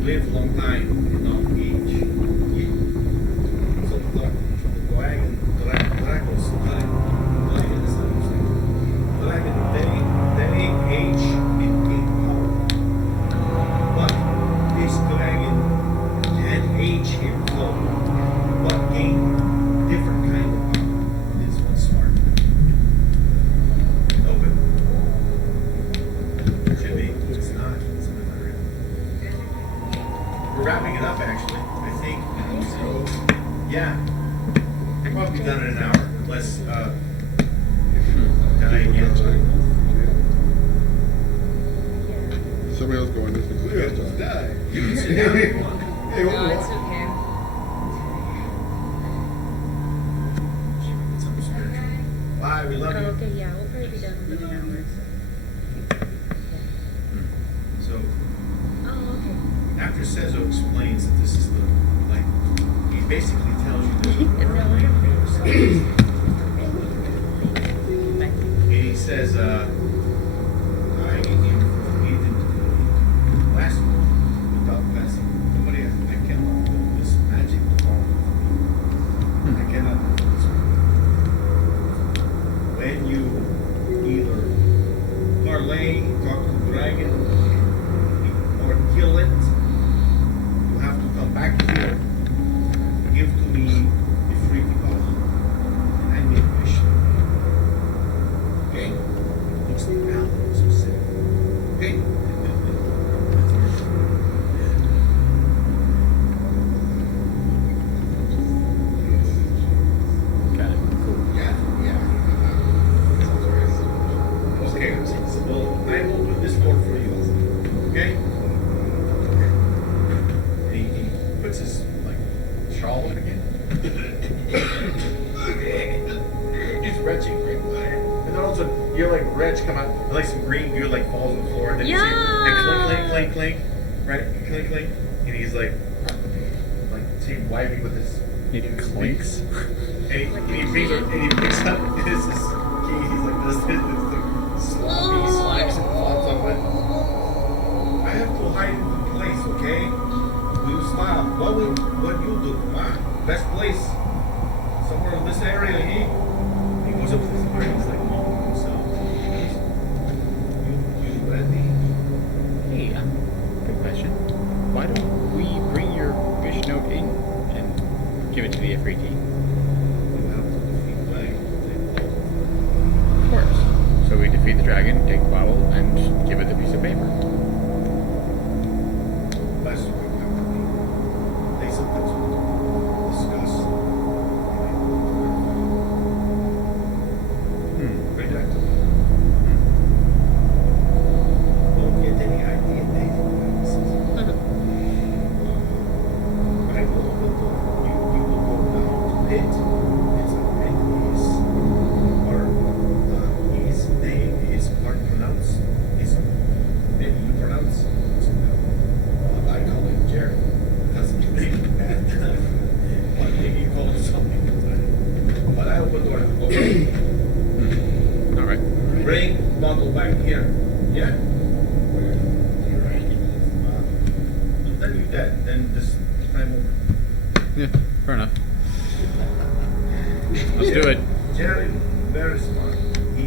live long time and not age. So the dragon, they age in power. But Probably done in an hour, unless die again. Somebody else going this way. Die. You can sit down if you want. Hey, No, it's okay. Bye, we love Oh, you. okay, yeah, we'll probably be done within an hour. So Oh, okay. after Cezo explains that this is the like, he basically tells you there's a No, world we're lane for yourself. Bye. And he says, I defeated last one without passing. Nobody has, I cannot do this magic ball. I cannot do this. When you either parlay, talk to the dragon, or kill it, you have to come back here, give to me Effreti power, and I make wish. Okay? It's the balance specific. Okay? Got it. Cool. Yeah. Okay. Well, I will open this door for you. Okay? And he puts his like shawl up again. It's retching, right? And then all of a sudden, you're like retch come out, and like some green goo like falls on the floor, and then you see and clink, clink, right? Clink, clink, and he's like see him wiping with his. It clinks. And he picks up his key. He's like this. It's sloppy, slimes and flops off it. I have to hide in the place, okay? You stop. What you do? Huh? Best place. Somewhere in this area. He goes up to this part. He's like walking himself. You ready? Hey, good question. Why don't we bring your wish note in and give it to the Effreti? You have to defeat Blag. Of course. So we defeat the dragon, take the bottle, and give it the piece of paper. Last week after me. They said that's what discuss. Right back to me. Don't get any idea dating practices. I will you will go down to pit. It's a pit is or his name is hard to pronounce. His name you pronounce. I call him Jared. That's his name. But maybe you call him something. But I open the door. Okay. All right. Bring Bundle back here. Yeah? Then you're dead. Then this time over. Yeah, fair enough. Let's do it. Jerry, very smart. He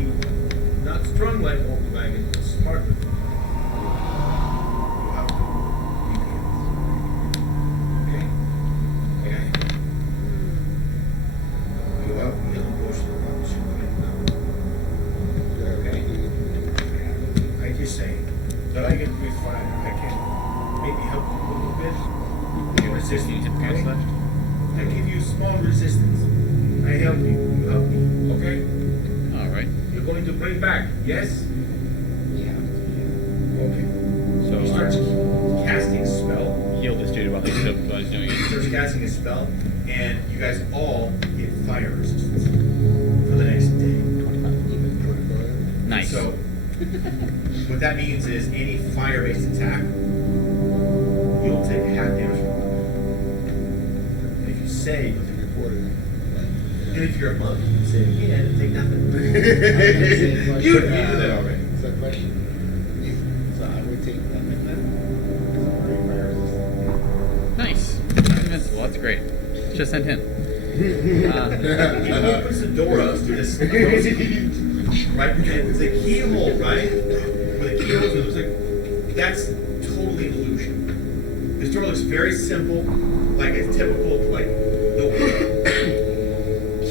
not strong like Volkswagen, but smart. You have to be okay? Okay? You have healing potion on you right now. Okay? I just say, but I can breathe fire. I can maybe help you a little bit. You resist me, okay? I give you small resistance. I help you. You help me. Okay? All right. You're going to bring back, yes? Yeah. Okay. So He starts casting a spell. heal this dude while he's doing He it. starts casting a spell, and you guys all get fire resistance for the next day. 25. Nice. So, what that means is any fire-based attack, you'll take half damage from it. And if you say, That's a good point. and if you're a monk, you can say again and take nothing. You do that already. It's a question. So I would take that then. Fire resistance. Nice. Invincible. That's great. Just send him. He opens the door up to this right? And it's a keyhole, right? With a keyhole, it looks like that's totally an illusion. This door looks very simple, like a typical like the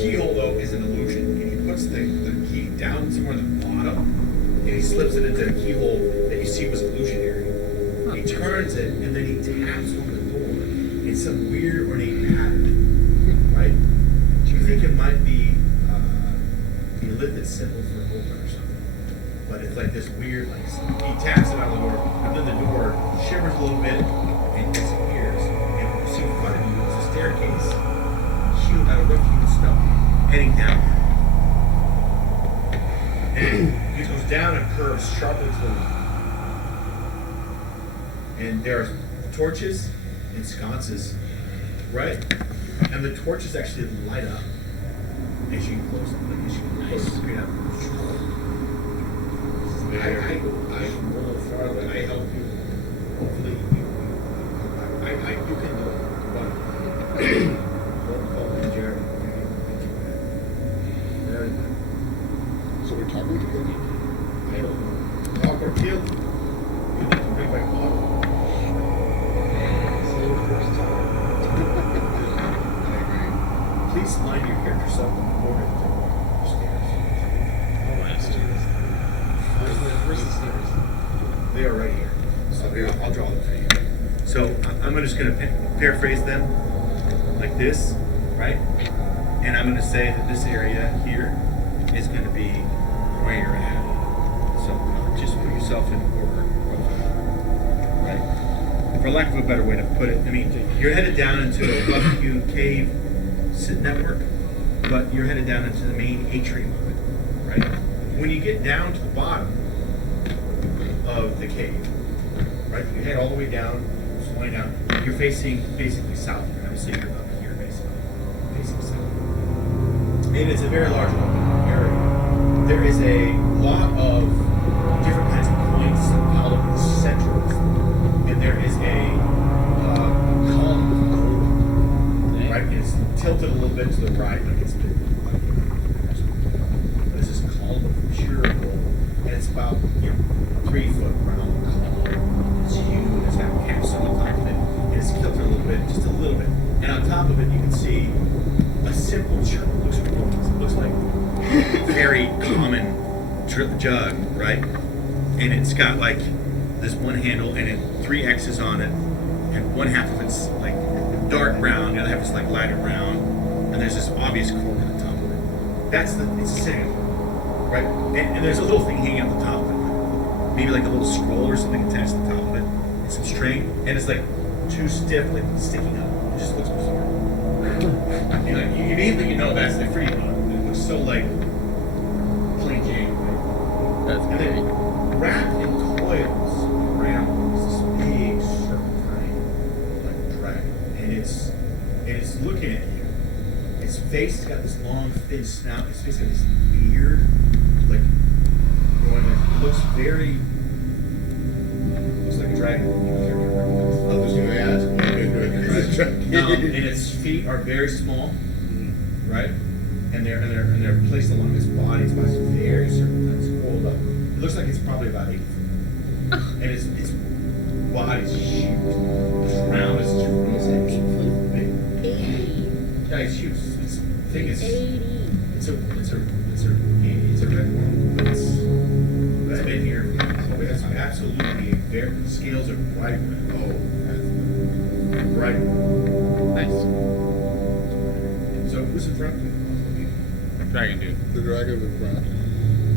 keyhole though is an illusion. And he puts the key down somewhere at the bottom, and he slips it into a keyhole that you see was illusionary. He turns it, and then he taps on the door in some weird ornate pattern, right? You think of litmus symbol for open or something. But it's like this weird, like, he taps it on the door, and then the door shivers a little bit and disappears. And what you see in front of you is a staircase hewn out of rough hewn stone, heading down. And it goes down and curves sharply to the left. And there are torches and sconces, right? And the torches actually light up as you close them. As you close the screen up. I go a little farther. I help you. Hopefully, you can do it. But don't call me Jeremy. Very good. So we're talking to them? I don't know. Talk or kill. You need to bring my bottle. Please line your characters up in order to walk upstairs. Where's the stairs? They are right here. So I'll draw them for you. So I'm just going to paraphrase them like this, right? And I'm going to say that this area here is going to be where you're at. So just put yourself in order, right? For lack of a better way to put it, I mean, you're headed down into the rough-hewn cave network, but you're headed down into the main atrium of it, right? When you get down to the bottom of the cave, right, you head all the way down, slowing down, you're facing basically south. I would say you're up here, basically, facing south. And it's a very large open area. There is a lot of different kinds of points out of the center of it. And there is a column of gold, right? It's tilted a little bit to the right, like it's been. There's this column of pure gold, and it's about 3 foot round. It's huge. It's got caps on top of it, and it's tilted a little bit, just a little bit. And on top of it, you can see a simple jug. It looks like a very common jug, right? And it's got like this one handle and then 3 X's on it, and one half of it's like dark brown, the other half is like lighter brown, and there's this obvious cork at the top of it. It's sitting up, right? And there's a little thing hanging on the top of it, maybe like a little scroll or something attached to the top of it, and some string, and it's like too stiff, like sticking up. It just looks bizarre. You know, you immediately know that's the Effreti model. It looks so like plain Jane, right? That's And then wrapped in coils around is this big serpentine like dragon. And it's looking at you. Its face has got this long, thin snout. Its face has got this beard, like going like it looks like a dragon. I was gonna ask. And its feet are very small, right? And they're placed along its body. Its body's very serpentine. It's rolled up. It looks like it's probably about 8 feet. And its body's huge. It's round. It's big. 80. Yeah, it's huge. This thing is. 80. It's a red worm. It's been here. It's absolutely very. The scales are bright red. Oh, bright red. nice. So who's in front of you? Dragon dude. The dragon in front.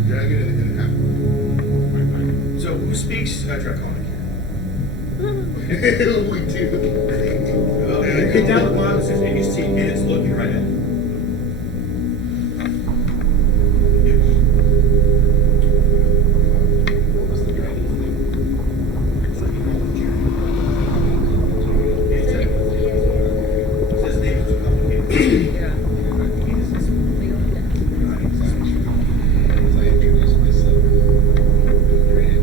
Dragon and half. So who speaks Draconic here? We do. You get down the bottom and you see, and it's looking right at you. What was the dragon's name? It's like, his name is complicated. Yeah. As I introduced myself, Dragon.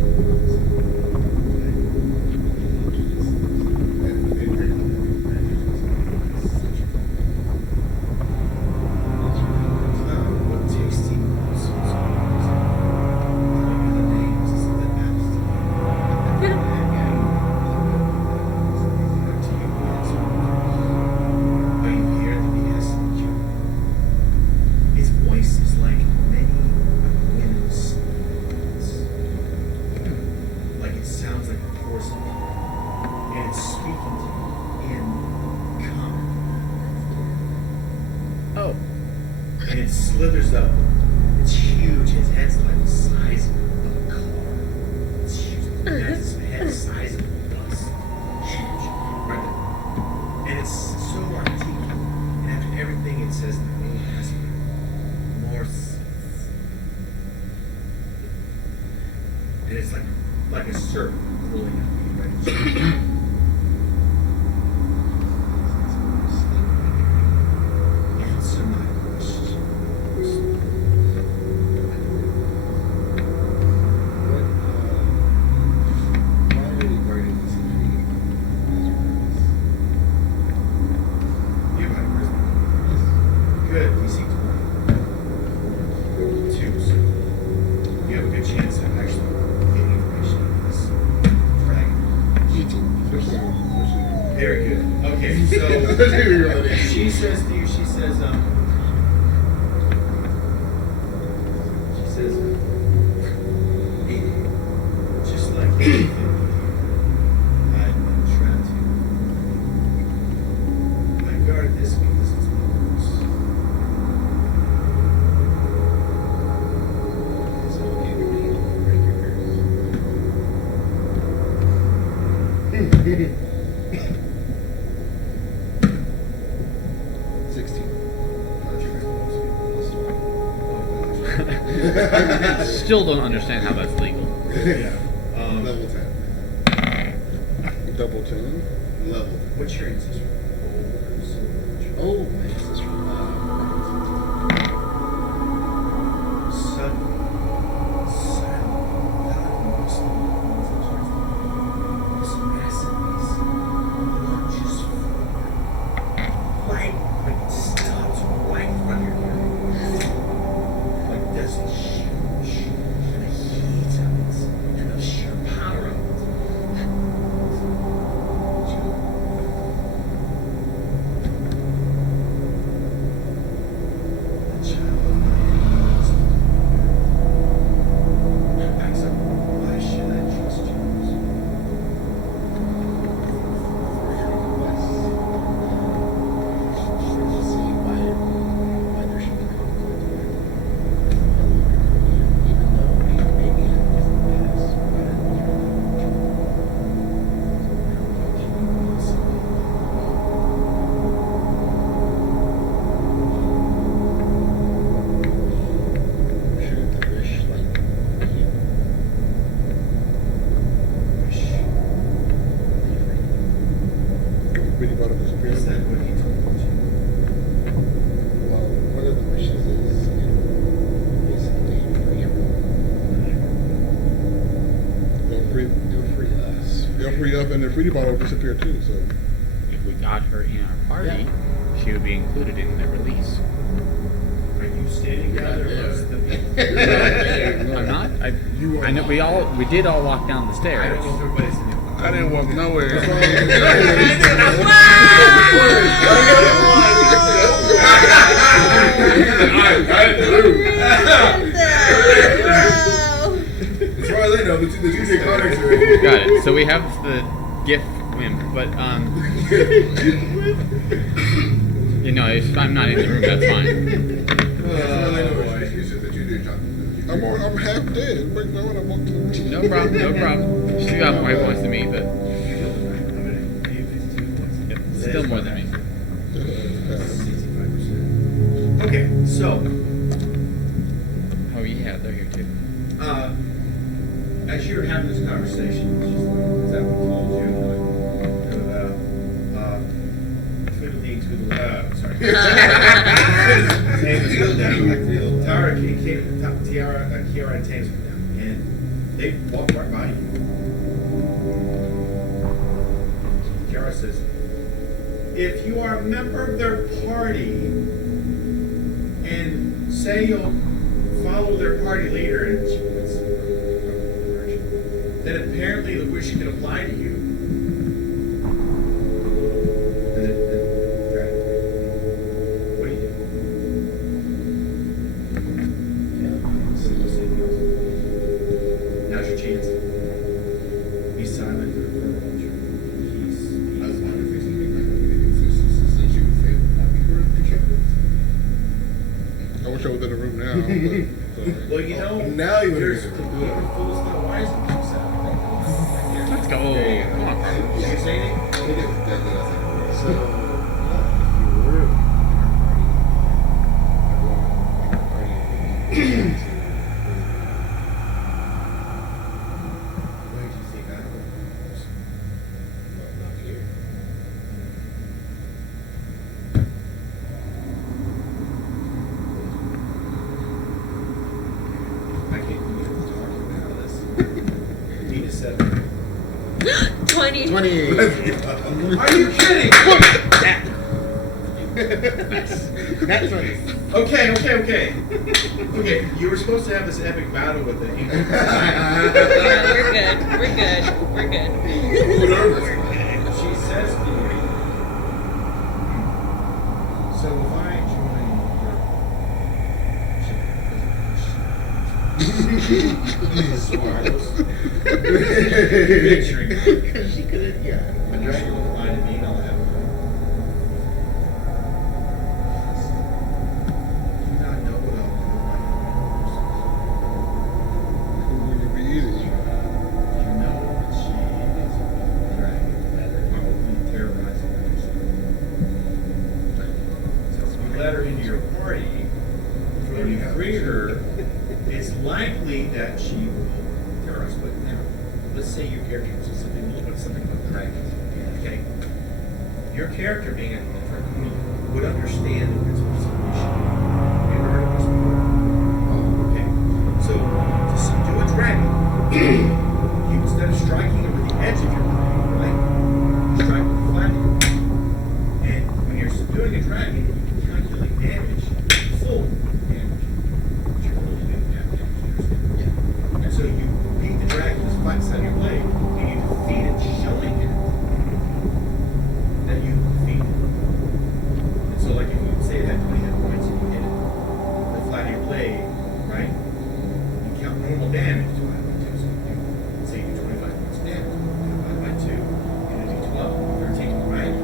Oh. And it slithers up It's huge. Its head's like the size of a car. It's huge. It has its head the size of a bus. Huge. Right there. And it's so articulate. And after everything it says, it has more. And it's like a serpent crawling up you, right? Answer my question. Why are you guarding this intriguing? You have a charisma. Good. DC 20. 2. So you have a good chance of actually getting information out of this dragon. 18. Very good. Okay, so she says to you, she says, hey, just like anything, I've been trapped here. I guard this because it's yours. Is it okay for me to break your curse? 16. Still don't understand how that's legal. Yeah. Level 10. Double 10. Level. What's your ancestry? Oh, my sister. Pretty bottom disappeared. Is that what he told you? Well, one of the wishes is basically free everyone. They'll free, They'll free us. they'll free up, and the Effreti bottle disappeared too. So If we got her in our party, she would be included in the release. Are you standing together? I'm not. I know we did all walk down the I stairs. don't know if everybody's in the I didn't walk nowhere. As far as I know, the Tuesday Connors are Got it. So we have the gift wimp, but you know, if I'm not in the room, that's fine. As far as I know, it's just the Tuesday Connors. I'm half dead. Wait, no, I'm walking. No problem. No problem. She got more points than me, but still more than me. 65%. Okay, so Oh yeah, they're here too. as you're having this conversation, she's like, is that what told you? Sorry. Kiara and Tames come down, and they walk right by you. Kiara says, if you are a member of their party and say you'll follow their party leader, and she puts then apparently the wish could apply to you. What do you do? Now's your chance. Be silent. Peace. As long as there's something like that, since you would say not be part of the chapter. I was show within the room now. But, so. Well, you know, Now you there's wanna the get it. fool's not wise and keeps out. Let's go. There you go. Come on. Did you say anything? Look at that, that's it. So, if you were in our party, where did you think I was? Well, not here. I can't even get to talking about this. Need a 7. 20. 28. Are you kidding? That's 20. Okay. Okay, you were supposed to have this epic battle with the No, you're good. We're good. We're good. She says to you, so if I join picturing Because she could have, yeah. a dragon with line of being, I'll have do you not know what I'll It would be easy. do? You know that she is a dragon that are probably terrorizing her. So if you let her into your party, when you free her, it's likely that she will terrorize. But now, let's say your character says something. Look at something about dragons. Okay, your character being a dragon would understand the principles of mission. You ever heard of this before? Okay, so to subdue a dragon, you instead of striking it with the edge of your blade, right? You strike with the flat of your blade. And when you're subduing a dragon, you calculate damage, full damage. But you're only doing half damage, you understand? And so you beat the dragon with the flat side of your blade, and you defeat it, showing it that you defeated it. And so, like, if you say it had 20 hit points and you hit it with the flat of your blade, right? You count normal damage divided by 2. So you say you do 25 points of damage, divided by 2, and you do 12, 13, right?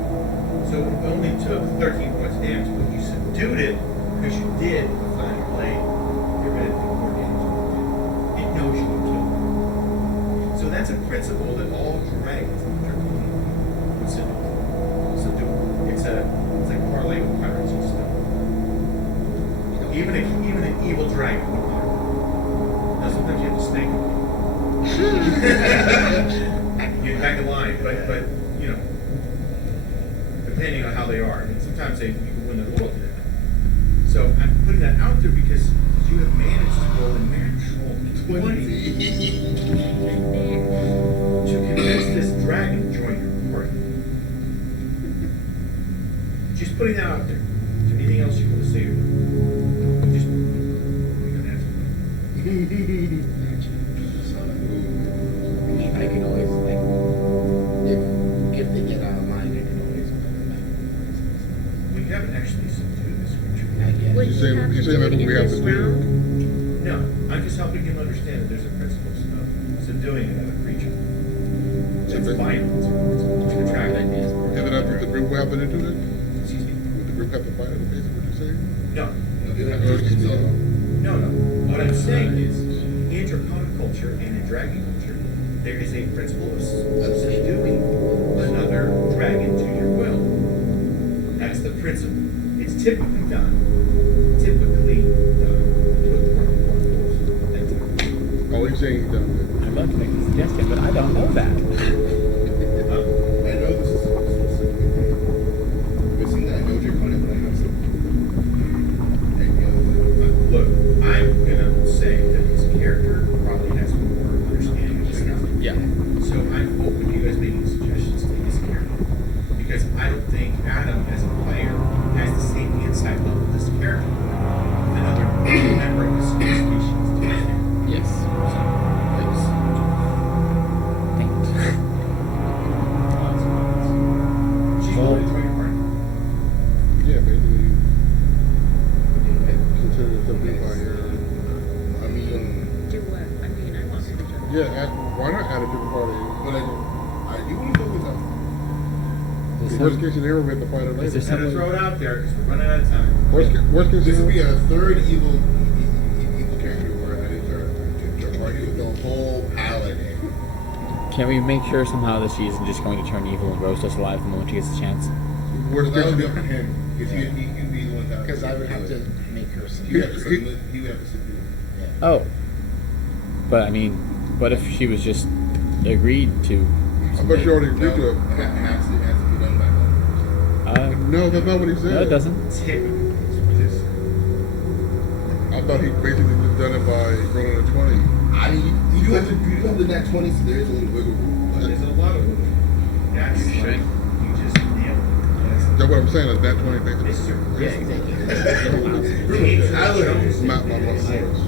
So it only took 13 points of damage, but you subdued it because you did with the flat of your blade. You're going to do more damage than you did. It knows you will kill it. So that's a principle that all dragons in the Draconian would subdue. It's like parlay with pirates and stuff. Even an evil dragon would not. Now sometimes you have to snake them. You back in line, but you know, depending on how they are. I mean, sometimes you can win their loyalty. So I'm putting that out there because you have managed to roll a natural 20 to convince this dragon to join your party. Just putting that out there. Is there anything else you want to say? Just we got an answer. So, I mean, I can always, like, if they get out of line, I can always put them back. We haven't actually subdued this creature. Not yet. Wait, You're saying- you have you're to saying do that's it what we in have this to do. round? No, I'm just helping him understand that there's a principle of subduing another creature. It's violent. It's attractive. And then I think the group will have to do that? Excuse me. Would the group have to fight it, basically, what you're saying? No. No. No. What I'm saying is, in draconic culture and in dragon culture, there is a principle of subduing another dragon to your will. That's the principle. It's typically done with the wrong force. That's it. Oh, he's saying he's done with I'd love to make a suggestion, but I don't know that. I know this is missing that. I know draconic, but I know something. Look, I'm gonna say that his character probably has more understanding of this stuff. Yeah. So I'm open to you guys making suggestions to his character. Because I don't think Adam, as a player, has the same insight level this character would than other member of the species. Yes. Thanks. She's willing to join your party. yeah, basically, consider it to be by your, I mean, Do what? I mean, I want to do it. yeah, why not add a different party? but you want to go with them? Well, Worst case scenario, we have to fight it Is later. there I'm gonna some- throw it out there because we're running out of time. Worst case This would be scenario. a third evil character where I need to argue with the whole palette. Can we make sure somehow that she isn't just going to turn evil and roast us alive the moment she gets a chance? Worst That case would be up to scenario. him. Because he'd be the one that. Because I would have to make her He would have to submit. submit. He would have to submit. Yeah. Oh. But I mean, what if she was just agreed to? I bet you already agreed to No, it. it has to be done by one. No, that's not what he said. No, it doesn't. Typically, it's just I thought he basically just done it by rolling a 20. I mean, you do have the nat 20, so there is a little wiggle room. but But there's a lot of them. That's You should. like you just nailed it. That's what I'm saying, is that 20 That's basically. Mr. Remember, Tyler, Not my luck force.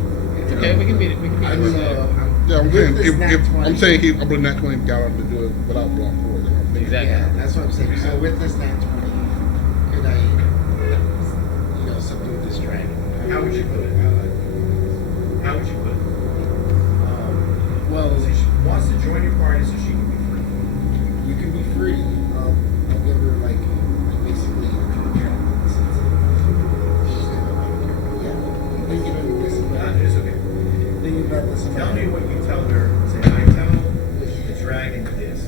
Okay, we can beat it. We can beat I it. mean, Yeah, I'm With saying, this nat if 20. I'm saying he, I'm putting that 20 got him to do it without block force. You know what I'm saying? Exactly. Yeah, that's what I'm saying. So with this nat 20, could I, subdue this dragon? How would you put it? How would you put it? Well, So she wants to join your party so she can be free. you can be free. I'll give her like basically a dragon. Yeah. Thinking of this. It's okay. Thinking about this. Tell me what you tell her. Say, I tell the dragon this.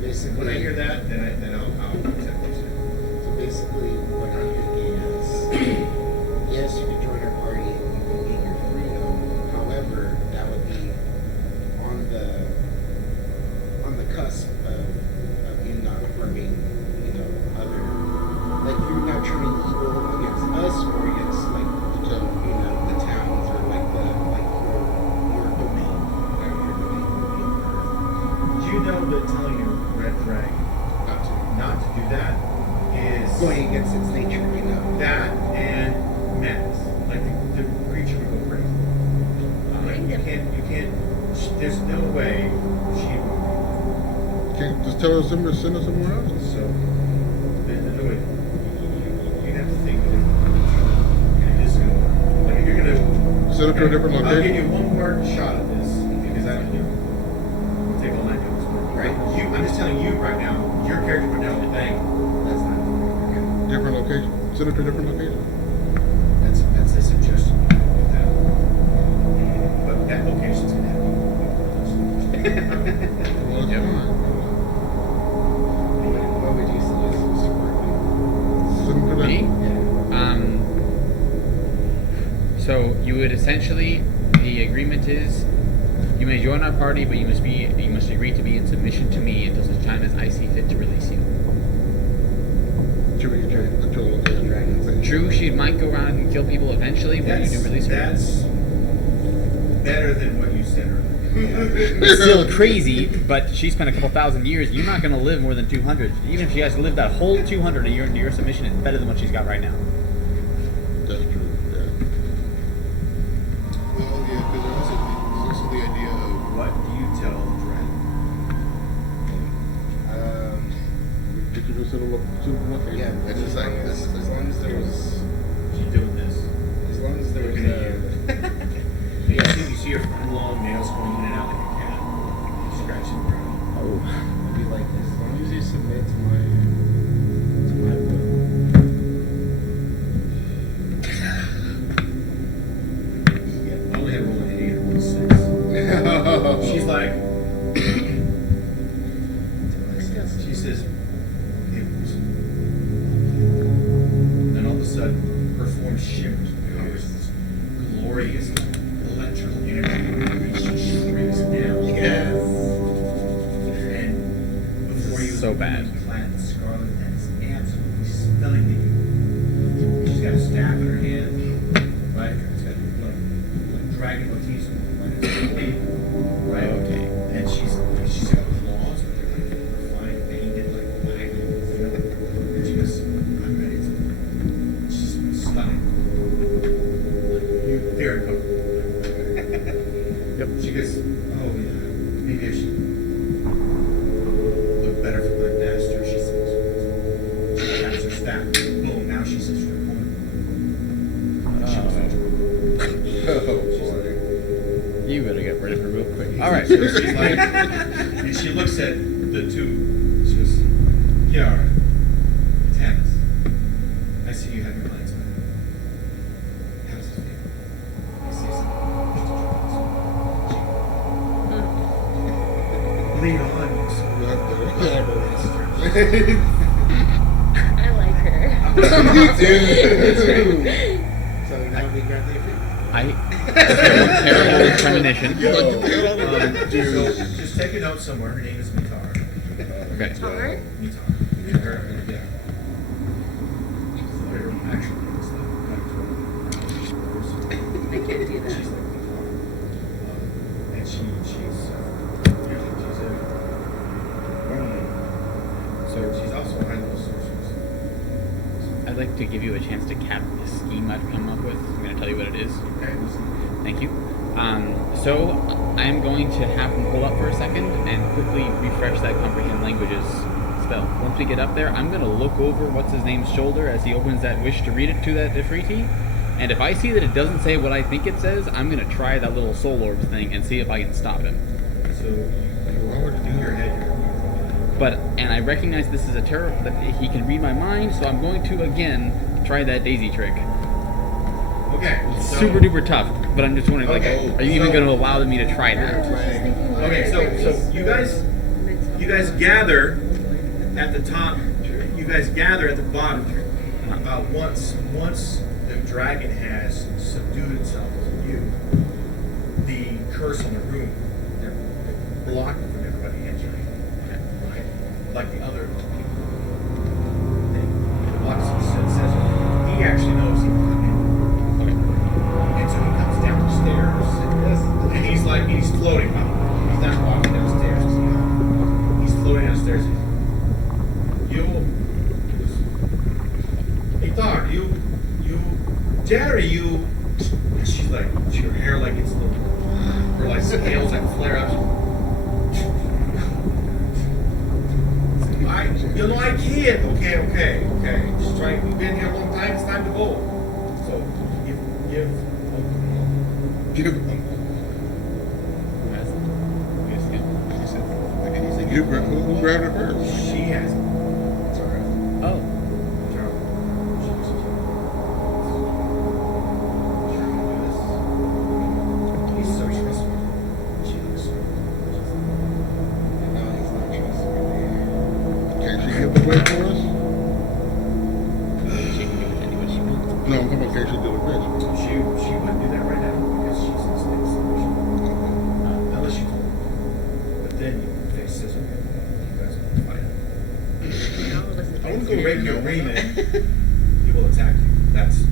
Basically. When I hear that, then I'll accept what you say. So basically, what I'm thinking is, yes, you can join our party and you can gain your freedom. However, that would be on the cusp of you not harming, other, like you're not turning evil against us or against like, the towns or like your domain, whatever your domain would be. Do you know that telling your red dragon not to do that is Going against its nature, that and madness? Like the creature would go crazy. You can't. There's no way she would. Can't just tell her to send her somewhere else. So, there's no way. You have to think that it is going to. Like, if you're going to. Send her to a different I'll give location. you one more shot at this because I don't know. We'll take all night to do this. Right. I'm just telling you right now, your character put down the thing. That's not okay. Different location. Send her to a different location. That's a suggestion. But that location's going to have Well, it's fine. What would you suggest, Mr. Bergman? Send her to Me? that. So you would essentially, the agreement is, you may join our party, but you must agree to be in submission to me until such time as I see fit to release you. Should we get until the location? True, she might go around and kill people eventually when you do release her. That's better than what you said earlier. It's still crazy, but she spent a couple thousand years. You're not going to live more than 200. Even if she has to live that whole 200 a year into your submission, it's better than what she's got right now. That's true, yeah. Well, yeah, because there's also the idea of What do you tell the dragon? Did you just send her to the location? Yeah, It's just like this. as long as there was, She's doing this. as long as there was Looking at a, You see her long nails going in and out like a cat. She's scratching the ground. Oh. it'd be like this. As long as you submit to my will. I only had one 8 or one 6. She's like, she says, it was. Then all of a sudden, her form shimmers. There was this glorious electrical energy. She shrinks down. Yes. And before you So bad. clad in scarlet, that's absolutely stunning. She's got a staff in her hand, right? It's got like dragon motifs, right? Okay. And she's got claws, but they're like refined, painted like black, And she goes, I'm ready to. She's stunning. Like, very cool. Yep. She goes, oh yeah, maybe I should look better for my master, she says. She taps her staff. Boom, now she sits for a corner. She was oh boy. You better get rid of her real quick. All right. So she's like, and she looks at the two. She goes, yeah, all right. stayed on. I like her. So now we grab the Effreti. Terrible premonition. You know, you pay it on So the just take a note somewhere. Her name is Mitar. Okay. Tar? Mitar. Her, yeah. What her actual name is like. I can't do that. She's like Mitar. And she's a woman. So she's also a high level sorceress. I'd like to give you a chance to cap this scheme I've come up with. I'm going to tell you what it is. Okay. Thank you. So I'm going to have him pull up for a second and quickly refresh that comprehend languages spell. Once we get up there, I'm going to look over what's his name's shoulder as he opens that wish to read it to that Effreti. And if I see that it doesn't say what I think it says, I'm going to try that little soul orb thing and see if I can stop him. So you already do your head. And I recognize this is a terror that he can read my mind, so I'm going to again try that daisy trick. Okay. So, Super duper tough, but I'm just wondering, Okay, like, are you even so- going to allow me to try that? Okay, so you guys gather at the top. You guys gather at the bottom. Once the dragon has subdued itself to you, the curse on the room, they're blocking from everybody entering. Right? Like the other people. They block Cezo. He actually knows he can come in. And so he comes down the stairs. And he's floating up. He's not walking downstairs. He's floating downstairs. Jerry, and she's like, her hair like it's little, her like scales like flare up. I can't. Okay. Just try. You've been here a long time. It's time to go. So, who grabbed it first? She has. It's alright. Oh. He's so trustworthy. She looks so. No, he's not trustworthy. Can't she give the way for us? She can do what she wants. No, I'm talking about can't she do the bridge? She wouldn't do that right now because she's in state solution. Unless she told me. But then you face Cezo. You guys will fight him. I wouldn't go break your agreement. He will attack you. That's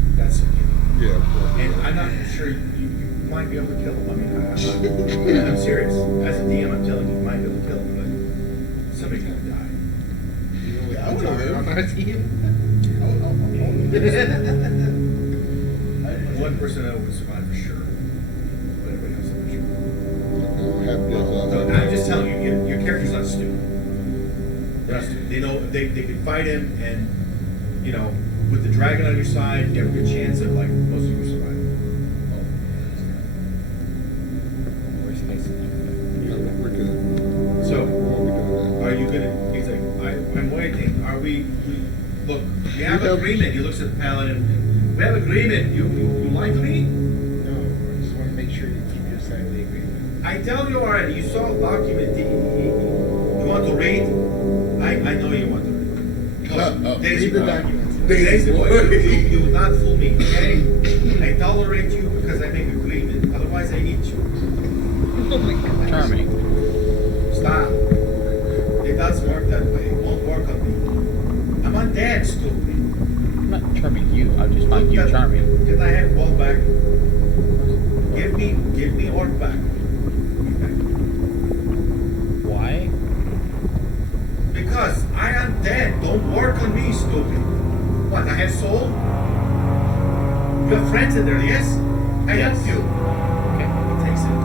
okay. Yeah. And I'm not sure you might be able to kill him. I mean, I'm serious. As a DM, I'm telling you, you might be able to kill him, but somebody's gonna die. I would have on our team. One person would survive for sure, but everybody else is not sure. So I'm just telling you, your character's not stupid. They're not stupid. They know they could fight him, and with the dragon on your side, you have a good chance of like most of you surviving. Worst case scenario. We're good. So, We're are you gonna? He's like, I'm waiting. Are we? Look, we have an agreement. He looks at the paladin. We have agreement. You like me? No, I just want to make sure you keep your side of the agreement. I tell you already. You saw the document. You want to read? I know you want to read. Daisy Read the boy. documents. Daisy boy, you will not fool me, okay? I tolerate you because I make agreement. Otherwise, I eat you. Oh my god. Charming. Stop. It doesn't work that way. It won't work on me. I'm undead, stupid. I'm not charming you. I just find you charming. Can I have Walt back? Give me Orc back. Why? Because I am dead. Don't work on me, stupid. What, I have soul? You have friends in there, yes? I Yes. help you. Okay. He takes it.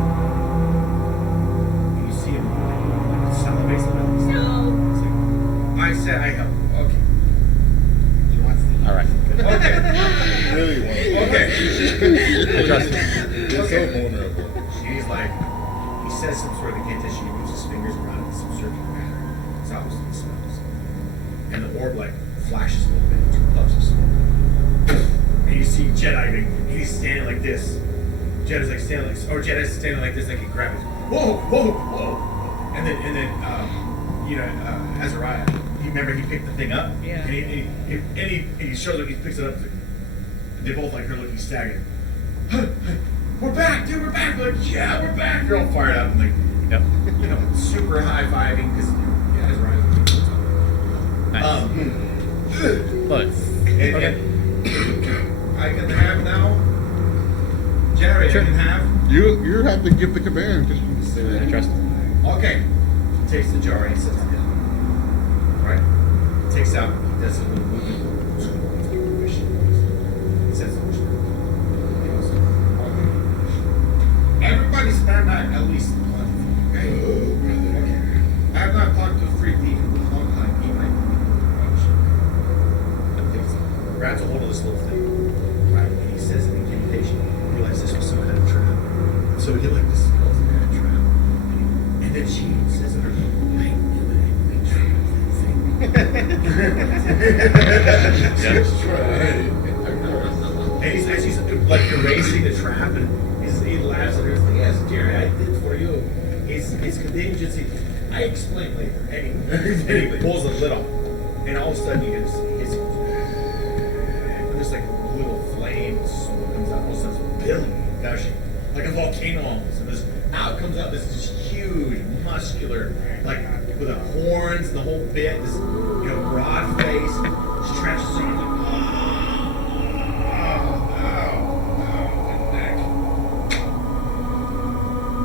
You see him like salivates a little. No. It's like, I said I help. Okay. He wants to. All right. Okay. Really want Okay. I trust you. You're so vulnerable. He's like, he says some sort of incantation. He moves his fingers around in some circular manner. It's obviously he smells. And the orb like flashes a little bit. Two puffs of smoke. And you see Jedi, and he's standing like this. Jedi's like standing like, or Jedi's standing like this, like he grabs. Whoa! And then Azariah, you remember he picked the thing up? Yeah. And he shows up, he picks it up, and they both like her looking staggered. We're back, dude, we're back. We're like, yeah, we're back. They're all fired up and like, Yep. super high-fiving, because, Azariah. Nice. Look. And I can have now. Jerry, Sure. I can have. You have to give the command because I trust him. Okay. He takes the jar and he sets it down. Right? He takes out, he does a little movement. He says, he goes, everybody stand back at least 1 feet. Okay? Okay. I have not talked to a free thief in a long time. He might be grabs a hold of this little thing. Right? And he says an incantation. He realized this was some kind of trap. So he like this is some kind of trap. And then she says in her phone, I knew it. And he's like erasing the trap, and he laughs at her. He's like, yes, Jerry, I did for you. His contingency. I explain later. Anyway, he pulls the lid off, and all of a sudden you get this, and there's like little flame smoke comes out. All of a sudden it's billy gushing, like a volcano almost. And out comes out this huge, muscular, like with the horns and the whole bit. This broad face, stretches on like, my neck.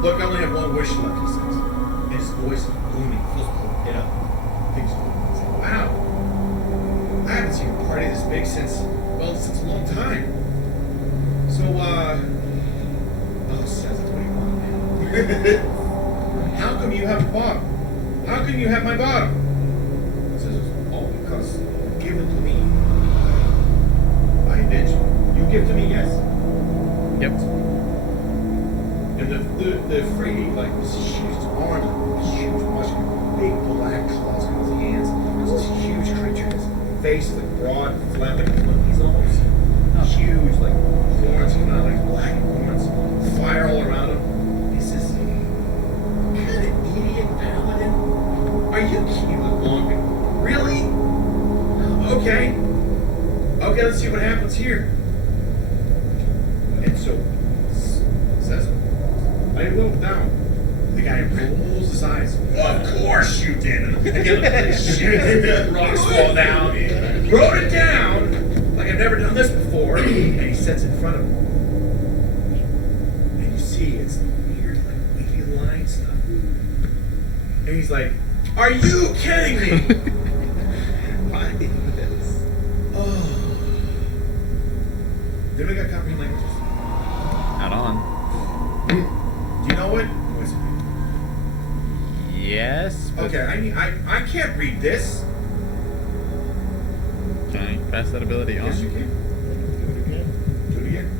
Look, I only have one wish left, he says. And his voice is booming, feels hit up. Things booming. He's like, wow. I haven't seen a party this big since a long time. So, says that's what you want, man. How come you have a bottle? How come you have my bottle? He says, all because you give it to me. I did. You give to me, yes? Yep. And the Effreti, like this huge arms, this huge muscular, big black claws on his hands. There's this huge creature, his face like broad, flat, like he's almost huge, like horns, like black horns, fire all around him. He says, what kind of idiot paladin? Are you kidding with Blanca? Really? Okay, let's see what happens here. And so, Cezo, I look down. The guy rolls his eyes. Of course you did. Again, shit. Rocks fall down. Wrote it down like I've never done this before. And he sets it in front of him. And you see it's weird, like wavy line stuff. And he's like, "Are you kidding me?" Why this? Oh. Then we got copying languages. Not on. Do you know what? What's it? Yes. But Okay, I can't read this. Can I pass that ability on? Yes, you can. Do it again.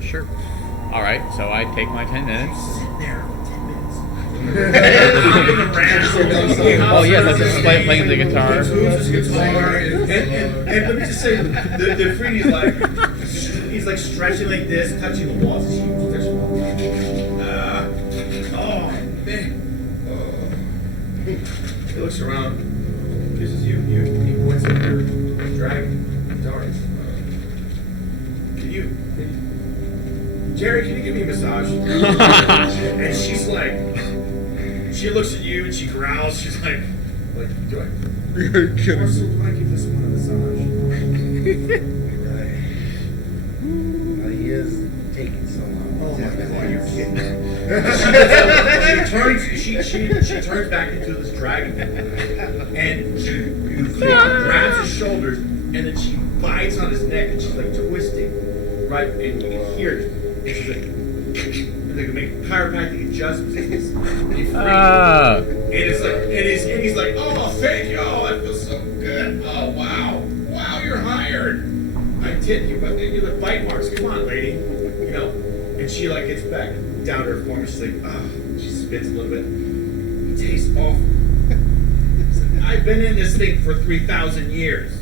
Sure. All right. So I take my 10 minutes. Sit there for 10 minutes. Oh yes, I'm just playing the guitar. He moves his guitar, and let me just say, the Effreti is like, he's like stretching like this, touching the walls. He's huge. Oh man. He looks around, kisses you. He points at your dragon guitars. Jerry, can you give me a massage? And she's like, she looks at you and she growls. She's like, do I? You're kidding. Marcel, do I give this one a massage? He is taking so long. Oh my God, you're kidding. She turns back into this dragon, and she grabs his shoulders, and then she bites on his neck, and she's like twisting, right? And you can hear it. And she's like, and they can make chiropractic adjustments, and he freezes. And it's like, and he's like, oh, thank you, oh, that feels so good. Oh wow, you're hired. I did you, but you have bite marks. Come on, lady. And she like gets back down to her form. She's like, she spits a little bit. It tastes awful. Like, I've been in this thing for 3,000 years.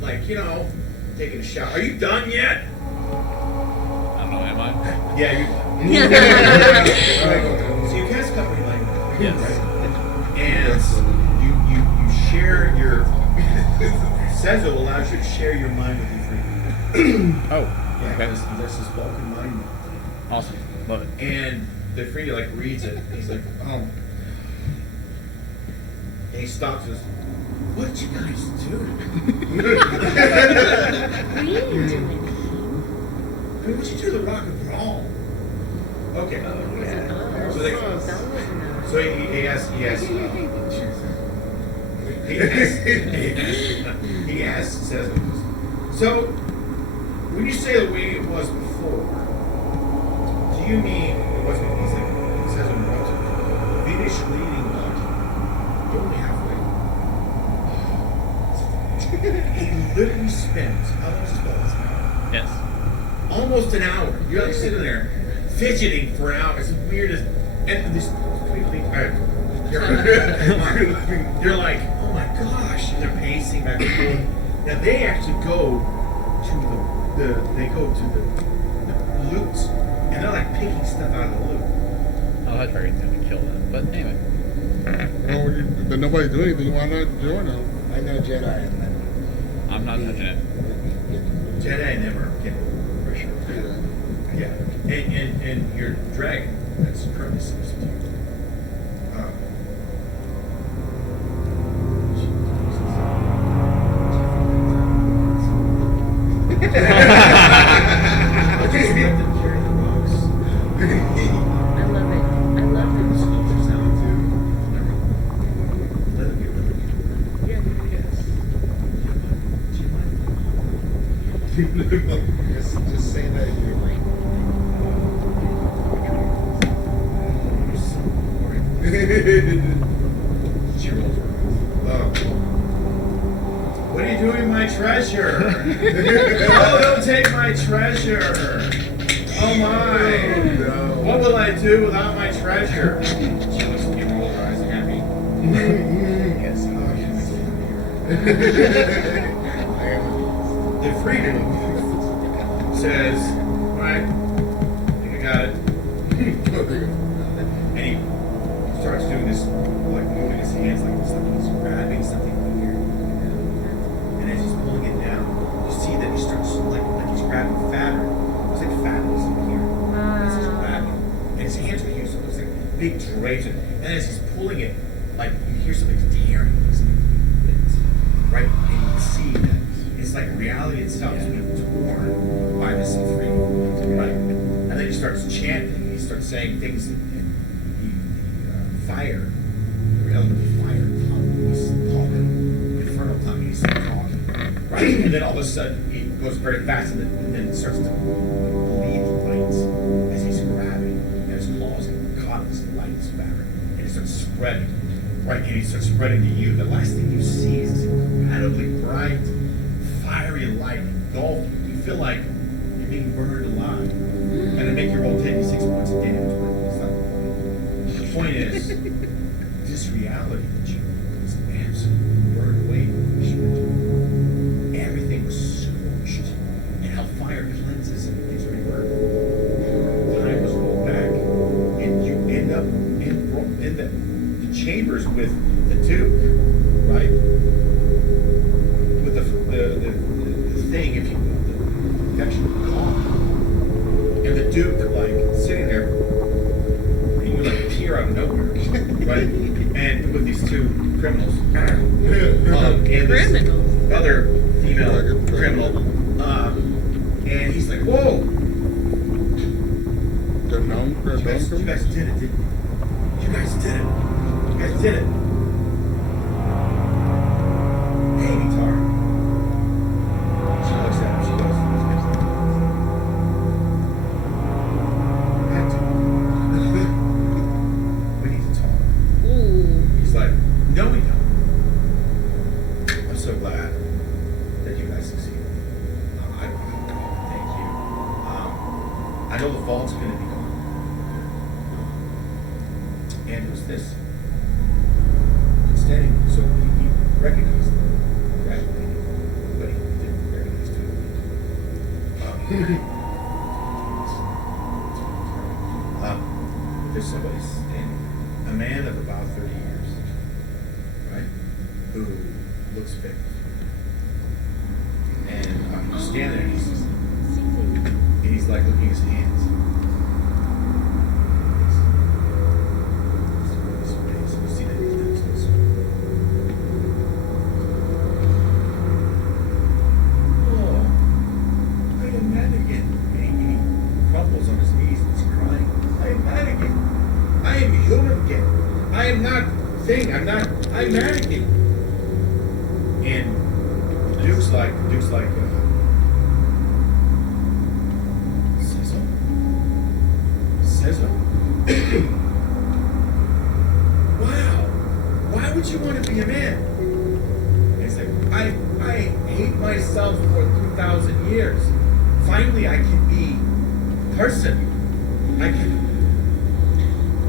Like, taking a shower. Are you done yet? I don't know. Am I? Yeah, you. So you cast company language. Yes. And you share your Cezo allows you to share your mind with Effreti. Oh, Yeah, okay. there's this bulk in mind. Awesome. Love it. And the Effreti like reads it. He's like, and he stops us. What did you guys do? We ain't doing What did you do to the Rock of Bral? Okay. it. So they- That wasn't us. So he asks, says, so when you say the way it was before, do you mean it wasn't? He's like, it says on the notes, finish leading up. You're only halfway. He literally spends how long is this ball? Yes. Almost an hour. You're like sitting there fidgeting for an hour. It's the weirdest. And this completely. You're like, oh my gosh, and they're pacing back and forth. Now they actually go to the loot, and they're like picking stuff out of the loot. Oh, that's very going to kill them. But anyway. Well, then nobody do anything. Why not join them? I'm not a Jedi. I'm not touching it. Jedi never get it, for sure. Yeah, and your dragon that's currently supposed to. I love it. I love it. Yeah, Just say that you're like. What are you doing with my treasure? Oh, don't take my treasure. Oh my. What will I do without my treasure? She looks at you, roll her eyes happy. Yes. The freedom says, alright, I think I got it. And he starts doing this, like moving his hands like this, like he's grabbing something here. And as he's pulling it down, you see that he starts like he's grabbing fabric. It's like fabric in here. And it's just grabbing. And his hands are huge, so it's like big drapes. And as he's pulling it, like you hear something tearing. Right? And you can see that it's like reality itself is being torn by this freedom. Right? And then he starts chanting, he starts saying things in the fire, the element of fire tongue, he's talking, infernal tongue, he's talking. Right? And then all of a sudden he goes very fast and then it starts to bleed light as he's grabbing and his claws get caught in this light, this fabric, and it starts spreading. Right, and he starts spreading to you. The last thing you see is this incredibly bright, fiery light engulf you. You feel like you're being burned alive. And they make you roll 10d6 points of damage. It's like, the point is, this reality that you is absolutely burned away. Everything was scorched. And how fire cleanses and gets rebirth. Time was rolled back. And you end up in the chambers with the Duke, right? With the thing, if you will, the infection call. And the Duke, like, sitting there, and you like appear out of nowhere, right? And with these two criminals, and this other female criminal, and he's like, whoa! The gnome? You guys did it, didn't you? You guys did it. You guys did it. Hey, Tara. She looks at him. She goes, we need to talk. Ooh. He's like, no, we don't. I'm so glad that you guys succeeded. Thank you. I know the vault's going to be gone. And it was this. Standing, so he recognized them gradually, but he didn't recognize them. There's somebody standing. a man of about 30 years, right? Who looks fit. And he's standing there and he's like looking at his hands. You see that he's doing this. Oh, I am mad again. And he crumples on his knees and he's crying. I am mad again. I am human again. I am not thing. I'm mad again. And Duke's like, Cezo? Wow. Why would you want to be a man? And he's like, I hate myself for 2,000 years. Finally, I can be person. I can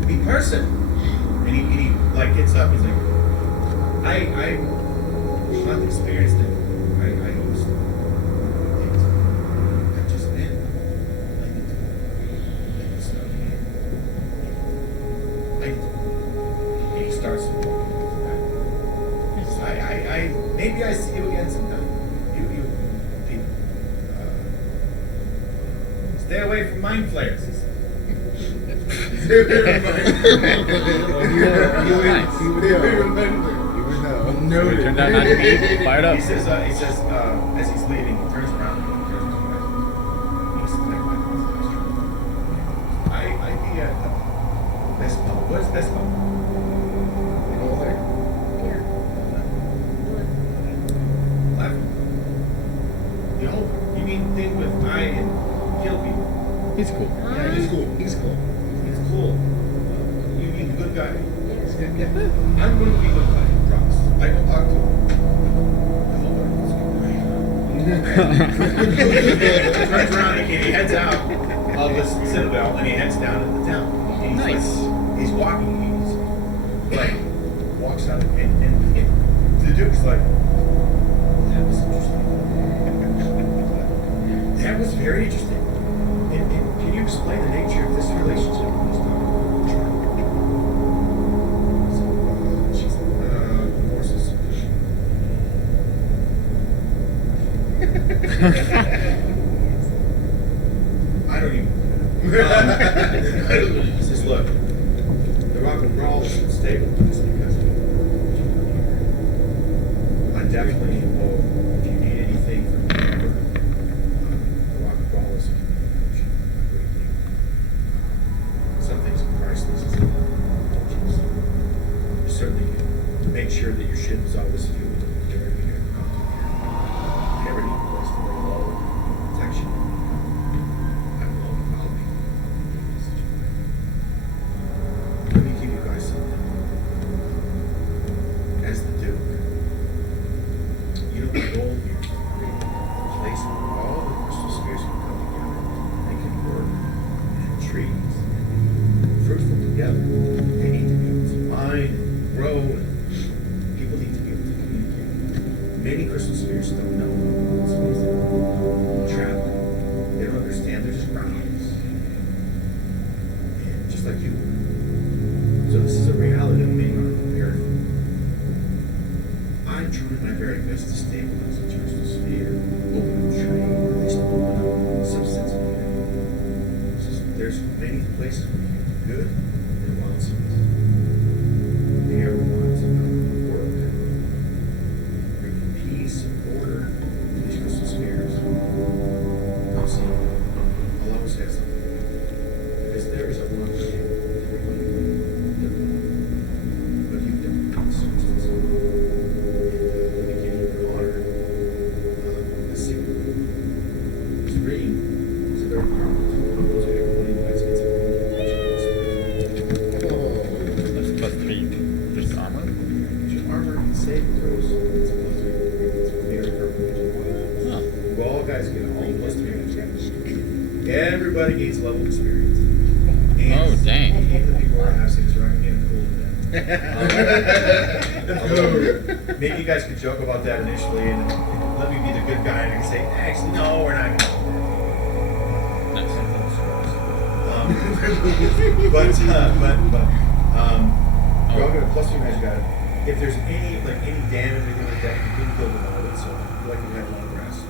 be person. And he like gets up. He's like, I'm not experienced it. I used to. I've just been. And he starts walking back. Maybe I see you again sometime. You people. Stay away from mind flayers. No, it turned out not to be. Fired up. He says, as he's leaving, he turns around and he turns to the guy. He's like, I be at Best Pub. What is Best Pub? Yeah. Laughing. You mean thing with I and kill people? He's cool. Yeah, he's cool. He's cool. It's cool. You mean the good guy? Yes. Yeah. I'm going to be the good guy, I promise. I will talk to him. Turns around and he heads out of the citadel and he heads down into town. And he's Nice. Like, he's walking. He's like walks out and the Duke's like, that was interesting. That was very interesting. And can you explain the nature of this relationship? Horses. I don't even. He says, look, the rock and Bral should stay with us because I definitely will. If you need anything from me, the rock and Bral is a great thing. Some things are priceless. You certainly can make sure that your ship is always fueled and carried here. If you ever need a place to lay low, protection, I'm alone about me. Let me give you guys something. As the Duke, you know the goal here is to create a place where all the crystal spheres can come together. They can work and trees and be fruitful together. They need to be able to mine and grow and people need to be able to communicate. Many crystal spheres don't know what's traveling. They don't understand. They're just grounds. And just like you. So this is a reality that many aren't prepared for. I'm trying my very best to stabilize the crystal sphere, open up trade, at least open up some sense of unity. There's many places where you can do good and wild souls. The air wants work, bringing peace and order to these crystal spheres. I'll see. I'll always have something. Because there is a one thing everybody but you've done this instance. Let me give you an honor. The secret. This ring is a very powerful tool. So everybody guys gets a That's plus 3. Just armor. Your armor and save throws. It's plus 3. It's very powerful. Huh. Well, all guys get all plus 3. Everybody gains a level of experience. And Oh, dang. even the people that have things are getting cool with that. Maybe you guys could joke about that initially and let me be the good guy and I can say, actually, no, we're not going to do that. Nice. But You're all gonna plus your magic out. If there's any damage or anything like that, you didn't build all of it, so like you had a long rest.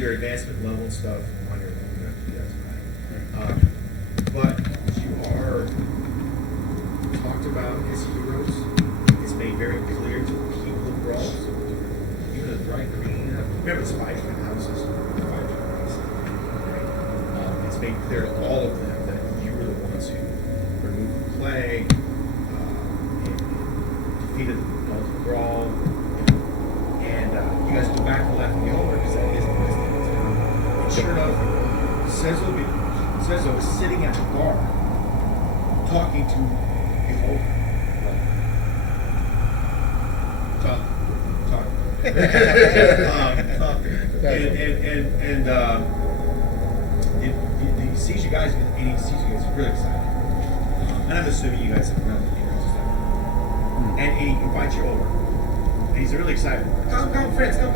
Your advancement level and stuff on your own, you have to do that tonight. But you are talked about as heroes. It's made very clear to the people of Bral. Even the bright green. Remember the 5 different houses, 5 different races. It's made clear to all of them that you were the ones who removed the plague, and defeated the multiple Bral. And you guys go back and laugh at the owner because that is the best thing that's happened. And sure enough, Cezo was sitting at the bar talking to Beholder. Talk. He sees you guys, and he sees you guys really excited. And I'm assuming you guys have run the and he invites you over. And he's really excited. Come, friends, come.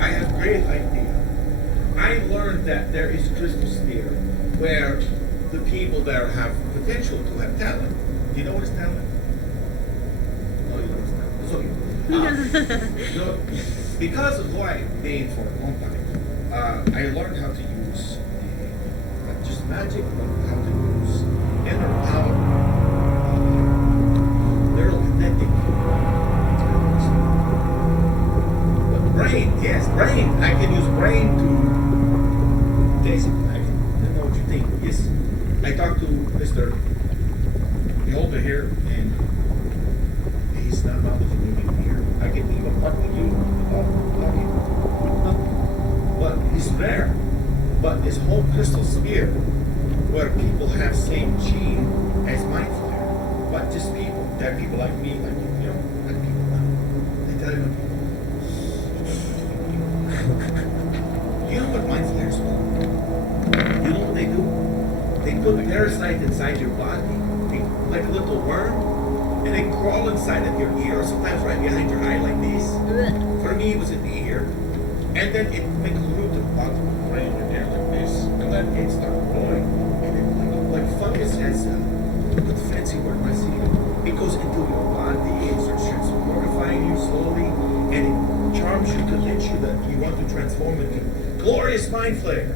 I have a great idea. I learned that there is a crystal sphere where the people there have potential to have talent. Do you know what is talent? No, you know what is talent. It's okay. So, because of who I've been for a long time, I learned how to use not just magic, but how to use inner power. Neural kinetic. But brain, yes, brain. I can use brain to Jason. I don't know what you think. Yes, I talked to Mr. Beholder here, and he's not knowledgeable here. I can even talk with you about talking. But he's there. But this whole crystal sphere, where people have same gene as mind flare, but just people. There are people like me, like you know, like people now. They tell you what you know what mind flares are? You know what they do? They put a parasite inside your body, like a little worm, and they crawl inside of your ear, or sometimes right behind your eye like this. For me, it was in the ear. And then it makes a root at the bottom of the brain in there like this. And then it starts growing. And it like fungus has a fancy word I see. It goes into your body, it starts transformifying you slowly, and it charms you, convince you that you want to transform into glorious mind flare.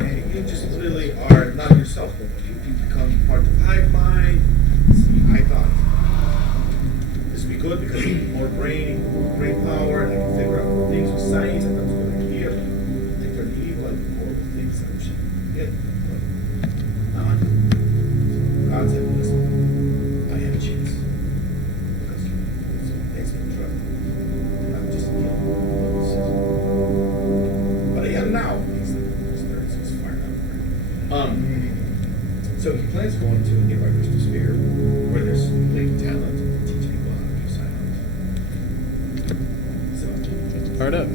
And you just really are not yourself. You become part of the hive mind. See, I thought this would be good because more brain power, and I can figure out things with science, and that's what I hear. Like for me, but all the things that she get. God said, listen, I have a chance. Because it's been trust. I'm just a kid. But I am now. He's fired up. So he plans going to a nearby crystal sphere where there's latent talent to teach people how to do silence. So Fired up.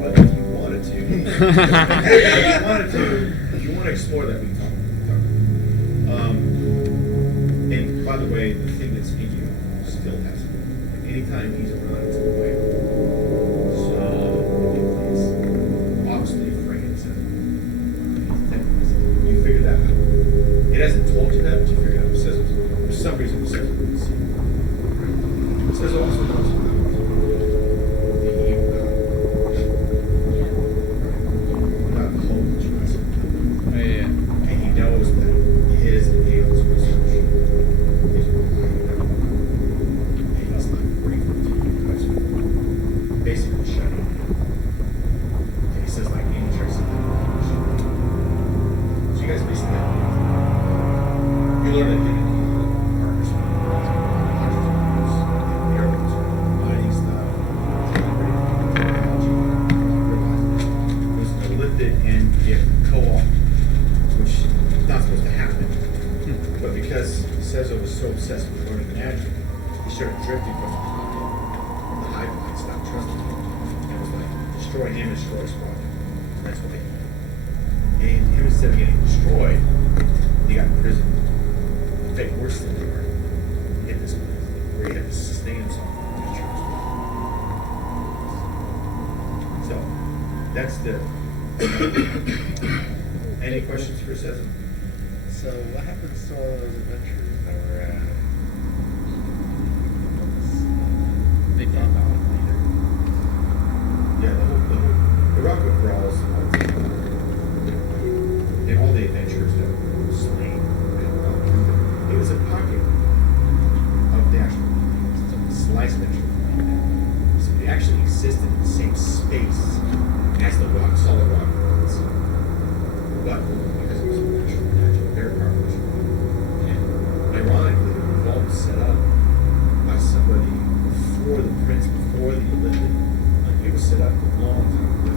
but if you wanted to, if you want to explore that, we can talk. And by the way, the thing that's in you still has it. And anytime he's around, it's away. So it's obviously afraid. You figured that out. It hasn't told you that, but you figured it out. It says for some reason it says it wouldn't see. It says also knows about the evil God. Not cold, but trust. Yeah. And he knows that his and Halen's research is required. And he's not grateful to you guys for basically shutting him. And he says like interest in that. So you guys basically have you learn that you partners with the airplanes, mining stuff, technology, it was lifted and get co-op, which is not supposed to happen. But because Cezo was so obsessed with learning magic, he started drifting from the hive mind, stopped trusting him. And it was like destroy him and destroy his project. And that's what they did. And him, instead of getting destroyed, he got imprisoned. In fact, worse than they were in this place, where he had to sustain himself from nature. So that's the Any questions for Cezo? So what happens to all those adventurers that were They did. later? Yeah, the rock of Bral's and all the adventurers that were slain. It was a pocket of the actual slice of actual land. So it actually existed in the same space as the rock, solid rock was. But because it was natural, very powerful. And ironically, the vault was set up by somebody before the prince, before the Olympic. Like it was set up a long time ago.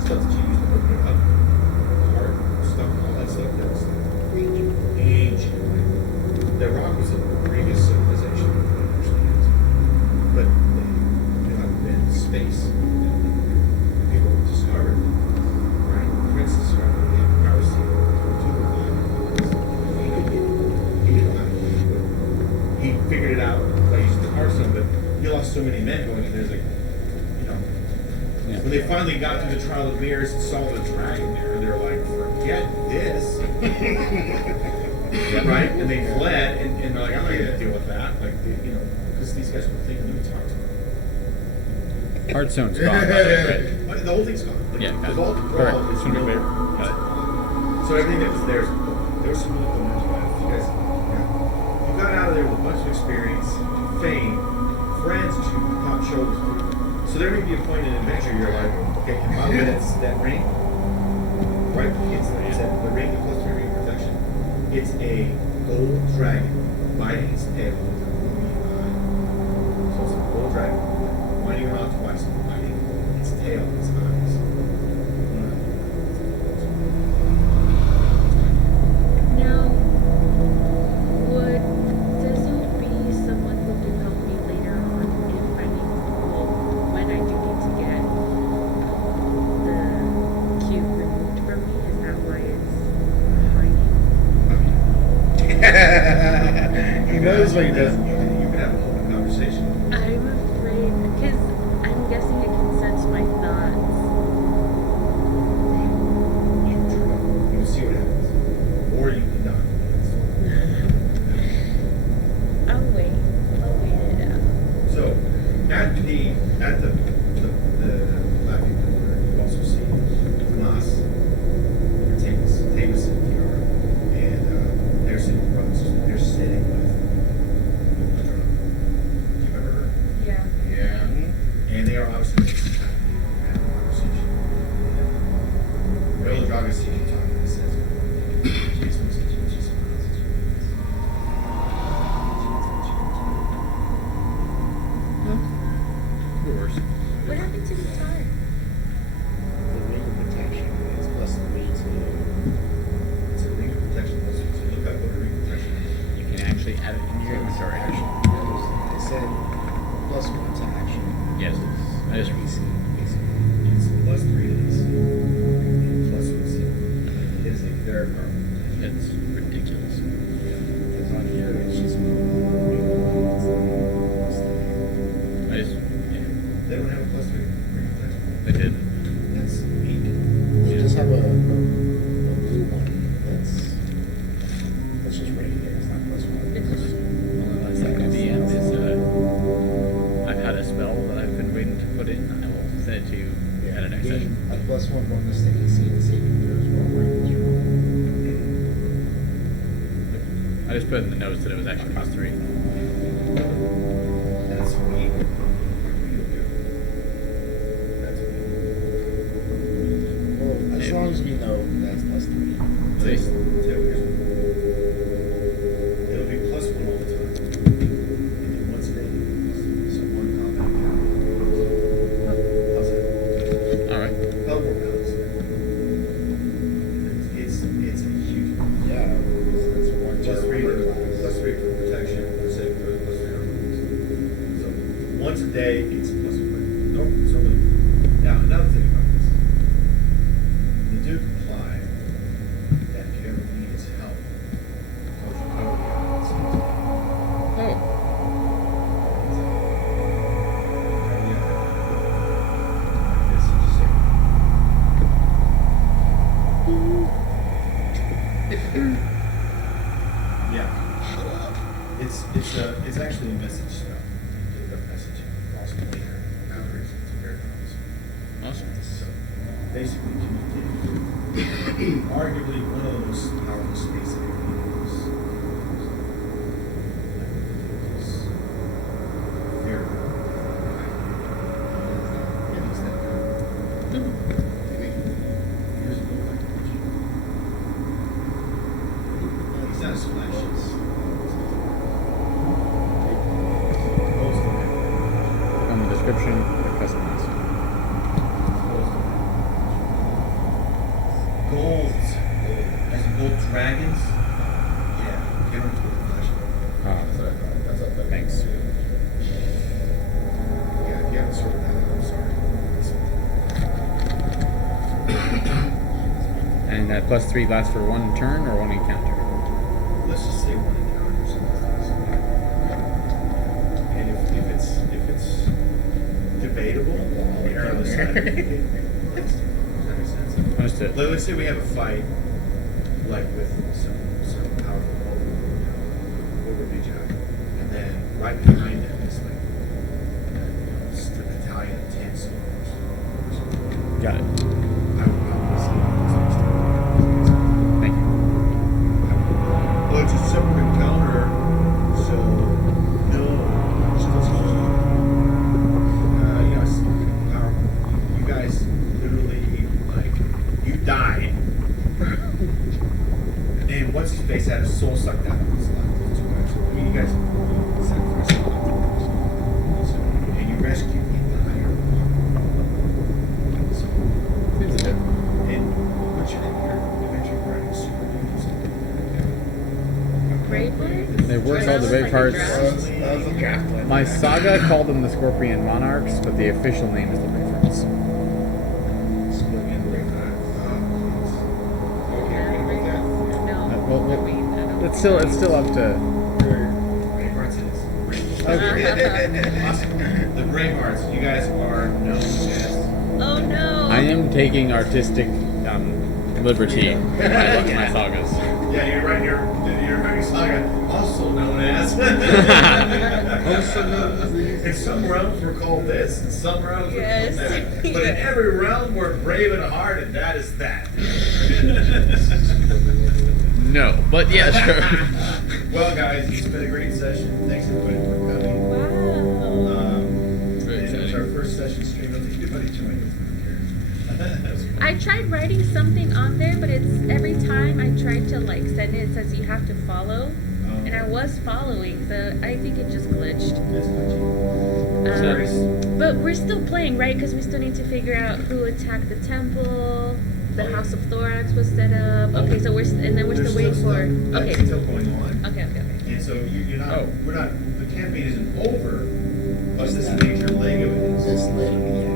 Stuff that you used to open it up, the heart, stuff, all that stuff. That was ancient. Like, the rock was a previous civilization, but they have been space. People discovered, right? The prince discovered the Empire Sea. He figured it out by using the Hearthstone, but he lost so many men going in there. Like, you know, when they finally got through the trial of mirrors and saw the dragon there, they're like, forget this. Yeah, right? And they fled, and they're like, I'm not going to deal with that. Like, you know, because these guys were thinking, let me talk to them. Hearthstone's gone, by the way, right? The whole thing's gone. Yeah, got the it. vault of Correct. Bral is Just wanna be no clear. more. Got it. So everything that was there is gone. There was some little moments, but you guys, you got out of there with a bunch of experience, fame, friends that you pop shoulders to. So there may be a point in an adventure you're like, okay, and by the way, that's that ring, right? It's the ring, the plus 3 ring of protection. It's a gold dragon biting its tail with a ruby eye. So it's a gold dragon winding around twice, biting its tail, its eyes. Now, would Cezo be someone who can help me later on if I need, well, when I do need to get the cube removed from me? Is that why it's hiding? He knows what he does. You can have an open conversation. I'm afraid, because I'm guessing it can sense my thoughts. You can see what happens. Or you can not. I'll wait it out. So, at the laughing corner, you also see Tomas, Tamus and Kiara, and they're sitting with brothers. They're sitting with the drunk. Do you remember her? Yeah. Yeah. And they are obviously making a conversation. Real Draga sees you talking and says, "She's from Stitch, she's from Worse. What happened to the guitar? The ring of protection is plus 3 to. It's a ring of protection. So look up what a ring of protection is. You can actually add it in your inventory. I said plus 1 to action. Yes. I just PC, basically. It's plus 3 to DC. And plus PC. It is a very powerful. It's ridiculous. Because on here it's just I just, yeah, They don't have a plus 3 ring of protection. they did. That's weak. they just have a blue one that's just right here. It's not plus 1. It's just, Well, that's not going to be in this. I've had a spell that I've been waiting to put in. I will send it to you at our next Gain session. a plus 1 bonus to AC and saving throws while wearing this roll. I just put in the notes that it was actually plus 3. That's weak. That's weak. Well, as long as we know that's plus 3. At least. So it'll be plus 1 all the time. And then once a day, so 1 combat count. How's that? Alright. How more pounds? It's a huge. Yeah, that's 1 Plus to 3 armor to class. plus 3 for protection, plus 7 plus 3 armor. So once a day, it's plus 1. Nope, it's only. Now another thing about this. The Duke implied that if you ever need his help, told you cover the odds. Oh. This is just saying. actually a message spell. You give a message across the air boundaries to very close. Awesome. So basically communicate. Arguably one of the most powerful space abilities. Very He's not as flashy. On the description, the customize. Gold. As in gold dragons? Yeah. Give them to the flesh. Ah, That's what I thought. That's what I thought. thanks. Yeah, if you haven't sorted that out, I'm sorry. And that +3 lasts for one turn or one encounter? Let's just say one encounter or something. And if it's debatable, we err on the side of it. Does that make sense? Understood. Let's say we have a fight, like with some powerful overreach out, and then right behind them is like it's the battalion of 10 soldiers. Got it. I would probably say Thank you. well, it's a separate encounter, so no. You guys literally like you died. And what's his face had his soul sucked out of his life. I mean, you guys sacrificed a lot. And you rescued me in the higher. So, Seems legit. and what's your name here? You mentioned you're riding super Brave bird? They worked all the brave parts. That was a draft one. My saga called them the Scorpion Monarchs, but the official name is the Bravehearts. No. It's still up to. The Bravehearts, you guys are known as. Oh no. I am taking artistic liberty in my sagas. Yeah, you're right. You're very saga, also known as. In some realms we're called this, in some realms Yes. we're called that. But in every realm we're brave and hard, and that is that. No, but yeah, sure. Well, guys, it's been a great session. Thanks everybody for coming. Wow. Very It was exciting. our first session stream. I think everybody joined us. That was cool. I tried writing something on there, but it's every time I tried to like send it, it says you have to follow. And I was following, so I think it just glitched. That's glitchy. But we're still playing, right? Because we still need to figure out who attacked the temple. The House of Thorax was set up. Okay, so we're still waiting for. That's Okay. still going on. Okay. And so you're not. Oh. We're not. The campaign isn't over. But this major leg of it is. This leg, yeah.